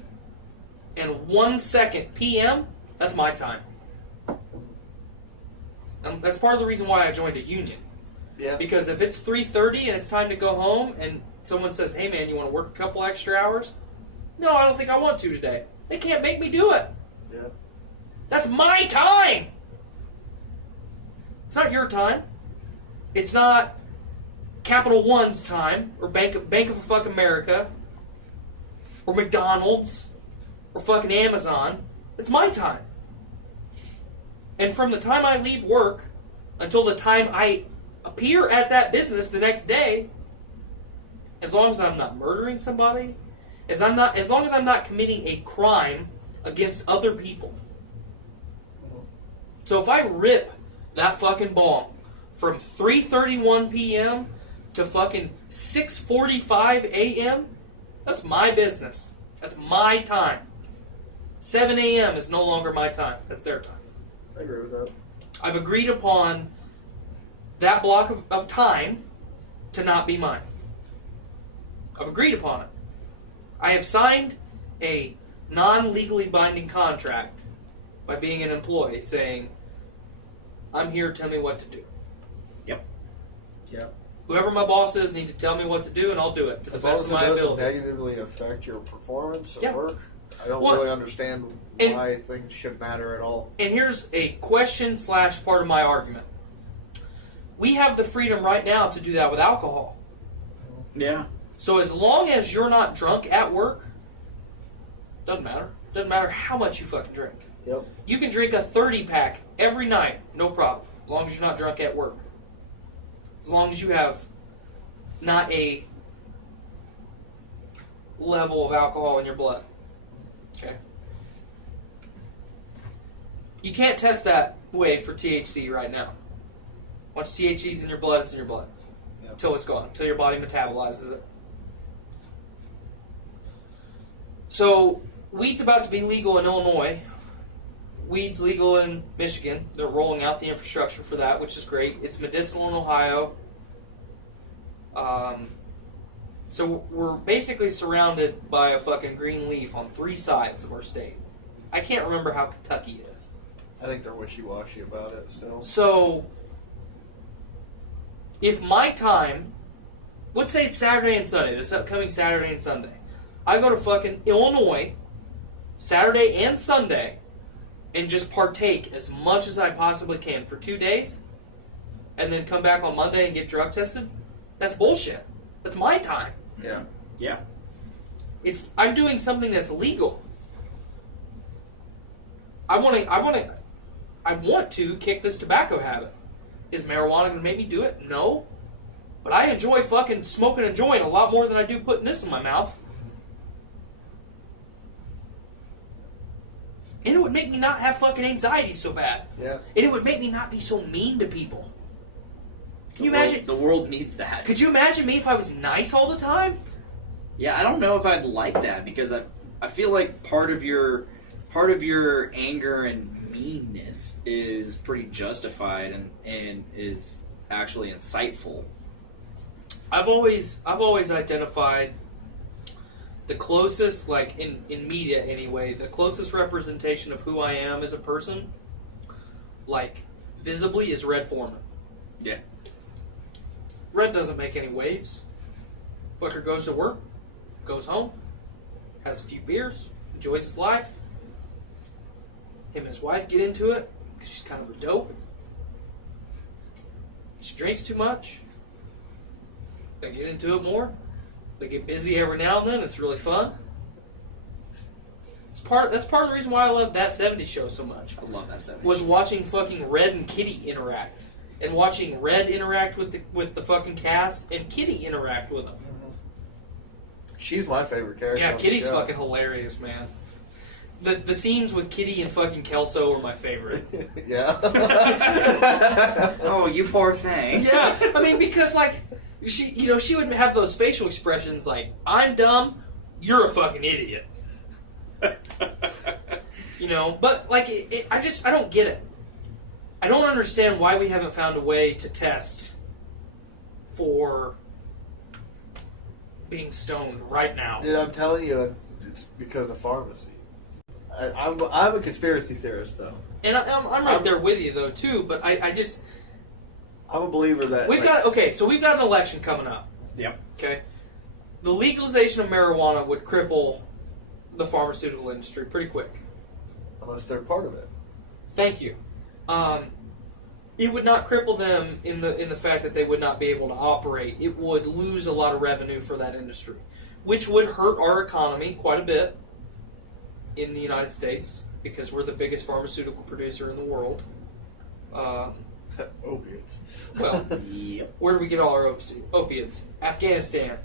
and 1 second p.m., that's my time. And that's part of the reason why I joined a union. Yeah. Because if it's 3:30 and it's time to go home and someone says, hey man, you want to work a couple extra hours? No, I don't think I want to today. They can't make me do it. Yeah. That's my time! It's not your time. It's not Capital One's time, or Bank of fucking America, or McDonald's, or fucking Amazon. It's my time. And from the time I leave work until the time I appear at that business the next day, as long as I'm not murdering somebody, as long as I'm not committing a crime against other people. So if I rip that fucking bong from 3:31 p.m. to fucking 6:45 a.m., that's my business. That's my time. 7 a.m. is no longer my time. That's their time. I agree with that. I've agreed upon that block of time to not be mine. I've agreed upon it. I have signed a non-legally binding contract by being an employee saying, I'm here, tell me what to do. Yep. Yep. Whoever my boss is need to tell me what to do, and I'll do it to the As long best as of it my doesn't ability. negatively affect your performance at Yeah. work, I don't Well, really understand why things should matter at all. And here's a question / part of my argument. We have the freedom right now to do that with alcohol. Yeah. So as long as you're not drunk at work, doesn't matter. Doesn't matter how much you fucking drink. Yep. You can drink a 30-pack every night, no problem, as long as you're not drunk at work. As long as you have not a level of alcohol in your blood. Okay? You can't test that way for THC right now. Once THC's in your blood, it's in your blood. Yep. Until it's gone. Until your body metabolizes it. So, weed's about to be legal in Illinois. Weed's legal in Michigan. They're rolling out the infrastructure for that, which is great. It's medicinal in Ohio. So we're basically surrounded by a fucking green leaf on 3 sides of our state. I can't remember how Kentucky is. I think they're wishy-washy about it still. So, if my time, let's say it's Saturday and Sunday, this upcoming Saturday and Sunday, I go to fucking Illinois, Saturday and Sunday, and just partake as much as I possibly can for 2 days, and then come back on Monday and get drug tested, that's bullshit. That's my time. Yeah. Yeah. I'm doing something that's legal. I want to kick this tobacco habit. Is marijuana going to make me do it? No. But I enjoy fucking smoking a joint a lot more than I do putting this in my mouth. And it would make me not have fucking anxiety so bad. Yeah. And it would make me not be so mean to people. Can you imagine? The world needs that. Could you imagine me if I was nice all the time? Yeah, I don't know if I'd like that because I feel like part of your anger and meanness is pretty justified and is actually insightful. I've always identified the closest, like in media anyway, the closest representation of who I am as a person, like visibly, is Red Foreman. Yeah. Red doesn't make any waves. Fucker goes to work, goes home, has a few beers, enjoys his life. Him and his wife get into it because she's kind of a dope. She drinks too much. They get into it more. They get busy every now and then. It's really fun. That's part of the reason why I love That 70s Show so much. I love That 70s Was Show. watching fucking Red and Kitty interact. And watching Red interact with the fucking cast and Kitty interact with them. She's my favorite character. Yeah, on the Kitty's show. fucking hilarious, man. The scenes with Kitty and fucking Kelso are my favorite. Yeah. Oh, you poor thing. Yeah, I mean, because like she would have those facial expressions like, I'm dumb, you're a fucking idiot. But like I don't get it. I don't understand why we haven't found a way to test for being stoned right now. Dude, I'm telling you, it's because of pharmacy. I'm a conspiracy theorist, though. And I'm right there with you, though, too, but I just... I'm a believer that... we've got an election coming up. Yep. Okay? The legalization of marijuana would cripple the pharmaceutical industry pretty quick. Unless they're part of it. Thank you. It would not cripple them in the fact that they would not be able to operate. It would lose a lot of revenue for that industry, which would hurt our economy quite a bit in the United States because we're the biggest pharmaceutical producer in the world. Opiates. Well, Yep. where do we get all our opiates? Afghanistan.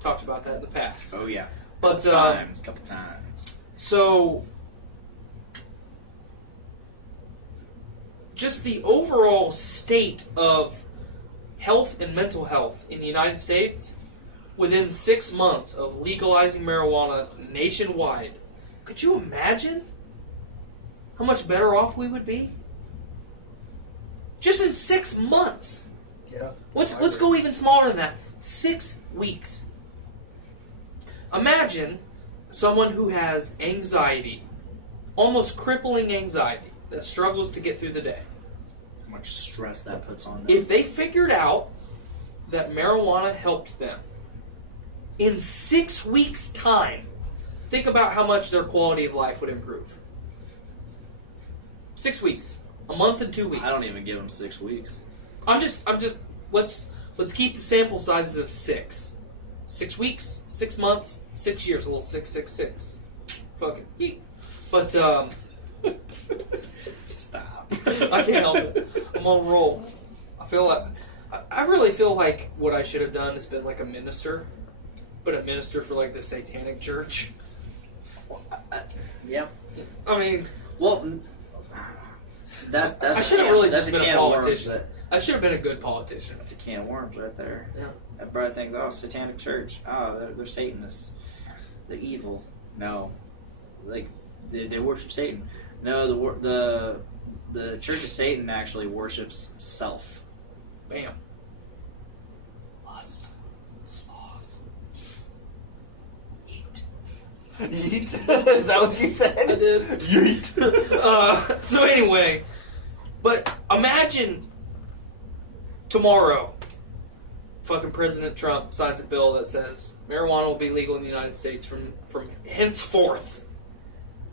Talked about that in the past. Oh yeah. But couple times. So, just the overall state of health and mental health in the United States within 6 months of legalizing marijuana nationwide. Could you imagine how much better off we would be? Just in 6 months. Yeah. Let's go even smaller than that. 6 weeks. Imagine someone who has anxiety, almost crippling anxiety, that struggles to get through the day. How much stress that puts on them. If they figured out that marijuana helped them, in 6 weeks' time, think about how much their quality of life would improve. 6 weeks. A month and 2 weeks. I don't even give them 6 weeks. I'm just let's keep the sample sizes of 6. 6 weeks, 6 months, 6 years, a little 666. Fucking eat. But stop. I can't help it. I'm on a roll. I really feel like what I should have done is been like a minister, but a minister for like the Satanic Church. Yeah. I mean, well, that's I should have really that's just been a politician. I should have been a good politician. That's a can of worms right there. Yeah. Everybody thinks, oh, Satanic Church. Oh, they're Satanists. They're evil. No. Like, they worship Satan. No, the Church of Satan actually worships self. Bam. Lust. Sloth. Eat. Yeet? Is that what you said? I did. Yeet. So anyway, but imagine tomorrow, fucking President Trump signs a bill that says marijuana will be legal in the United States from henceforth.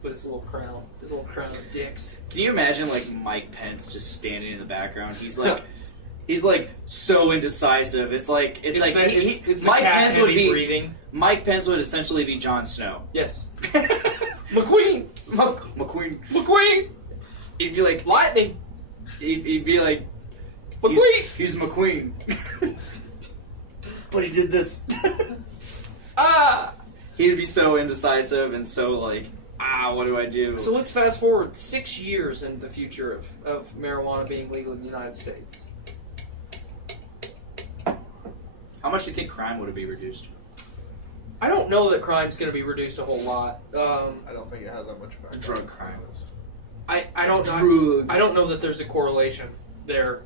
With his little crown of dicks. Can you imagine like Mike Pence just standing in the background? He's like so indecisive. It's like Mike Pence would be breathing. Mike Pence would essentially be Jon Snow. Yes. McQueen. McQueen. He'd be like lightning. He'd be like McQueen. He's McQueen. But he did this. He'd be so indecisive and so like, what do I do? So let's fast forward 6 years into the future of marijuana being legal in the United States. How much do you think crime would be reduced? I don't know that crime's going to be reduced a whole lot. I don't think it has that much effect. Drug crime. I don't know. I don't know that there's a correlation there.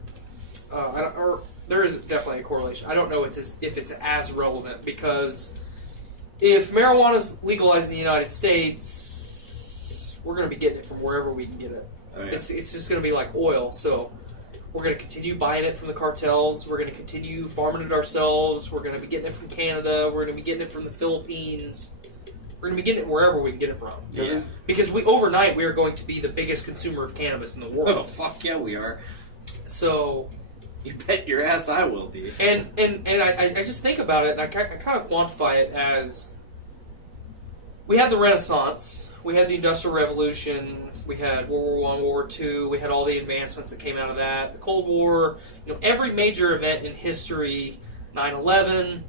Or there is definitely a correlation. I don't know if it's as relevant because if marijuana is legalized in the United States, we're going to be getting it from wherever we can get it. Oh, yeah. It's just going to be like oil. So we're going to continue buying it from the cartels. We're going to continue farming it ourselves. We're going to be getting it from Canada. We're going to be getting it from the Philippines. We're going to be getting it wherever we can get it from. Yeah. Because overnight we are going to be the biggest consumer of cannabis in the world. Oh, fuck yeah, we are. So you bet your ass I will be. And I just think about it, and I kind of quantify it as we had the Renaissance, we had the Industrial Revolution, we had World War I, World War II, we had all the advancements that came out of that, the Cold War, every major event in history, 9/11,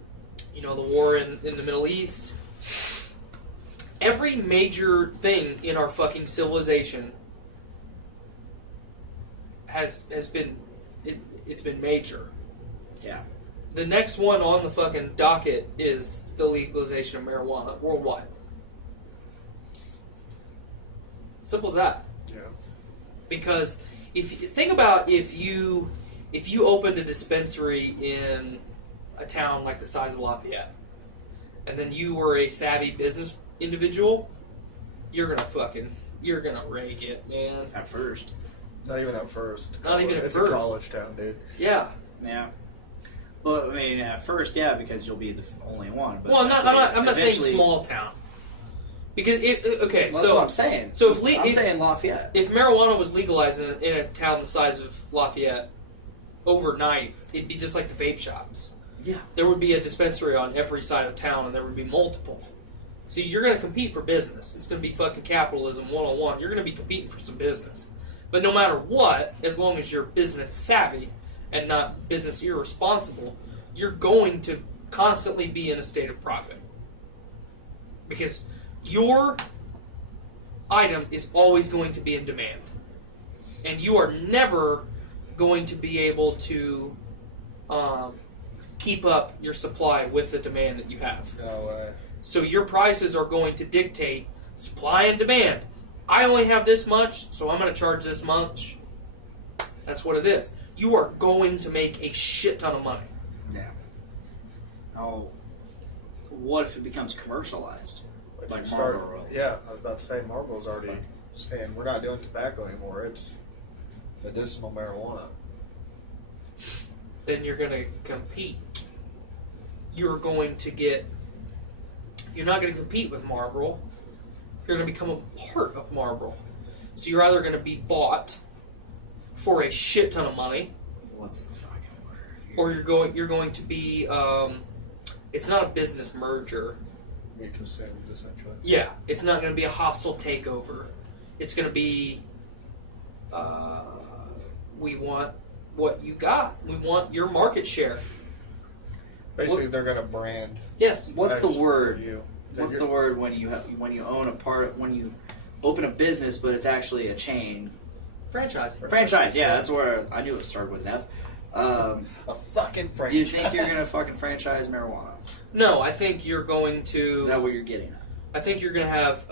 the war in the Middle East. Every major thing in our fucking civilization has been it's been major. Yeah. The next one on the fucking docket is the legalization of marijuana worldwide. Simple as that. Yeah. Because if you think about if you opened a dispensary in a town like the size of Lafayette, and then you were a savvy business individual, you're gonna rake it, man. At first. Not even at first. Not even at it's first. It's a college town, dude. Yeah. Yeah. Well, I mean, at first, yeah, because you'll be the only one. But I'm not saying small town. Because well, that's what I'm saying. So I'm saying Lafayette. If marijuana was legalized in a town the size of Lafayette, overnight, it'd be just like the vape shops. Yeah. There would be a dispensary on every side of town, and there would be multiple. So you're going to compete for business. It's going to be fucking capitalism 101. You're going to be competing for some business. But no matter what, as long as you're business savvy and not business irresponsible, you're going to constantly be in a state of profit. Because your item is always going to be in demand. And you are never going to be able to keep up your supply with the demand that you have. No way. So your prices are going to dictate supply and demand. I only have this much, so I'm going to charge this much. That's what it is. You are going to make a shit ton of money. Yeah. Oh, what if it becomes commercialized? But Like you start, Marlboro. yeah, I was about to say Marlboro's already saying we're not doing tobacco anymore. It's medicinal marijuana. Then you're going to compete. You're not going to compete with Marlboro. You're going to become a part of Marlboro. So you're either going to be bought for a shit ton of money. What's the fucking word? Or you're going to be it's not a business merger. Be consumed essentially. Yeah, it's not going to be a hostile takeover. It's going to be we want what you got. We want your market share. Basically, they're going to brand. Yes. What's the extra word? for you. What's the word when you own a part, when you open a business but it's actually a chain? Franchise. Franchise, yeah, that's where I knew it started with an F. A fucking franchise. Do you think you're going to fucking franchise marijuana? No, I think you're going to... Is that what you're getting at? I think you're going to have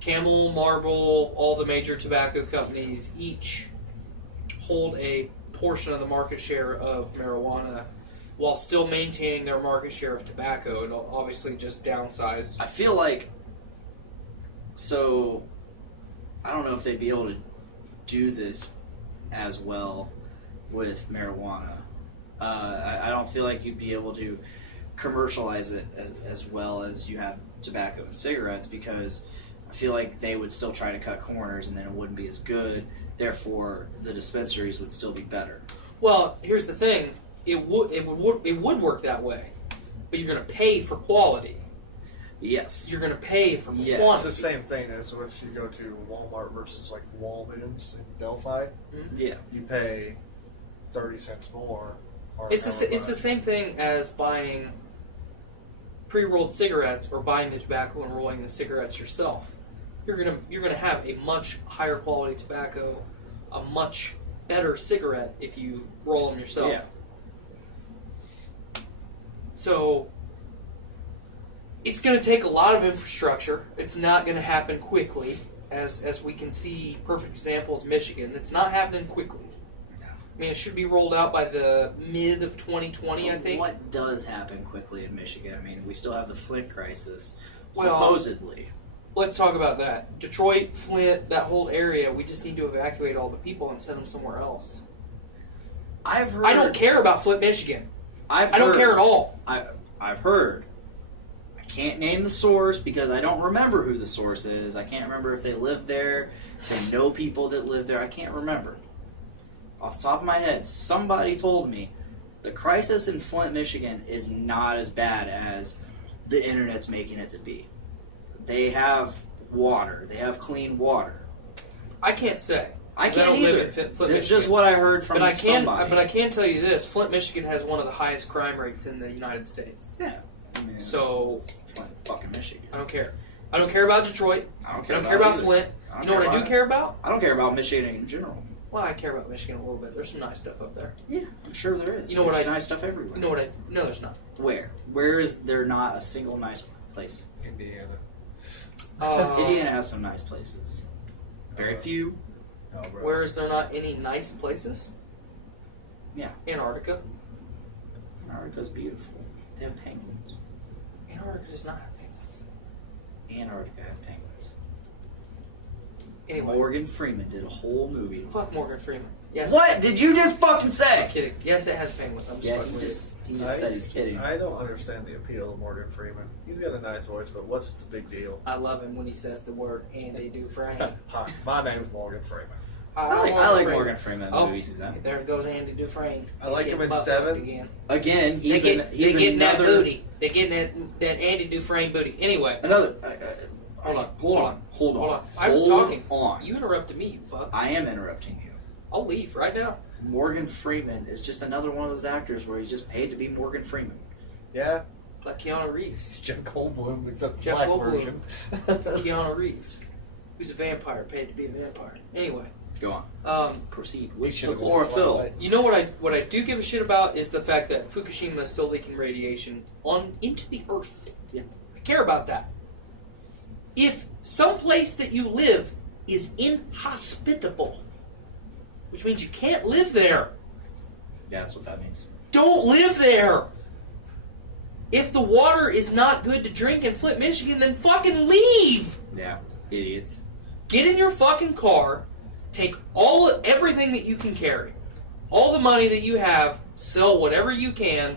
Camel, Marlboro, all the major tobacco companies each hold a portion of the market share of marijuana while still maintaining their market share of tobacco. It'll obviously just downsize. I feel like... So, I don't know if they'd be able to do this as well with marijuana. I don't feel like you'd be able to commercialize it as well as you have tobacco and cigarettes, because I feel like they would still try to cut corners and then it wouldn't be as good. Therefore, the dispensaries would still be better. Well, here's the thing. It would work that way, but you're going to pay for quality. Yes. You're going to pay for quantity. It's the same thing as when you go to Walmart versus like Walmans in Delphi. Mm-hmm. Yeah. You pay 30 cents more. Or It's the same thing as buying pre-rolled cigarettes or buying the tobacco and rolling the cigarettes yourself. You're gonna have a much higher quality tobacco, a much better cigarette if you roll them yourself. Yeah. So it's going to take a lot of infrastructure. It's not going to happen quickly, as we can see perfect examples. Michigan, it's not happening quickly. I mean, it should be rolled out by the mid of 2020, I think. What does happen quickly in Michigan? I mean, we still have the Flint crisis, Well, supposedly. Let's talk about that. Detroit, Flint, that whole area, we just need to evacuate all the people and send them somewhere else. I've heard... I don't care about Flint, Michigan. I don't heard- care at all. I've heard. I can't name the source because I don't remember who the source is. I can't remember if they live there, if they know people that live there. I can't remember. Off the top of my head, somebody told me the crisis in Flint, Michigan is not as bad as the internet's making it to be. They have water. They have clean water. I can't say. I 'Cause can't don't live either. in Flint, This is Michigan. just what I heard from somebody. But I can tell you this: Flint, Michigan has one of the highest crime rates in the United States. Yeah. I mean, So it's Flint, fucking Michigan. I don't care. I don't care about Detroit. I don't I care don't care about either. Flint. I don't You know what I do about- care about? I don't care about Michigan in general. Well, I care about Michigan a little bit. There's some nice stuff up there. Yeah, I'm sure there is. You know what There's I- nice stuff everywhere. You know what I? No, there's not. Where? Where is there not a single nice place? Indiana. Indiana has some nice places. Very few. No, bro. Where is there not any nice places? Yeah. Antarctica. Antarctica's beautiful. They have penguins. Antarctica does not have penguins. Antarctica has penguins. Anyway. Morgan Freeman did a whole movie. Fuck Morgan Freeman. Yes. What did you just fucking say? I'm kidding. Yes, it has penguins. I'm just Yeah, fucking he with just said he's kidding. I don't understand the appeal of Morgan Freeman. He's got a nice voice, but what's the big deal? I love him when he says the word Andy Dufresne. Hi, my name's Morgan Freeman. I like Morgan Freeman movies he's in. There goes Andy Dufresne. I like He's him getting in butt Seven. fucked Again. Again, he's They're getting another that booty. They're getting that Andy Dufresne booty. Anyway. Another. Hold on. I was talking. You interrupted me, you fuck. I am interrupting you. I'll leave right now. Morgan Freeman is just another one of those actors where he's just paid to be Morgan Freeman. Yeah. Like Keanu Reeves. Jeff Goldblum, except the Jeff black Goldblum. version. Keanu Reeves. Who's a vampire, paid to be a vampire. Anyway. Go on. Proceed We with should the have been chlorophyll. Twilight. You know what I do give a shit about is the fact that Fukushima is still leaking radiation into the earth. Yeah. I care about that. If some place that you live is inhospitable, which means you can't live there, Yeah, that's what that means. don't live there. If the water is not good to drink in Flint, Michigan, then fucking leave! Yeah, idiots. Get in your fucking car, take everything that you can carry, all the money that you have, sell whatever you can,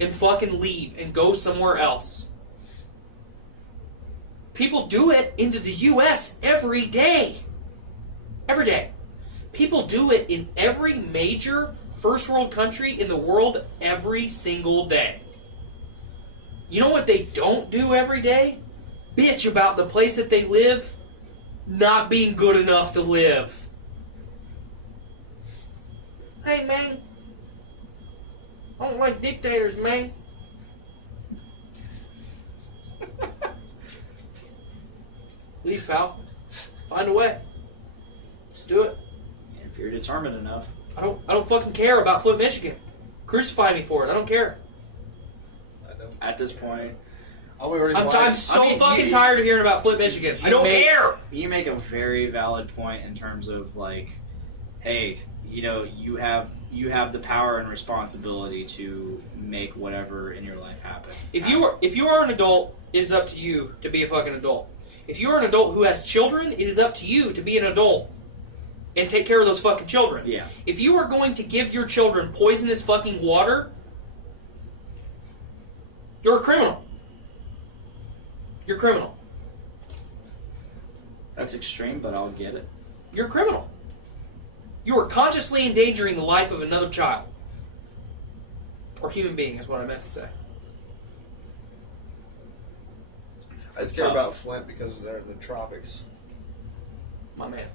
and fucking leave and go somewhere else. People do it into the U.S. every day. Every day. People do it in every major first world country in the world every single day. You know what they don't do every day? Bitch about the place that they live not being good enough to live. Hey, man. I don't like dictators, man. Leave, pal. Find a way. Just do it. If you're determined enough. I don't fucking care about Flint, Michigan. Crucify me for it. I don't care. At this point, I'm so fucking tired of hearing about Flint, Michigan. I don't care. You make a very valid point in terms of like, hey, you know, you have the power and responsibility to make whatever in your life happen. If you are an adult, it is up to you to be a fucking adult. If you are an adult who has children, it is up to you to be an adult and take care of those fucking children. Yeah. If you are going to give your children poisonous fucking water, you're a criminal. You're a criminal. That's extreme, but I'll get it. You're a criminal. You are consciously endangering the life of another child. Or human being is what I meant to say. I care about Flint because they're in the tropics. My man.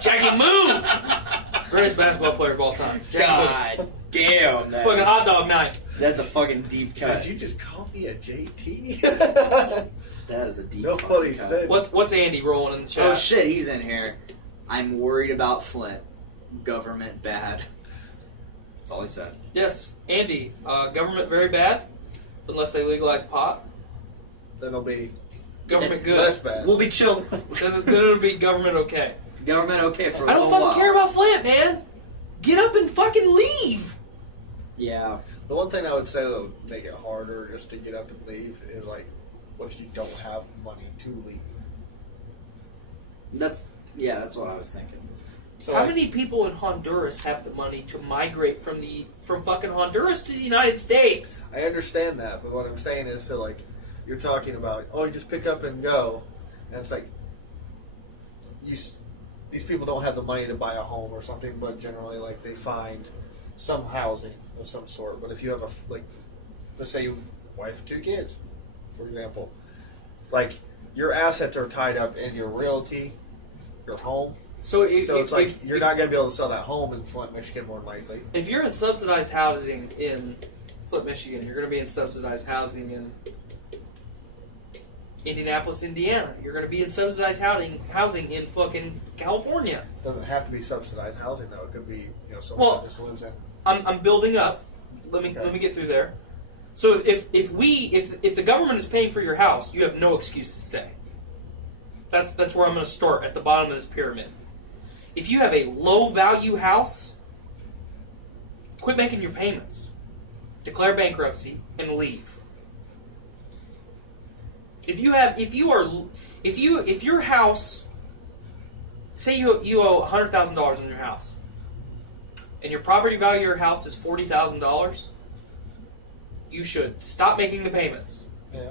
Jackie Moon! Greatest basketball player of all time. Jackie Moon. Damn. It's fucking hot dog night. That's a fucking deep cut. Did you just call me a JT? That is a deep Nobody cut. said. What's Andy rolling in the chat? Oh shit, he's in here. I'm worried about Flint. Government bad. That's all he said. Yes. Andy, government very bad, unless they legalize pot. Then it'll be government good. Less bad. We'll be chill. then it'll be government okay. Government okay for a I don't little fucking care about Flint, man. Get up and fucking leave. Yeah. The one thing I would say that would make it harder just to get up and leave is like, what if you don't have money to leave? That's what I was thinking. So how many people in Honduras have the money to migrate from fucking Honduras to the United States? I understand that, but what I'm saying is, so like, you're talking about, oh, you just pick up and go, and it's like, these people don't have the money to buy a home or something, but generally, like, they find some housing of some sort. But if you have let's say you wife, 2 kids, for example, like, your assets are tied up in your realty, your home. So it's like you're not going to be able to sell that home in Flint, Michigan, more than likely. If you're in subsidized housing in Flint, Michigan, you're going to be in subsidized housing in Indianapolis, Indiana. You're going to be in subsidized housing in fucking California. It doesn't have to be subsidized housing, though. It could be, someone that just lives in. I'm building up. Let me get through there. So if the government is paying for your house, you have no excuse to stay. That's where I'm going to start, at the bottom of this pyramid. If you have a low value house, quit making your payments. Declare bankruptcy and leave. If your house, say you owe $100,000 on your house, and your property value of your house is $40,000, you should stop making the payments. Yeah.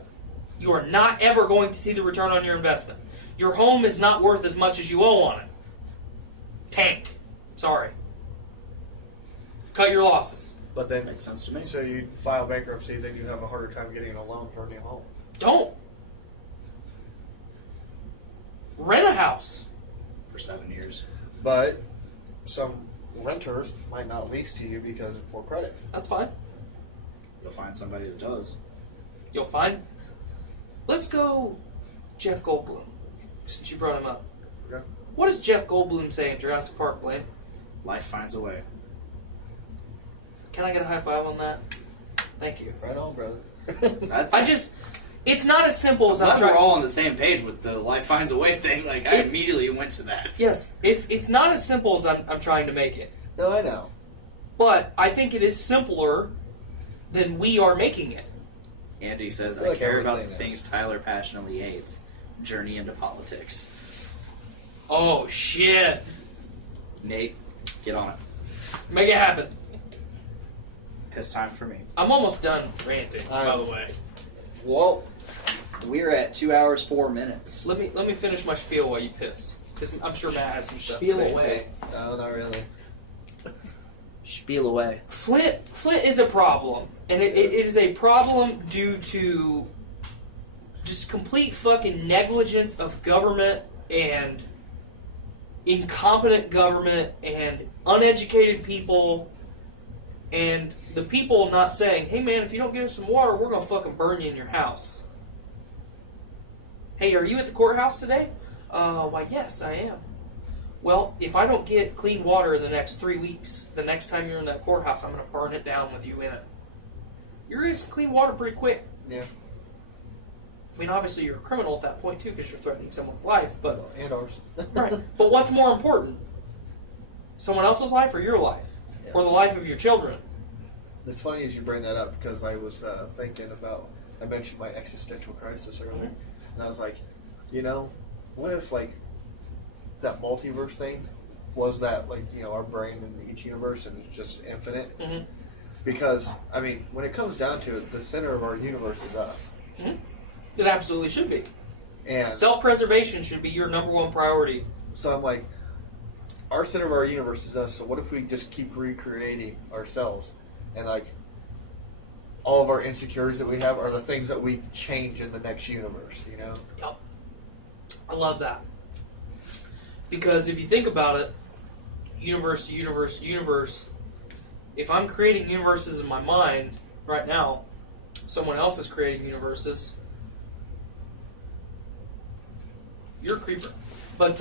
You are not ever going to see the return on your investment. Your home is not worth as much as you owe on it. Tank. Sorry. Cut your losses. But then makes sense to me. So you file bankruptcy, then you have a harder time getting a loan for a new home. Don't. Rent a house. For 7 years. But some renters might not lease to you because of poor credit. That's fine. You'll find somebody that does. You'll find... Let's go Jeff Goldblum, since you brought him up. Okay. What does Jeff Goldblum say in Jurassic Park, Blaine? Life finds a way. Can I get a high five on that? Thank you. Right on, brother. It's not as simple as I'm We're trying... all on the same page with the life finds a way thing. Like, I immediately went to that. Yes. It's not as simple as I'm trying to make it. No, I know. But I think it is simpler than we are making it. Andy says, feel I like care about the everything things Tyler passionately hates. Journey into politics. Oh, shit. Nate, get on it. Make it happen. Piss time for me. I'm almost done ranting, by the way. Well, we're at 2 hours, 4 minutes. Let me finish my spiel while you piss. Because I'm sure Matt has some stuff Spiel to say. away. No, not really. Spiel away. Flint is a problem. And it is a problem due to just complete fucking negligence of government and incompetent government and uneducated people and the people not saying, hey man, if you don't get us some water, we're going to fucking burn you in your house. Hey, are you at the courthouse today? Why, yes, I am. Well, if I don't get clean water in the next 3 weeks, the next time you're in that courthouse, I'm going to burn it down with you in it. You're going to get clean water pretty quick. Yeah. I mean, obviously you're a criminal at that point, too, because you're threatening someone's life, but... And ours. Right. But what's more important? Someone else's life or your life? Yeah. Or the life of your children? It's funny as you bring that up because I was thinking about, I mentioned my existential crisis earlier, and I was like, you know, what if, like, that multiverse thing was that, like, you know, our brain in each universe and it's just infinite? Mm-hmm. Because, I mean, when it comes down to it, the center of our universe is us. Mm-hmm. It absolutely should be. And self-preservation should be your number one priority. So I'm like, our center of our universe is us, so what if we just keep recreating ourselves? And, like, all of our insecurities that we have are the things that we change in the next universe, you know? Yep. I love that. Because if you think about it, universe to universe to universe, if I'm creating universes in my mind right now, someone else is creating universes, you're a creeper. But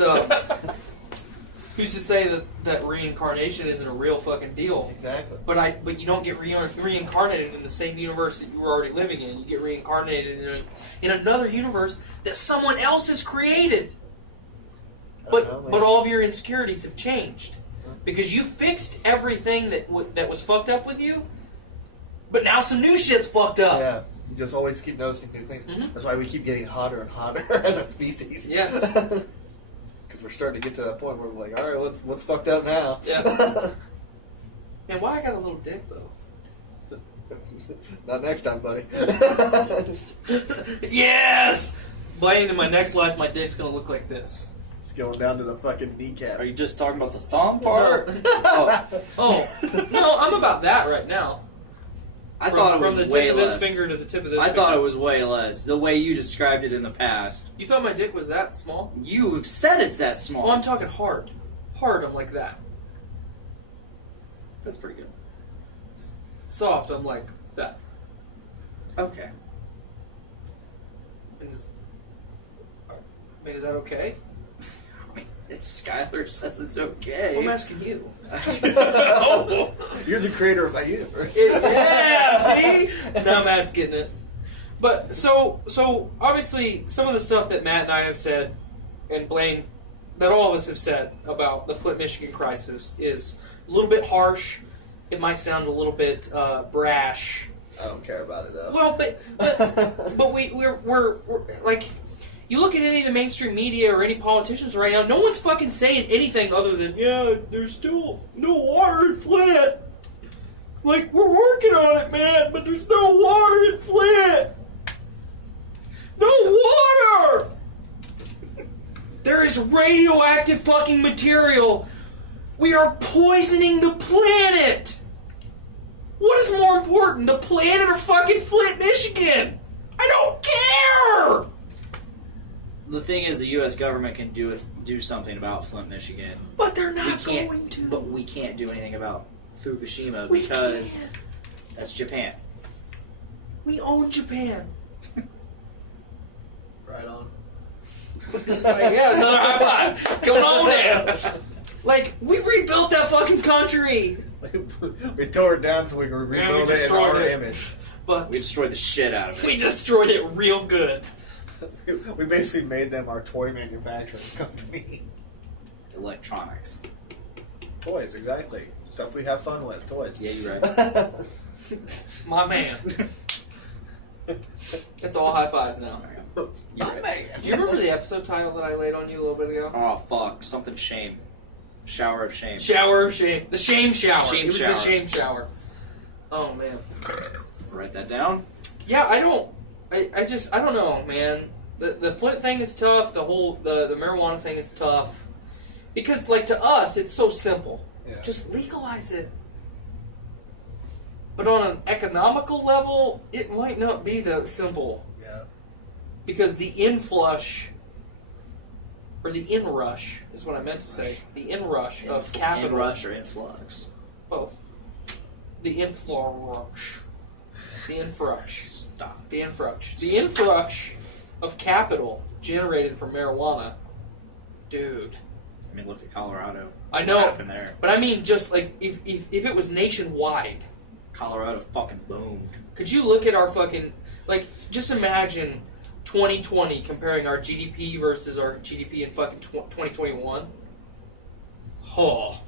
who's to say that reincarnation isn't a real fucking deal? Exactly. But you don't get reincarnated in the same universe that you were already living in. You get reincarnated in another universe that someone else has created. But all of your insecurities have changed because you fixed everything that was fucked up with you. But now some new shit's fucked up. Yeah, you just always keep noticing new things. Mm-hmm. That's why we keep getting hotter and hotter as a species. Yes. Because we're starting to get to that point where we're like, all right, what's fucked up now? Yeah. Man, why I got a little dick though? Not next time, buddy. Yes. Blaine, in my next life, my dick's gonna look like this. It's going down to the fucking kneecap. Are you just talking about the thumb part? Oh, no, I'm about that right now. I thought it was from the way tip of less. this finger to the tip of this I finger. thought it was way less. The way you described it in the past. You thought my dick was that small? You've said it's that small. Well, I'm talking hard. Hard, I'm like that. That's pretty good. Soft, I'm like that. Okay. Is that okay? If Skylar says it's okay. I'm asking you. Oh, you're the creator of my universe. Yeah, see? Now Matt's getting it. But so obviously some of the stuff that Matt and I have said, and Blaine, that all of us have said about the Flint, Michigan crisis is a little bit harsh. It might sound a little bit brash. I don't care about it though. Well, but we're like, you look at any of the mainstream media or any politicians right now, no one's fucking saying anything other than, yeah, there's still no water in Flint. Like, we're working on it, man, but there's no water in Flint. No water! There is radioactive fucking material. We are poisoning the planet. What is more important, the planet or fucking Flint, Michigan? I don't care! The thing is, the U.S. government can do something about Flint, Michigan. But they're not going to. But we can't do anything about Fukushima because that's Japan. We own Japan. Right on. Yeah, another high five. Going on there. Like, we rebuilt that fucking country. We tore it down so we could rebuild it in our image. But we destroyed the shit out of it. We destroyed it real good. We basically made them our toy manufacturing company. Electronics. Toys, exactly. Stuff we have fun with. Toys. Yeah, you're right. My man. It's all high fives now. You're right. Do you remember the episode title that I laid on you a little bit ago? Oh, fuck. Something shame. Shower of shame. Shower of shame. The shame shower. Shame it was shower. the shame shower. Oh, man. Write that down. Yeah, I don't know, man. The Flint thing is tough. The whole, the marijuana thing is tough. Because, like, to us, it's so simple. Yeah. Just legalize it. But on an economical level, it might not be that simple. Yeah. Because the inflush, or the inrush, is what I meant to say. The inrush of capital. Inrush or influx? Both. The inflush. The influx. Stop. The influx. The influx of capital generated from marijuana. Dude. I mean, look at Colorado. I know. What happened there? But I mean, just like, if it was nationwide. Colorado fucking boomed. Could you look at our fucking, like, just imagine 2020 comparing our GDP versus our GDP in fucking 2021? Oh.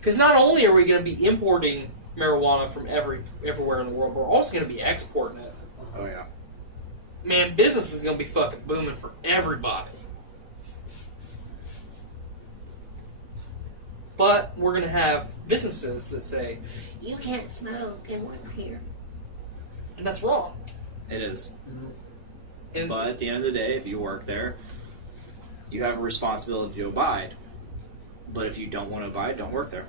Because not only are we going to be importing marijuana from everywhere in the world, we're also going to be exporting it. Oh, yeah. Man, business is going to be fucking booming for everybody. But we're going to have businesses that say, you can't smoke and work here. And that's wrong. It is. And But at the end of the day, if you work there, you have a responsibility to abide. But if you don't want to abide, don't work there.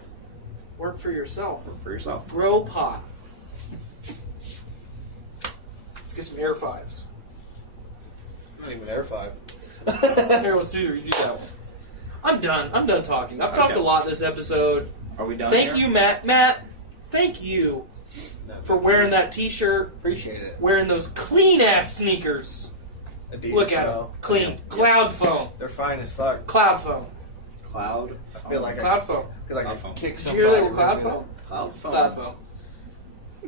work for yourself. Work for yourself. Grow pot. Let's get some air fives. Not even air 5. Here, let's do that one. I'm done. I'm done talking. I've talked a lot this episode. Are we done? Thank here? you, Matt. Matt, thank you for wearing that T-shirt. Appreciate it. Wearing those clean-ass sneakers. Adidas, Look at them. bro. Clean. Cloud foam. They're fine as fuck. Cloud foam. Cloud. I feel like Cloud foam. I feel like Cloud I foam. kick Did somebody. you hear they were cloud foam? Cloud foam. Cloud foam.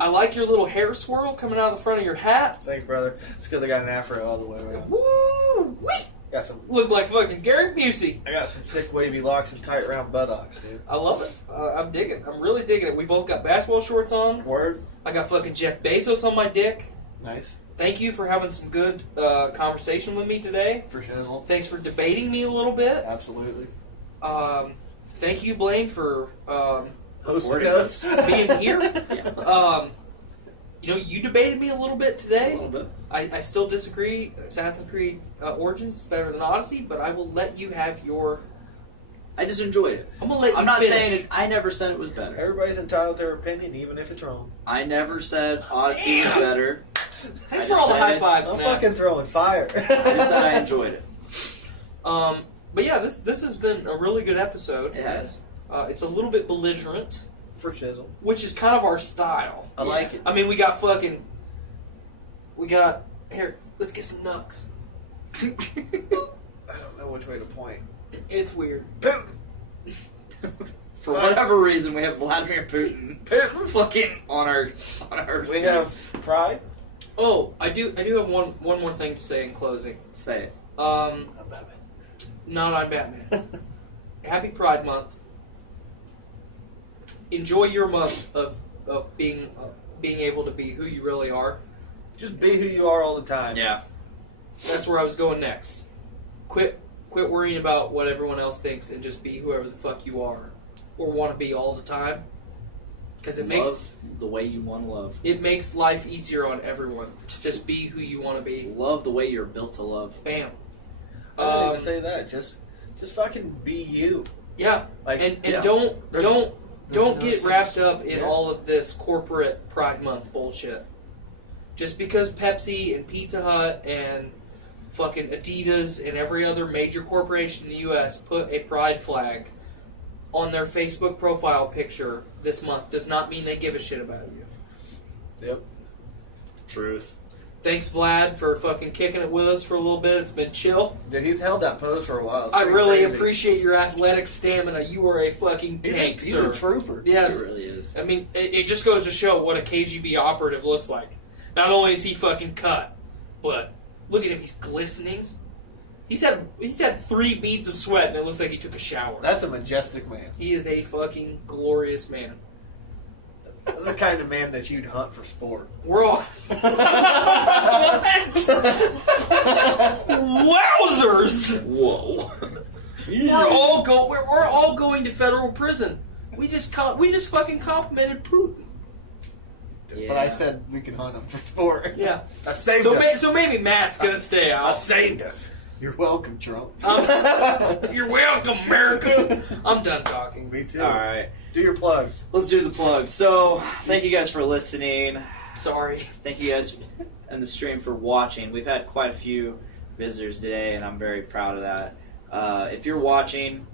I like your little hair swirl coming out of the front of your hat. Thanks, brother. It's because I got an afro all the way around. Woo! Wee! Got some. Look like fucking Gary Busey. I got some thick wavy locks and tight round buttocks, dude. I love it. I'm digging it. I'm really digging it. We both got basketball shorts on. Word. I got fucking Jeff Bezos on my dick. Nice. Thank you for having some good conversation with me today. For shizzle. Thanks for debating me a little bit. Absolutely. Thank you, Blaine, for Hosting us. being here. Yeah. You debated me a little bit today. A little bit. I still disagree. Assassin's Creed Origins is better than Odyssey, but I will let you have your... I just enjoyed it. I'm going to let you I'm not finish. saying it. I never said it was better. Everybody's entitled to their opinion, even if it's wrong. I never said Odyssey was better. Thanks for all the high fives, I'm man. fucking throwing fire. I just said I enjoyed it. But yeah, this has been a really good episode. It has. It's a little bit belligerent, For shizzle. which is kind of our style. I like it. I mean, here, let's get some nucks. I don't know which way to point. It's weird. For whatever reason, we have Vladimir Putin fucking on our We feed. have pride. Oh, I do have one more thing to say in closing. Say it. Not on Batman. Happy Pride Month. Enjoy your month of being able to be who you really are. Just be who you are all the time. Yeah. That's where I was going next. Quit worrying about what everyone else thinks and just be whoever the fuck you are or want to be all the time. Because it Love the way you want to love. makes life easier on everyone to just be who you want to be. Love the way you're built to love. Bam. I didn't even say that. Just fucking be you. Yeah. Like, And yeah. don't There's get no sense. wrapped up in Yeah. all of this corporate Pride Month bullshit. Just because Pepsi and Pizza Hut and fucking Adidas and every other major corporation in the U.S. put a pride flag on their Facebook profile picture this month does not mean they give a shit about you. Yep. Truth. Thanks, Vlad, for fucking kicking it with us for a little bit. It's been chill. Dude, he's held that pose for a while. It's I pretty really crazy. appreciate your athletic stamina. You are a fucking tank, He's sir. a trooper. Yes. It really is. I mean, it just goes to show what a KGB operative looks like. Not only is he fucking cut, but look at him. He's glistening. He's had 3 beads of sweat, and it looks like he took a shower. That's a majestic man. He is a fucking glorious man. That's the kind of man that you'd hunt for sport. We're all... Wowzers! Whoa. We're all going to federal prison. We just fucking complimented Putin. Yeah. But I said we can hunt him for sport. Yeah. I saved us. So maybe Matt's gonna stay I out. saved us. You're welcome, Trump. You're welcome, America. I'm done talking. Me too. All right. Do your plugs. Let's do the plugs. So, thank you guys for listening. Sorry. Thank you guys in the stream for watching. We've had quite a few visitors today, and I'm very proud of that. If you're watching,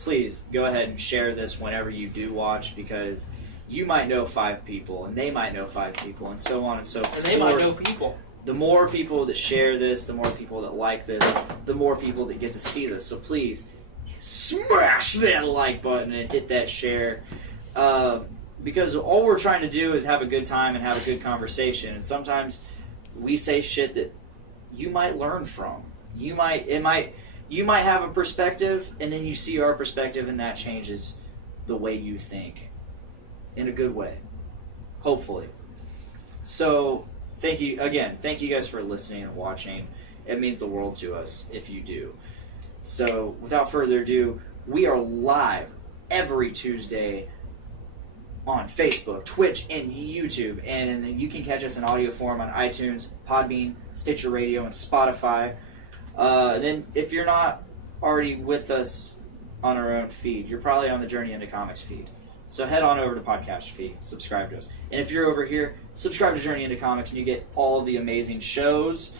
please go ahead and share this whenever you do watch, because you might know 5 people, and they might know 5 people, and so on and so forth. And they might know people. The more people that share this, the more people that like this, the more people that get to see this. So please, smash that like button and hit that share. Because all we're trying to do is have a good time and have a good conversation. And sometimes we say shit that you might learn from. You might have a perspective, and then you see our perspective, and that changes the way you think. In a good way. Hopefully. So, thank you guys for listening and watching. It means the world to us if you do. So, without further ado, we are live every Tuesday on Facebook, Twitch, and YouTube. And you can catch us in audio form on iTunes, Podbean, Stitcher Radio, and Spotify. Then, if you're not already with us on our own feed, you're probably on the Journey into Comics feed. So head on over to Podcast Feed, subscribe to us. And if you're over here, subscribe to Journey into Comics, and you get all of the amazing shows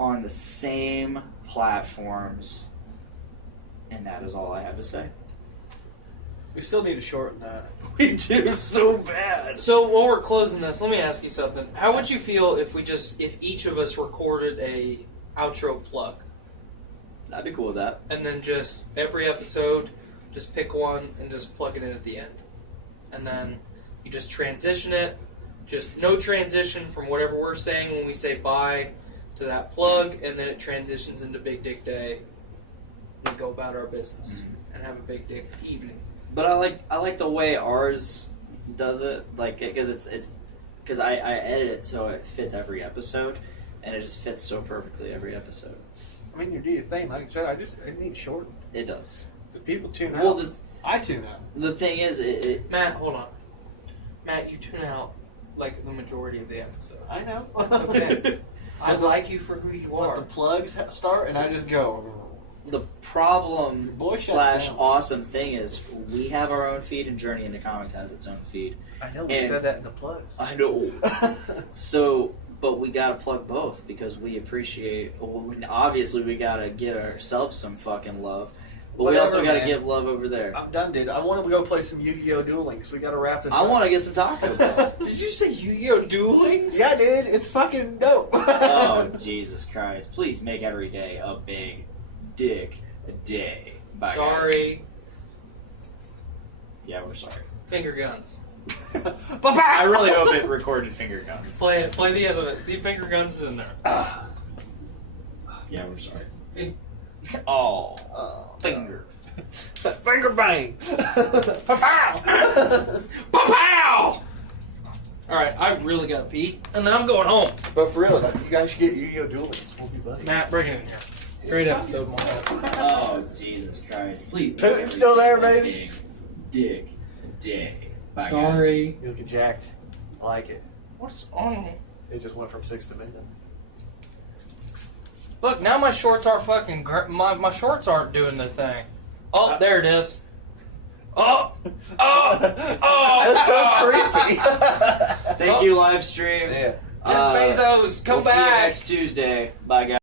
on the same platforms. And that is all I have to say. We still need to shorten that. We do so bad. So while we're closing this, let me ask you something. How would you feel if each of us recorded a outro plug? I'd be cool with that. And then just every episode, just pick one and just plug it in at the end. And then you just transition it. Just no transition from whatever we're saying when we say bye to that plug, and then it transitions into Big Dick Day. We go about our business and have a Big Dick evening. But I like the way ours does it, like, because I edit it so it fits every episode, and it just fits so perfectly every episode. I mean, you do your thing. Like I said, I need shortened. It does. Because people tune out. I tune out. The thing is, Matt, hold on. Matt, you tune out like the majority of the episode. I know. It's okay. I like you for who you are. Let the plugs start, and I just go. The problem Boy, / shuts down. awesome thing is we have our own feed, and Journey into Comics has its own feed. I know, we said that in the plugs. I know. So, but we gotta plug both because we appreciate. Well, obviously, we gotta give ourselves some fucking love, but we also gotta give love over there. I'm done, dude. I want to go play some Yu-Gi-Oh! Duel Links. We gotta wrap this up. I want to get some Taco Bell. Did you say Yu-Gi-Oh! Duel Links? Yeah, dude. It's fucking dope. Oh, Jesus Christ. Please make every day a big dick day. Bye, Sorry. guys. Yeah, we're sorry. Finger guns. I really hope it recorded finger guns. Play the end of it. See if finger guns is in there. Yeah, we're sorry. Oh. Finger. Finger bang. Pa-pow! Pa-pow! Alright, I really gotta pee, and then I'm going home. But for real, like, you guys should get Yu-Gi-Oh! Duel Links. We'll be buddies. Matt, bring it in here. Great episode, Mark. Oh, Jesus Christ. Please. Putin's still there, baby? Big dick day. Bye, Sorry. guys. You looking jacked. I like it. What's on me? It just went from 6 to midnight. Look, now my shorts are fucking... My shorts aren't doing the thing. Oh, there it is. Oh! Oh! Oh! That's so creepy. Thank you, live stream. Yeah. Jeff Bezos, come we'll see you back. next Tuesday. Bye, guys.